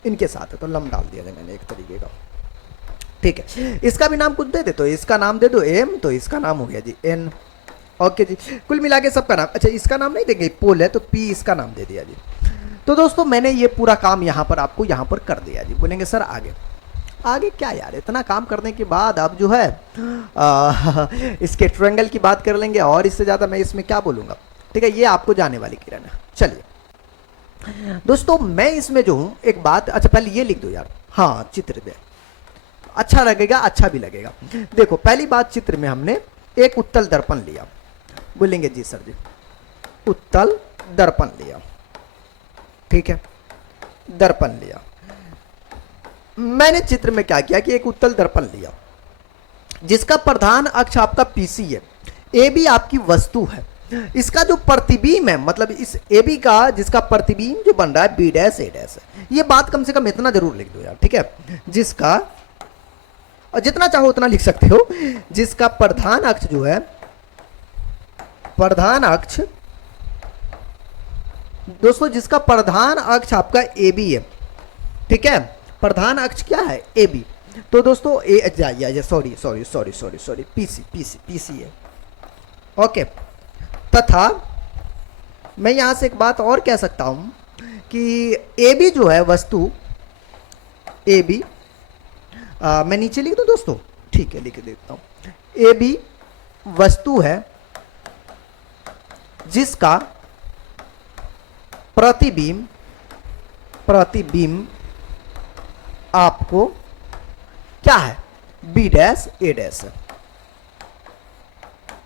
इनके साथ है तो लम डाल दिया जाए मैंने एक तरीके का, ठीक है। इसका भी नाम कुछ दे दे, तो इसका नाम दे दो एम, तो इसका नाम हो गया जी एन। ओके जी, कुल मिला के सबका नाम, अच्छा इसका नाम नहीं देंगे, पोल है तो पी इसका नाम दे दिया जी। तो दोस्तों मैंने ये पूरा काम यहाँ पर आपको यहाँ पर कर दिया जी। बोलेंगे सर आगे, आगे क्या यार, इतना काम करने के बाद अब जो है इसके ट्रायंगल की बात कर लेंगे, और इससे ज़्यादा मैं इसमें क्या बोलूँगा, ठीक है। ये आपको जाने वाली किरण है। चलिए दोस्तों मैं इसमें जो हूँ एक बात, अच्छा पहले ये लिख दो यार, हाँ चित्र दे, अच्छा लगेगा, अच्छा भी लगेगा। देखो पहली बात, चित्र में हमने एक उत्तल दर्पण लिया। बोलेंगे जी सर जी, उत्तल दर्पण लिया, ठीक है, दर्पण लिया। मैंने चित्र में क्या किया कि एक उत्तल दर्पण लिया जिसका प्रधान अक्ष आपका पीसी है, ए बी आपकी वस्तु है, इसका जो प्रतिबिंब है, मतलब इस ए बी का जिसका प्रतिबिंब जो बन रहा है बी डैश ए डैश है। ये बात कम से कम इतना जरूर लिख दो यार, ठीक है, जिसका, और जितना चाहो उतना लिख सकते हो, जिसका प्रधान अक्ष जो है, प्रधान अक्ष दोस्तों जिसका प्रधान अक्ष आपका ए बी है, ठीक है, प्रधान अक्ष क्या है ए बी, तो दोस्तों सॉरी पीसी है, ओके। तथा मैं यहां से एक बात और कह सकता हूं कि ए बी जो है वस्तु, ए बी मैं नीचे लिख दूं दोस्तों, ठीक है लिख देता हूं, ए बी वस्तु है जिसका प्रतिबिंब आपको क्या है बी डैश ए डैश है,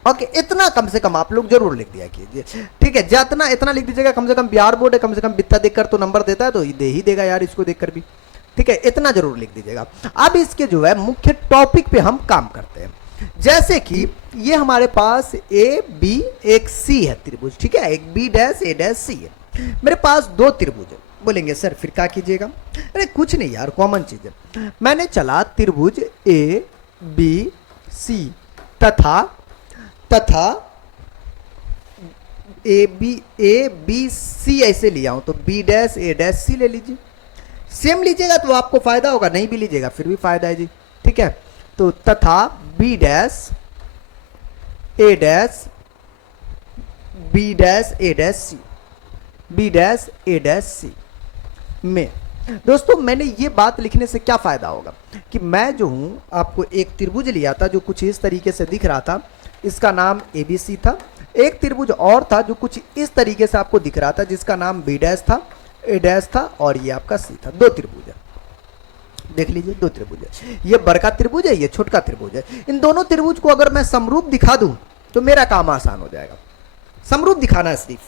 ओके। इतना कम से कम आप लोग जरूर लिख दिया कीजिए, ठीक है। जितना इतना लिख दीजिएगा, कम से कम बिहार बोर्ड है, कम से कम बित्ता देखकर तो नंबर देता है, तो दे ही देगा यार इसको देखकर भी, ठीक है। इतना जरूर लिख दीजिएगा। अब इसके जो है मुख्य टॉपिक पे हम काम करते हैं। जैसे कि ये हमारे पास ए बी एक सी है त्रिभुज, ठीक है, एक B dash A dash C है। मेरे पास दो त्रिभुज है। बोलेंगे सर फिर क्या कीजिएगा? अरे कुछ नहीं यार, कॉमन चीज है। मैंने चला त्रिभुज ए बी सी तथा ए बी सी ऐसे लिया हूं, तो B dash A dash C ले लीजिए। सेम लीजिएगा तो आपको फायदा होगा, नहीं भी लीजिएगा फिर भी फायदा है जी, ठीक है। तो तथा B dash A dash B dash A dash C, B dash A dash C में दोस्तों मैंने ये बात लिखने से क्या फायदा होगा कि मैं जो हूं आपको एक त्रिभुज लिया था जो कुछ इस तरीके से दिख रहा था, इसका नाम ABC था। एक त्रिभुज और था जो कुछ इस तरीके से आपको दिख रहा था, जिसका नाम B डैश था, A डैश था और ये आपका C था। दो त्रिभुज है, देख लीजिए दो त्रिभुज है। ये बड़का त्रिभुज है, ये छोटका त्रिभुज है। इन दोनों त्रिभुज को अगर मैं समरूप दिखा दूं तो मेरा काम आसान हो जाएगा। समरूप दिखाना है सिर्फ,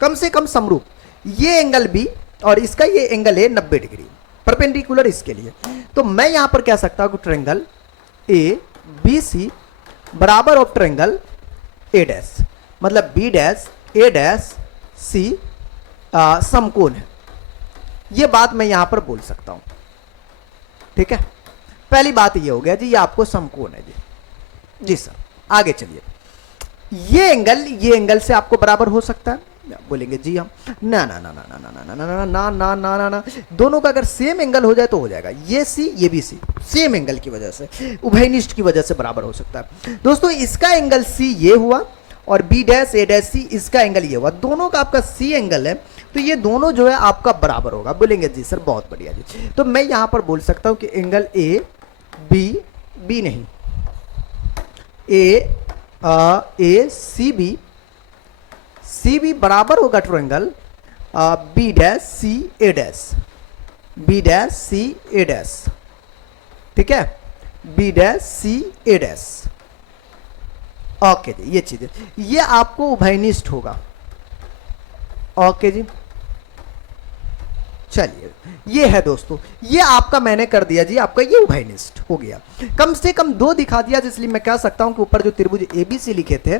कम से कम समरूप। ये एंगल B और इसका ये एंगल है 90 डिग्री परपेंडिकुलर इसके लिए। तो मैं यहां पर कह सकता हूं ट्रायंगल ABC बराबर ऑफ ट्रायंगल ए डैश, मतलब B dash A dash C समकोण है। यह बात मैं यहां पर बोल सकता हूं, ठीक है। पहली बात ये हो गया जी, ये आपको समकोण है जी सर। आगे चलिए, ये एंगल से आपको बराबर हो सकता है? बोलेंगे जी हम ना ना ना ना ना ना ना ना ना ना ना ना ना, दोनों का अगर सेम एंगल हो जाए तो हो जाएगा। ये सी ये भी सी, सेम एंगल की वजह से, उभयनिष्ठ की वजह से बराबर हो सकता है। दोस्तों इसका एंगल सी ये हुआ और B dash A dash C इसका एंगल ये हुआ, दोनों का आपका सी एंगल है, तो ये दोनों जो है आपका बराबर होगा। बोलेंगे जी सर बहुत बढ़िया जी। तो मैं यहां पर बोल सकता हूं कि एंगल ए बी नहीं ए सी बी बराबर होगा ट्रायंगल बी डैश सी ए डैश, बी डैश सी ए डैश, ठीक है, बी डैश सी ए डैश। ओके जी, ये चीज है, ये आपको उभयनिष्ठ होगा। ओके जी, चलिए ये है दोस्तों, ये आपका मैंने कर दिया जी, आपका ये उभयनिष्ठ हो गया। कम से कम दो दिखा दिया, इसलिए मैं कह सकता हूं कि ऊपर जो त्रिभुज ABC लिखे थे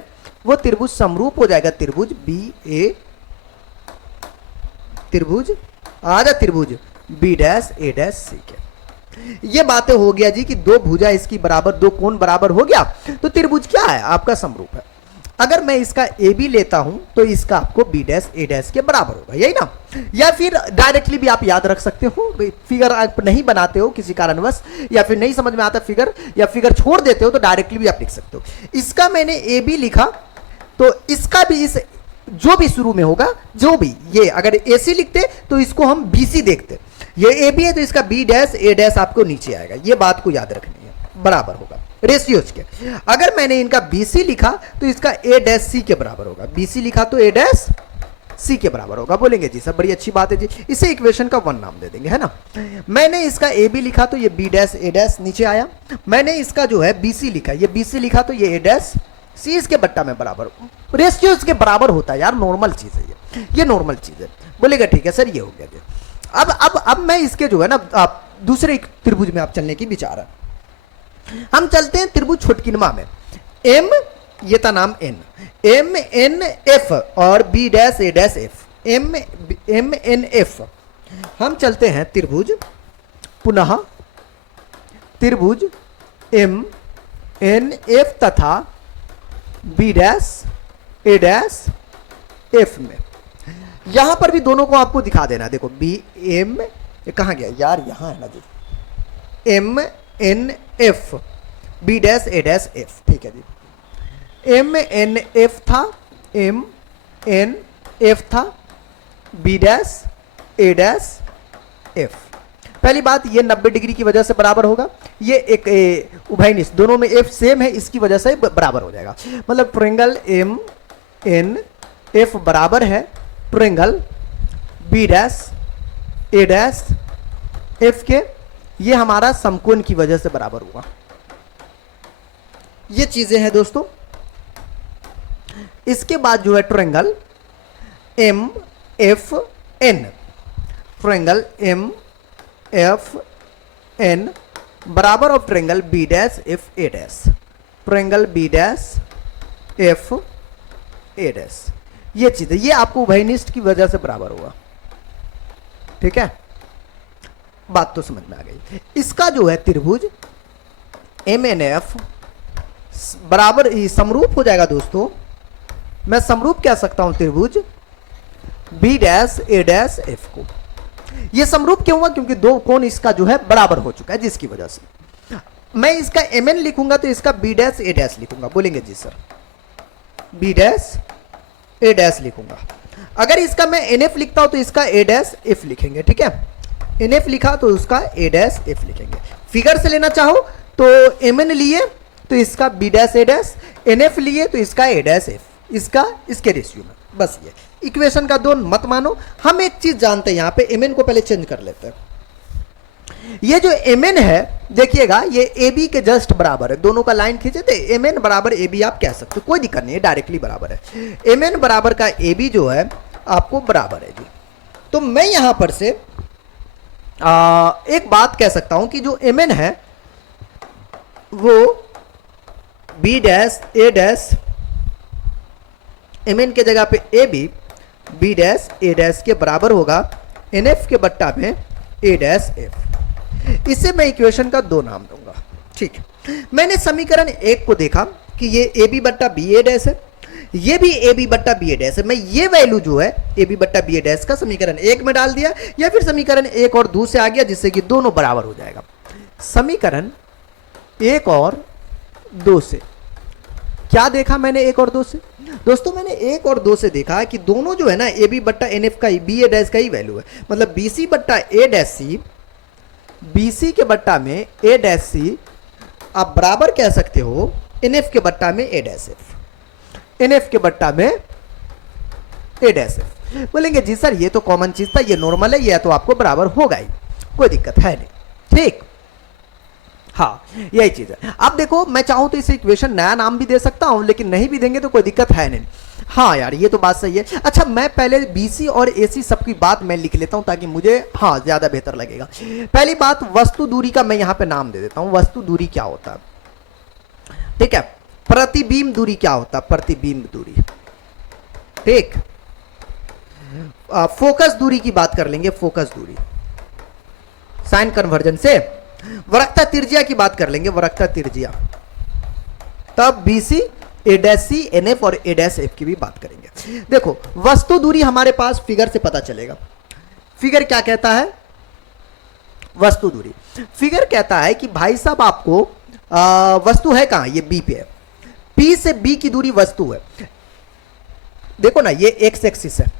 वो त्रिभुज समरूप हो जाएगा त्रिभुज त्रिभुज B dash A dash C के। ये बातें हो गया जी कि दो भुजा इसकी बराबर, दो कोण बराबर हो गया, तो त्रिभुज क्या है आपका समरूप है। अगर मैं इसका ए बी लेता हूं तो इसका आपको बी डैश ए डैश के बराबर होगा, यही ना। या फिर डायरेक्टली भी आप याद रख सकते हो, फिगर आप नहीं बनाते हो किसी कारणवश, या फिर नहीं समझ में आता फिगर, या फिगर छोड़ देते हो, तो डायरेक्टली भी आप लिख सकते हो। इसका मैंने ए बी लिखा तो इसका भी इस जो भी शुरू में होगा, जो भी ये अगर ए सी लिखते तो इसको हम बी सी देखते, ये ए बी है तो इसका बी डैश ए डैश आपको नीचे आएगा। ये बात को याद रखनी है, बराबर होगा रेशियोज के। अगर मैंने इनका BC लिखा तो इसका A डैश C के बराबर होगा, BC लिखा तो A डैश C के बराबर होगा। बोलेंगे जी सर बड़ी अच्छी बात है जी, इसे इक्वेशन का 1 नाम दे देंगे, है ना। मैंने इसका AB लिखा तो ये B डैश A डैश नीचे आया। मैंने इसका जो है BC लिखा, ये BC लिखा तो ये A डैश C इसके बट्टा में बराबर, रेशियोज के बराबर होता है यार, नॉर्मल चीज है ये नॉर्मल चीज है। बोलेगा ठीक है सर ये हो गया जी। अब मैं इसके जो है ना आप दूसरे त्रिभुज में आप चलने की विचार है। हम चलते हैं त्रिभुज छोटकिनमा में, M ये था नाम N, MNF और B dash A dash F, MNF। हम चलते हैं त्रिभुज, पुनः त्रिभुज MNF तथा B dash A dash F में। यहां पर भी दोनों को आपको दिखा देना। देखो बी एम, कहां गया यार, यहां है ना जी, M N F B dash A dash F, ठीक है जी। एम एन एफ था, एम एन एफ था, B dash A dash F. पहली बात, ये 90 डिग्री की वजह से बराबर होगा, ये एक उभयनिष्ठ, दोनों में एफ सेम है, इसकी वजह से बराबर हो जाएगा। मतलब ट्रायंगल एम एन एफ बराबर है triangle B dash A dash F के, ये हमारा समकोण की वजह से बराबर हुआ। ये चीजें हैं दोस्तों। इसके बाद जो है triangle M F N, triangle M F N बराबर of triangle B dash F A dash, triangle B dash F A dash. ये चीज है, ये आपको उभयनिष्ठ की वजह से बराबर हुआ। ठीक है, बात तो समझ में आ गई। इसका जो है त्रिभुज एम एन एफ बराबर समरूप हो जाएगा दोस्तों। मैं समरूप कह सकता हूं त्रिभुज B dash A dash F को। ये समरूप क्यों हुआ? क्योंकि दो कोण इसका जो है बराबर हो चुका है, जिसकी वजह से मैं इसका एम एन लिखूंगा तो इसका बी डैश ए डैश लिखूंगा। बोलेंगे जी sir, B dash A dash लिखूंगा। अगर इसका मैं एन एफ लिखता हूं तो इसका ए डैश एफ लिखेंगे। ठीक है, एन एफ लिखा तो उसका ए डैश एफ लिखेंगे। फिगर से लेना चाहो तो एम एन लिए तो इसका B dash A dash, N F लिए तो इसका ए डैश एफ, इसका इसके रेशियो में। बस ये इक्वेशन का दो मत मानो। हम एक चीज जानते हैं, यहां पे एम एन को पहले चेंज कर लेते हैं। ये जो एम एन है देखिएगा, ये ए बी के जस्ट बराबर है। दोनों का लाइन खींचे तो एम एन बराबर ए बी आप कह सकते हो, कोई दिक्कत नहीं है, डायरेक्टली बराबर है। एम एन बराबर का ए बी जो है आपको बराबर है जी। तो मैं यहां पर से एक बात कह सकता हूं कि जो एम एन है वो B dash A dash, M N के जगह पे A B B dash A dash के बराबर होगा एन एफ के बट्टा में ए डैश एफ। इससे मैं इक्वेशन का दो नाम दूंगा। ठीक, मैंने समीकरण एक को देखा कि ये ए बी बट्टा बी ए डैश है, ये भी ए बी बट्टा बी ए डैश है। मैं ये वैल्यू जो है ए बी बट्टा बी ए डैश का समीकरण एक में डाल दिया, या फिर समीकरण एक और दो से आ गया, जिससे कि दोनों बराबर हो जाएगा। समीकरण एक और दो से क्या देखा मैंने? एक और दो से दोस्तों मैंने एक और दो से देखा कि दोनों जो है ना ए बी बट्टा एन एफ का बी ए डैश का ही वैल्यू है। मतलब बी सी बट्टा ए डैश सी, बी सी के बट्टा में ए डैश सी आप बराबर कह सकते हो एन एफ के बट्टा में ए डैश एफ, एन एफ के बट्टा में ए डैश एफ। बोलेंगे जी सर ये तो कॉमन चीज था, ये नॉर्मल है, ये तो आपको बराबर होगा ही, कोई दिक्कत है नहीं। ठीक, हाँ यही चीज है। अब देखो मैं चाहूं तो इसे इक्वेशन नया नाम भी दे सकता हूं, लेकिन नहीं भी देंगे तो कोई दिक्कत है नहीं। हाँ यार ये तो बात सही है। अच्छा मैं पहले बीसी और एसी सबकी बात मैं लिख लेता हूं ताकि मुझे हाँ ज्यादा बेहतर लगेगा। पहली बात, वस्तु दूरी का मैं यहां पे नाम दे देता हूं। वस्तु दूरी क्या होता है? ठीक है, प्रतिबिंब दूरी क्या होता है? प्रतिबिंब दूरी। ठीक, फोकस दूरी की बात कर लेंगे, फोकस दूरी साइन कन्वर्जन से। वक्रता त्रिज्या की बात कर लेंगे, वक्रता त्रिज्या। तब बीसी ए डैश सी एन एफ और ए डैश एफ की भी बात करेंगे। देखो वस्तु दूरी हमारे पास फिगर से पता चलेगा। फिगर क्या कहता है? वस्तु दूरी फिगर कहता है कि भाई साहब आपको वस्तु है कहां? ये बी पे है, पी से बी की दूरी वस्तु है। देखो ना ये एक्स एक्सिस है,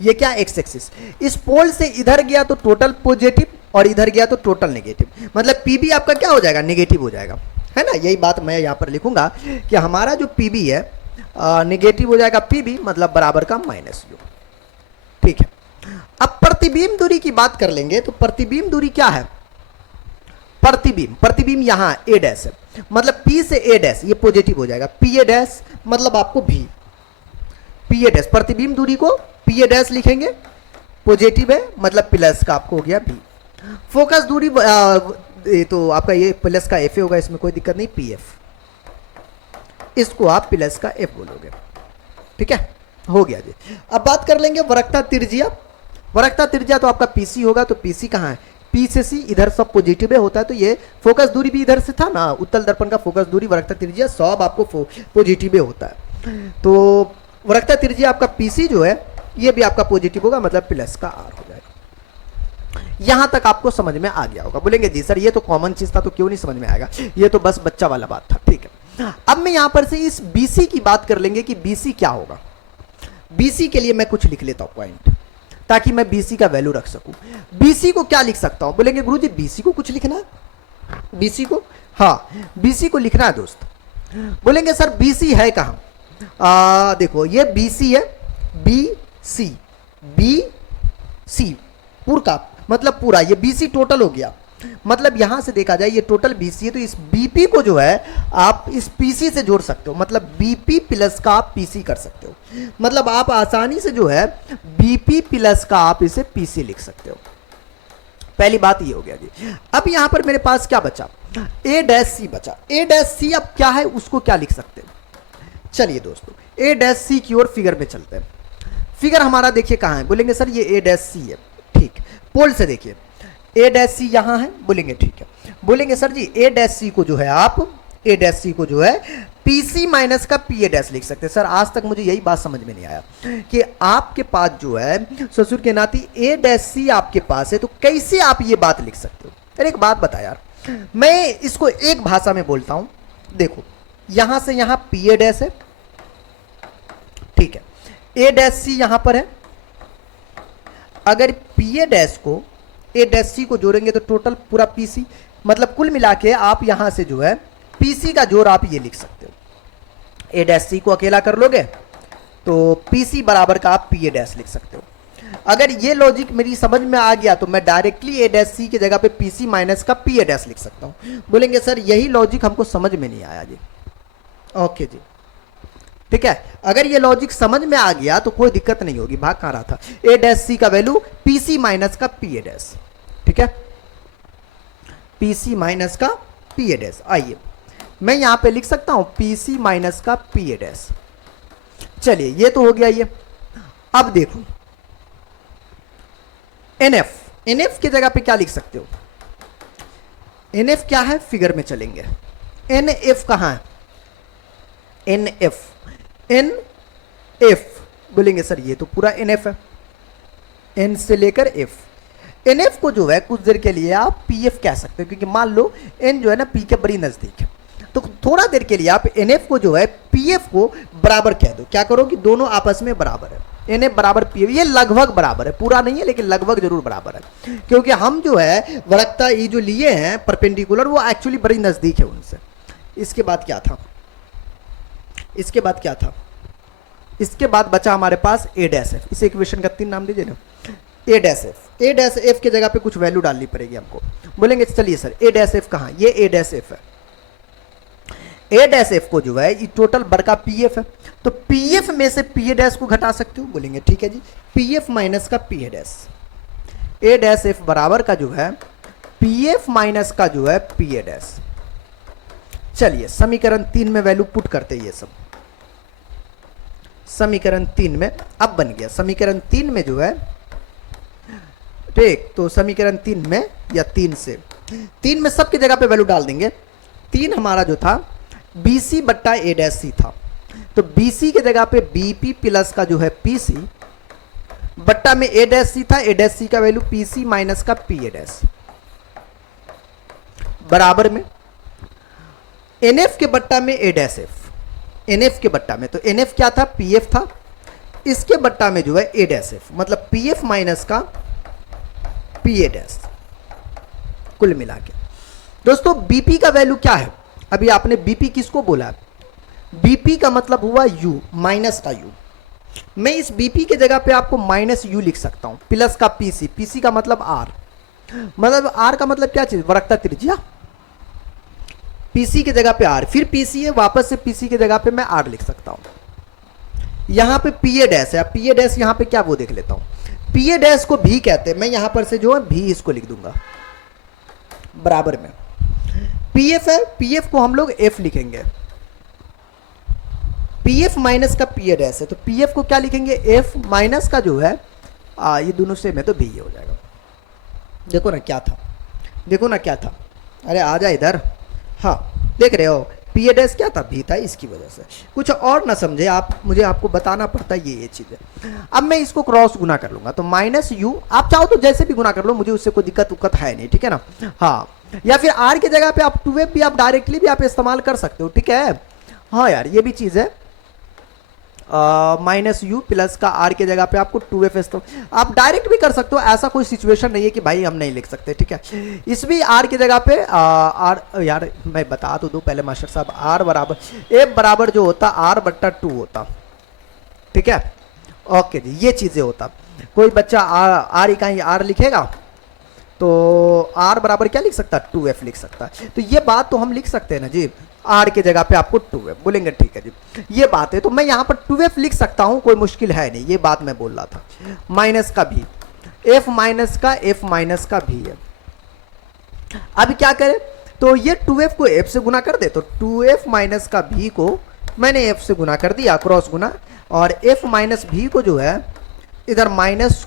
ये क्या एक्स एक्सिस। इस पोल से इधर गया तो टोटल पॉजिटिव और इधर गया तो टोटल नेगेटिव। मतलब पीबी आपका क्या हो जाएगा? नेगेटिव हो जाएगा, है ना। यही बात मैं यहां पर लिखूंगा कि हमारा जो पीबी है नेगेटिव हो जाएगा, पीबी मतलब बराबर का माइनस यू। ठीक है, अब प्रतिबिंब दूरी की बात कर लेंगे तो प्रतिबिंब दूरी क्या है? प्रतिबिंब यहां ए डैश है, मतलब पी से ए डैश ये पॉजिटिव हो जाएगा, पी ए डैश मतलब आपको भी पी ए डैश। प्रतिबिंब दूरी को पी ए डैश लिखेंगे, पॉजिटिव है मतलब प्लस का आपको हो गया बी। फोकस दूरी तो आपका ये प्लस का एफ होगा, इसमें कोई दिक्कत नहीं, पी एफ। इसको आप प्लस का एफ बोलोगे। ठीक है, हो गया जी। अब बात कर लेंगे वक्रता त्रिज्या। वक्रता त्रिज्या तो आपका पीसी होगा, तो पीसी कहाँ है? पी से सी इधर सब पॉजिटिव होता है, तो ये फोकस दूरी भी इधर से था ना, उत्तल दर्पण का फोकस दूरी वक्रता त्रिज्या सब आपको पॉजिटिव होता है। तो वक्रता त्रिज्या आपका पीसी जो है ये भी आपका पॉजिटिव होगा, मतलब प्लस का आर हो जाएगा। यहां तक आपको समझ में आ गया होगा। बोलेंगे जी सर ये तो कॉमन चीज था तो क्यों नहीं समझ में आएगा, ये तो बस बच्चा वाला बात था। ठीक है, अब मैं यहां पर से इस बीसी की बात कर लेंगे कि बीसी क्या होगा। बीसी के लिए मैं कुछ लिख लेता हूं पॉइंट, ताकि मैं बीसी का वैल्यू रख सकूं। बीसी को क्या लिख सकता हूं, बोलेंगे गुरुजी बीसी को कुछ लिखना है, बीसी को, हाँ बीसी को लिखना है दोस्त। बोलेंगे सर बीसी है कहां, देखो ये बीसी है, बी सी पूरा मतलब पूरा, ये बीसी टोटल हो गया। मतलब यहां से देखा जाए ये टोटल बीसी है, तो इस बीपी को जो है आप इस पीसी से जोड़ सकते हो, मतलब बीपी प्लस का आप पीसी कर सकते हो। मतलब आप आसानी से जो है बीपी प्लस का आप इसे पीसी लिख सकते हो। पहली बात ये हो गया जी। अब यहां पर मेरे पास क्या बचा, ए डैश सी बचा। ए डैश सी अब क्या है, उसको क्या लिख सकते हैं। चलिए दोस्तों ए डैश सी की ओर फिगर में चलते हैं। फिगर हमारा देखिए कहां है, बोलेंगे सर ये ए डैश सी है। ठीक, पोल से देखिए ए डैश सी यहां है, बोलेंगे ठीक है। बोलेंगे सर जी ए डैश सी को जो है आप ए डैश सी को जो है पीसी माइनस का पी ए डैश लिख सकते हैं। सर आज तक मुझे यही बात समझ में नहीं आया कि आपके पास जो है ससुर के नाती ए डैश सी आपके पास है, तो कैसे आप ये बात लिख सकते हो। अरे एक बात बता यार, मैं इसको एक भाषा में बोलता हूं। देखो यहां से यहां पी ए डैश है, ठीक है, ए डैश सी यहां पर है। अगर पी ए डैश को ए डैश सी को जोड़ेंगे तो टोटल पूरा पीसी, मतलब कुल मिला के आप यहां से जो है पीसी का जोड़ आप ये लिख सकते हो। ए डैश सी को अकेला कर लोगे तो पीसी बराबर का आप पी ए डैश लिख सकते हो। अगर ये लॉजिक मेरी समझ में आ गया तो मैं डायरेक्टली ए डैश सी की जगह पे पीसी माइनस का पी ए डैश लिख सकता हूं। बोलेंगे सर यही लॉजिक हमको समझ में नहीं आया जी। ओके जी, ठीक है, अगर ये लॉजिक समझ में आ गया तो कोई दिक्कत नहीं होगी। भाग कहां रहा था, ए डैश सी का वैल्यू पीसी माइनस का पी ए डैश, ठीक है, पीसी माइनस का पी ए डैश। आइए मैं यहां पे लिख सकता हूं पीसी माइनस का पी ए डैश। चलिए ये तो हो गया ये। अब देखो एनएफ, एनएफ की जगह पे क्या लिख सकते हो, एनएफ क्या है, फिगर में चलेंगे। एनएफ कहां है, एनएफ, एनएफ बोलेंगे सर ये तो पूरा एनएफ है, एन से लेकर एफ। एनएफ को जो है कुछ देर के लिए आप पीएफ कह सकते हो, क्योंकि मान लो एन जो है ना पी के बड़ी नजदीक है, तो थोड़ा देर के लिए आप एनएफ को जो है पीएफ को बराबर कह दो। क्या करो कि दोनों आपस में बराबर है, एनएफ बराबर पीएफ, ये लगभग बराबर है, पूरा नहीं है लेकिन लगभग जरूर बराबर है, क्योंकि हम जो है वक्रता ये जो लिए हैं परपेंडिकुलर वो एक्चुअली बड़ी नजदीक है उनसे। इसके बाद क्या था, इसके बाद क्या था, इसके बाद बचा हमारे पास ए डैश एफ। इस इक्वेशन का 3 नाम दीजिए ना, ए dash F. A dash F की जगह पे कुछ वैल्यू डालनी पड़ेगी हमको। बोलेंगे चलिए सर ए डैश एफ कहाँ, ये ए डैश एफ है। ए डैश एफ को जो है ये टोटल बड़का पी एफ है, तो पी एफ में से पी ए डैश को घटा सकते हो। बोलेंगे ठीक है जी, पी एफ माइनस का P A dash, A dash F बराबर का जो है पी एफ माइनस का जो है पी ए डैश। चलिए समीकरण 3 में वैल्यू पुट करते हैं ये सब। समीकरण 3 में अब बन गया, समीकरण 3 में जो है ठीक, तो समीकरण 3 में या 3 से 3 में सबकी जगह पे वैल्यू डाल देंगे। 3 हमारा जो था BC बट्टा ए डैश सी था, तो BC की जगह पे BP प्लस का जो है PC बट्टा में ए डैश सी था, ए डैश सी का वैल्यू PC माइनस का पी ए डैश बराबर में NF के बट्टा में ए डैश एफ। NF के बट्टा में, तो NF क्या था, PF था, इसके बट्टा में जो है ए डैश एफ, मतलब PF माइनस का पी ए डैश। कुल मिला के दोस्तों BP का वैल्यू क्या है, अभी आपने BP किसको बोला, BP का मतलब हुआ U, माइनस का U। मैं इस BP की जगह पे आपको माइनस U लिख सकता हूं, प्लस का PC, PC का मतलब R, मतलब R का मतलब क्या चीज, वक्रता त्रिज्या। PC की जगह पे R, फिर PC है, वापस से PC की जगह पे मैं R लिख सकता हूं। यहां पे पी ए डैश है, पी ए डैश यहां पे क्या वो देख लेता हूं, पी ए डैश को भी कहते हैं, मैं यहां पर से जो है भी इसको लिख दूंगा बराबर में। पीएफ है, पीएफ को हम लोग एफ लिखेंगे, पीएफ माइनस का पी ए डैश है, तो पीएफ को क्या लिखेंगे, एफ माइनस का जो है ये दोनों सेम है तो भी हो जाएगा। देखो ना क्या था, देखो ना क्या था, अरे आ जा इधर, हाँ देख रहे हो पी ए डैश क्या था, भी था, इसकी वजह से कुछ और ना समझे आप, मुझे आपको बताना पड़ता है ये चीज़ है। अब मैं इसको क्रॉस गुना कर लूंगा तो माइनस यू, आप चाहो तो जैसे भी गुना कर लो, मुझे उससे कोई दिक्कत उक्कत है नहीं, ठीक है ना। हाँ, या फिर आर की जगह पे आप 2f भी आप डायरेक्टली भी आप इस्तेमाल कर सकते हो, ठीक है। हाँ यार, ये भी चीज़ है, माइनस यू प्लस का आर के जगह पे आपको 2f आप डायरेक्ट भी कर सकते हो, ऐसा कोई सिचुएशन नहीं है कि भाई हम नहीं लिख सकते, ठीक है। इस भी आर की जगह पे आर, यार मैं बता तो दूं पहले मास्टर साहब, आर बराबर एफ बराबर जो होता आर बट्टा 2 होता, ठीक है। ओके जी, ये चीज़ें होता। कोई बच्चा आर इकाई आर लिखेगा तो आर बराबर क्या लिख सकता है, 2f लिख सकता है। तो ये बात तो हम लिख सकते हैं ना जी, आर के जगह पे आपको 2f बोलेंगे, ठीक है जी, ये बात है। तो मैं यहाँ पर 2f लिख सकता हूँ, कोई मुश्किल है नहीं, ये बात मैं बोल रहा था। माइनस का भी, f माइनस का भी है। अब क्या करें, तो ये 2f को f से गुना कर दे, तो 2f माइनस का भी को मैंने f से गुना कर दिया, क्रॉस गुना, और f माइनस भी को जो है इधर माइनस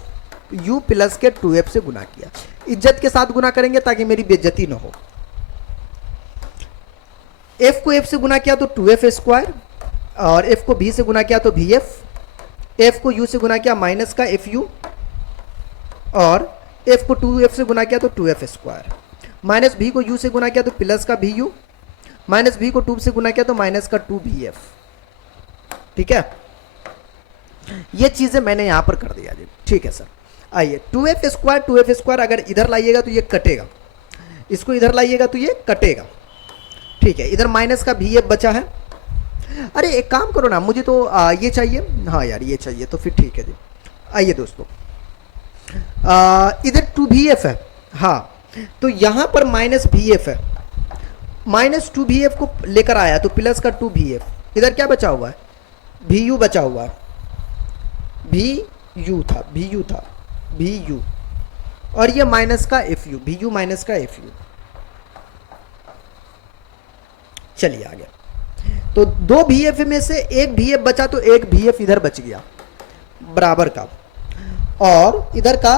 u प्लस के 2f से गुना किया। इज्जत के साथ गुना करेंगे ताकि मेरी बेइज्जती ना हो। f को f से गुना किया तो 2f स्क्वायर, और f को v से गुना किया तो vf, f को u से गुना किया माइनस का fu, और f को 2f से गुना किया तो 2f स्क्वायर, माइनस v को u से गुना किया तो प्लस का vu, माइनस v को 2 से गुना किया तो माइनस का 2vf, ठीक है। ये चीजें मैंने यहां पर कर दिया जी, ठीक है सर। आइए 2f स्क्वायर अगर इधर लाइएगा तो ये कटेगा, इसको इधर लाइएगा तो ये कटेगा, ठीक है। इधर माइनस का भी बचा है। अरे एक काम करो ना, मुझे तो ये चाहिए, हाँ यार ये चाहिए, तो फिर ठीक है जी। आइए दोस्तों, इधर 2vf है, हाँ, तो यहां पर माइनस vf है, माइनस 2vf को लेकर आया तो प्लस का 2vf, इधर क्या बचा हुआ है, vu बचा हुआ है, vu था, vu, और ये माइनस का fu, vu माइनस का fu। चलिए आगे, तो 2 vf में से एक vf बचा तो एक vf इधर बच गया बराबर का, और इधर का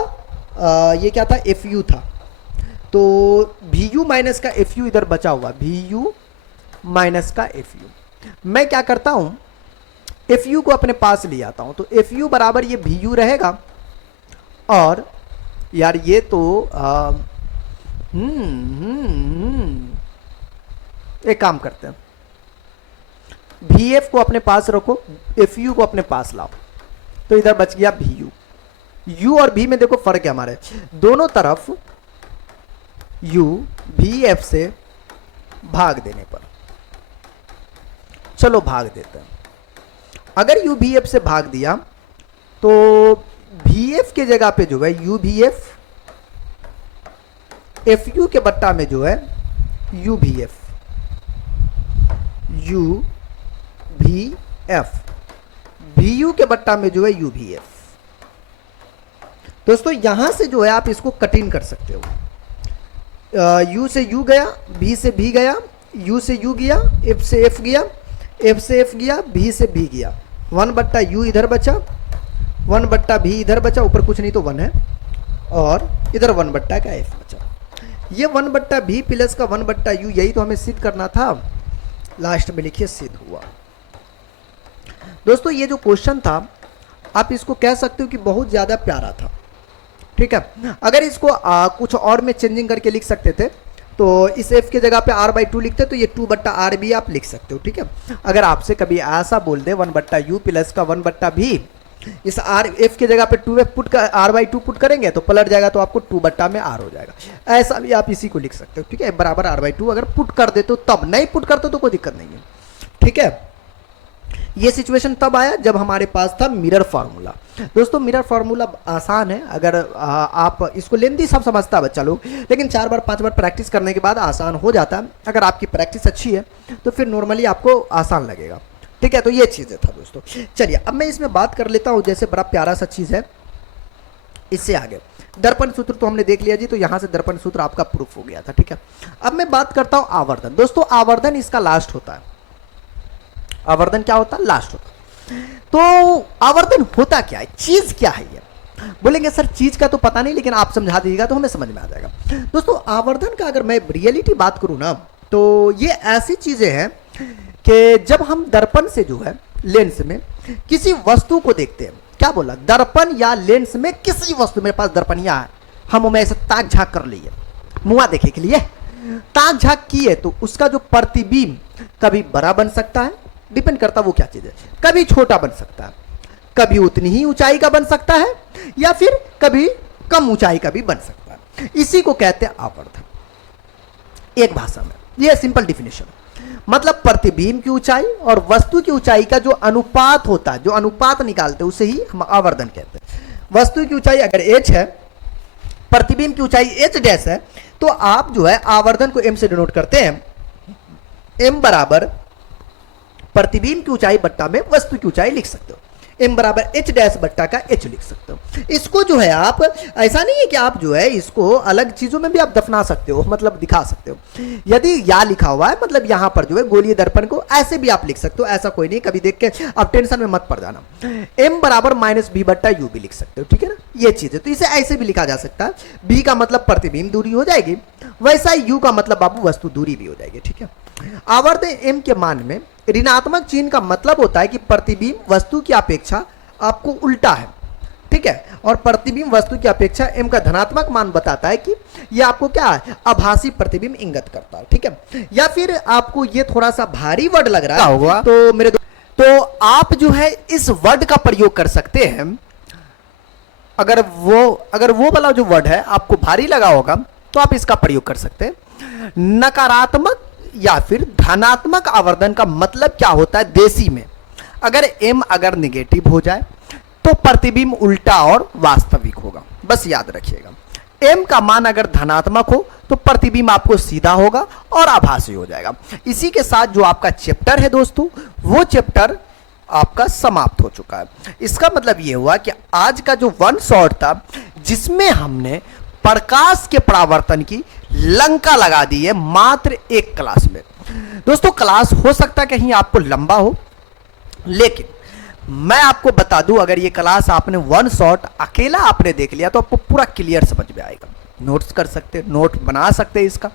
ये क्या था, fu था, तो vu माइनस का fu इधर बचा हुआ, vu माइनस का fu। मैं क्या करता हूं, fu को अपने पास ले आता हूं, तो fu बराबर ये vu रहेगा, और यार ये तो एक काम करते हैं, vf को अपने पास रखो, fu को अपने पास लाओ, तो इधर बच गया vu। u और v में देखो फर्क है हमारे, दोनों तरफ u vf से भाग देने पर, चलो भाग देते हैं। अगर u vf से भाग दिया तो vf के जगह पे जो है u vf, fu के बट्टा में जो है u vf, u vf, vu के बट्टा में जो है u vf। दोस्तों यहां से जो है आप इसको कट इन कर सकते हो, u से u गया, v से v गया, u से u गया, f से f गया, f से f गया, v से v गया, 1 बट्टा u इधर बचा, 1 बट्टा v इधर बचा, ऊपर कुछ नहीं तो 1 है, और इधर 1 बट्टा का f बचा। ये 1 बट्टा v प्लस का 1 बट्टा u, यही तो हमें सिद्ध करना था, लास्ट में लिखिए सिद्ध हुआ। दोस्तों ये जो क्वेश्चन था आप इसको कह सकते हो कि बहुत ज़्यादा प्यारा था, ठीक है। अगर इसको कुछ और में चेंजिंग करके लिख सकते थे तो इस f के जगह पे r/2 लिखते तो ये 2 बट्टा r भी आप लिख सकते हो, ठीक है। अगर आपसे कभी ऐसा बोल दे 1 बट्टा u प्लस का 1 बट्टा v, इस r f के जगह पे 2f पुट कर r/2 पुट करेंगे तो पलट जाएगा, तो आपको 2 बट्टा में r हो जाएगा, ऐसा भी आप इसी को लिख सकते हो, ठीक है। बराबर r/2 अगर पुट कर देते हो, तब नहीं पुट करते तो कोई दिक्कत नहीं है, ठीक है। ये सिचुएशन तब आया जब हमारे पास था मिरर फार्मूला। दोस्तों मिरर फार्मूला आसान है, अगर आप इसको लेंदी सब समझता है बच्चा लोग, लेकिन 4 बार 5 बार प्रैक्टिस करने के बाद आसान हो जाता है। अगर आपकी प्रैक्टिस अच्छी है तो फिर नॉर्मली आपको आसान लगेगा, ठीक है। तो ये चीज़ें था दोस्तों। चलिए अब मैं इसमें बात कर लेता हूँ, जैसे बड़ा प्यारा सा चीज़ है, इससे आगे दर्पण सूत्र तो हमने देख लिया जी, तो यहाँ से दर्पण सूत्र आपका प्रूफ हो गया था, ठीक है। अब मैं बात करता हूँ आवर्धन। दोस्तों आवर्धन इसका लास्ट होता है, आवर्धन क्या होता है, लास्ट होता है। तो आवर्धन होता क्या है, चीज क्या है ये, बोलेंगे सर चीज का तो पता नहीं, लेकिन आप समझा दीजिएगा तो हमें समझ में आ जाएगा। दोस्तों आवर्धन का अगर मैं रियलिटी बात करूं ना, तो ये ऐसी चीजें हैं कि जब हम दर्पण से जो है लेंस में किसी वस्तु को देखते हैं, क्या बोला, दर्पण या लेंस में किसी वस्तु, मेरे पास दर्पण यहाँ है, हम उमें ऐसे ताक झांक कर लिए मुआ देखे के लिए, ताक झांक किए तो उसका जो प्रतिबिंब कभी बड़ा बन सकता है, डिपेंड करता वो क्या चीज है, कभी छोटा बन सकता है, कभी उतनी ही ऊंचाई का बन सकता है, या फिर कभी कम ऊंचाई का भी बन सकता है। इसी को कहते हैं आवर्धन। एक भाषा में यह सिंपल डिफिनेशन, मतलब प्रतिबिंब की ऊंचाई और वस्तु की ऊंचाई का जो अनुपात होता है, जो अनुपात निकालते हैं उसे ही हम आवर्धन कहते हैं। वस्तु की ऊंचाई अगर h है, प्रतिबिंब की ऊंचाई h डैश है, तो आप जो है आवर्धन को m से डिनोट करते हैं। m बराबर प्रतिबिंब की ऊंचाई बट्टा में वस्तु की ऊंचाई लिख सकते हो, m बराबर h डैश बट्टा का h लिख सकते हो। इसको जो है आप, ऐसा नहीं है कि आप जो है इसको अलग चीजों में भी आप दफना सकते हो, मतलब दिखा सकते हो। यदि या लिखा हुआ है मतलब यहां पर जो है गोलीय दर्पण को ऐसे भी आप लिख सकते हो, ऐसा कोई नहीं, कभी देख के आप टेंशन में मत पड़ जाना। m बराबर माइनस बी बट्टा यू भी लिख सकते हो, ठीक है ना, ये चीज है। तो इसे ऐसे भी लिखा जा सकता है, b का मतलब प्रतिबिंब दूरी हो जाएगी, वैसा u का मतलब बाबू वस्तु दूरी भी हो जाएगी, ठीक है। आवर्त m के मान में ऋणात्मक चिन्ह का मतलब होता है कि प्रतिबिंब वस्तु की अपेक्षा आपको उल्टा है, ठीक है, और प्रतिबिंब वस्तु की अपेक्षा m का धनात्मक मान बताता है कि यह आपको क्या है, आभासी प्रतिबिंब इंगित करता है, ठीक है। या फिर आपको ये थोड़ा सा भारी वर्ड लग रहा है तो मेरे तो आप जो है इस वर्ड का प्रयोग कर सकते हैं। अगर वो वाला जो वर्ड है आपको भारी लगा होगा तो आप इसका प्रयोग कर सकते हैं। नकारात्मक या फिर धनात्मक आवर्धन का मतलब क्या होता है देसी में, अगर m अगर निगेटिव हो जाए तो प्रतिबिंब उल्टा और वास्तविक होगा, बस याद रखिएगा। m का मान अगर धनात्मक हो तो प्रतिबिंब आपको सीधा होगा और आभासी हो जाएगा। इसी के साथ जो आपका चैप्टर है दोस्तों, वो चैप्टर आपका समाप्त हो चुका है। इसका मतलब ये हुआ कि आज का जो वन शॉट था जिसमें हमने प्रकाश के परावर्तन की लंका लगा दी है मात्र एक क्लास में। दोस्तों क्लास हो सकता है कहीं आपको लंबा हो, लेकिन मैं आपको बता दूं अगर ये क्लास आपने वन शॉट अकेला आपने देख लिया तो आपको पूरा क्लियर समझ में आएगा। नोट्स कर सकते, नोट बना सकते हैं इसका।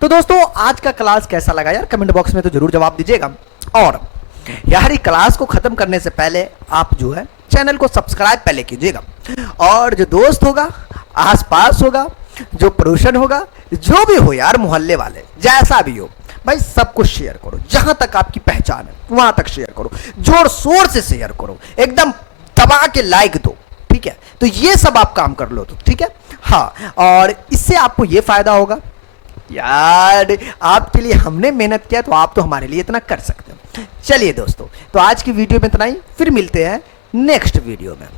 तो दोस्तों आज का क्लास कैसा लगा यार, कमेंट बॉक्स में तो जरूर जवाब दीजिएगा। और यार क्लास को खत्म करने से पहले आप जो है चैनल को सब्सक्राइब पहले कीजिएगा, और जो दोस्त होगा, आसपास होगा, जो पड़ोसन होगा, जो भी हो यार, मोहल्ले वाले, जैसा भी हो भाई, सब कुछ शेयर करो। जहां तक आपकी पहचान है वहां तक शेयर करो, जोर शोर से शेयर करो, एकदम दबा के लाइक दो, ठीक है। तो ये सब आप काम कर लो तो ठीक है। हाँ, और इससे आपको ये फायदा होगा यार, आपके लिए हमने मेहनत किया तो आप तो हमारे लिए इतना कर सकते हो। चलिए दोस्तों, तो आज की वीडियो में इतना ही, फिर मिलते हैं नेक्स्ट वीडियो में।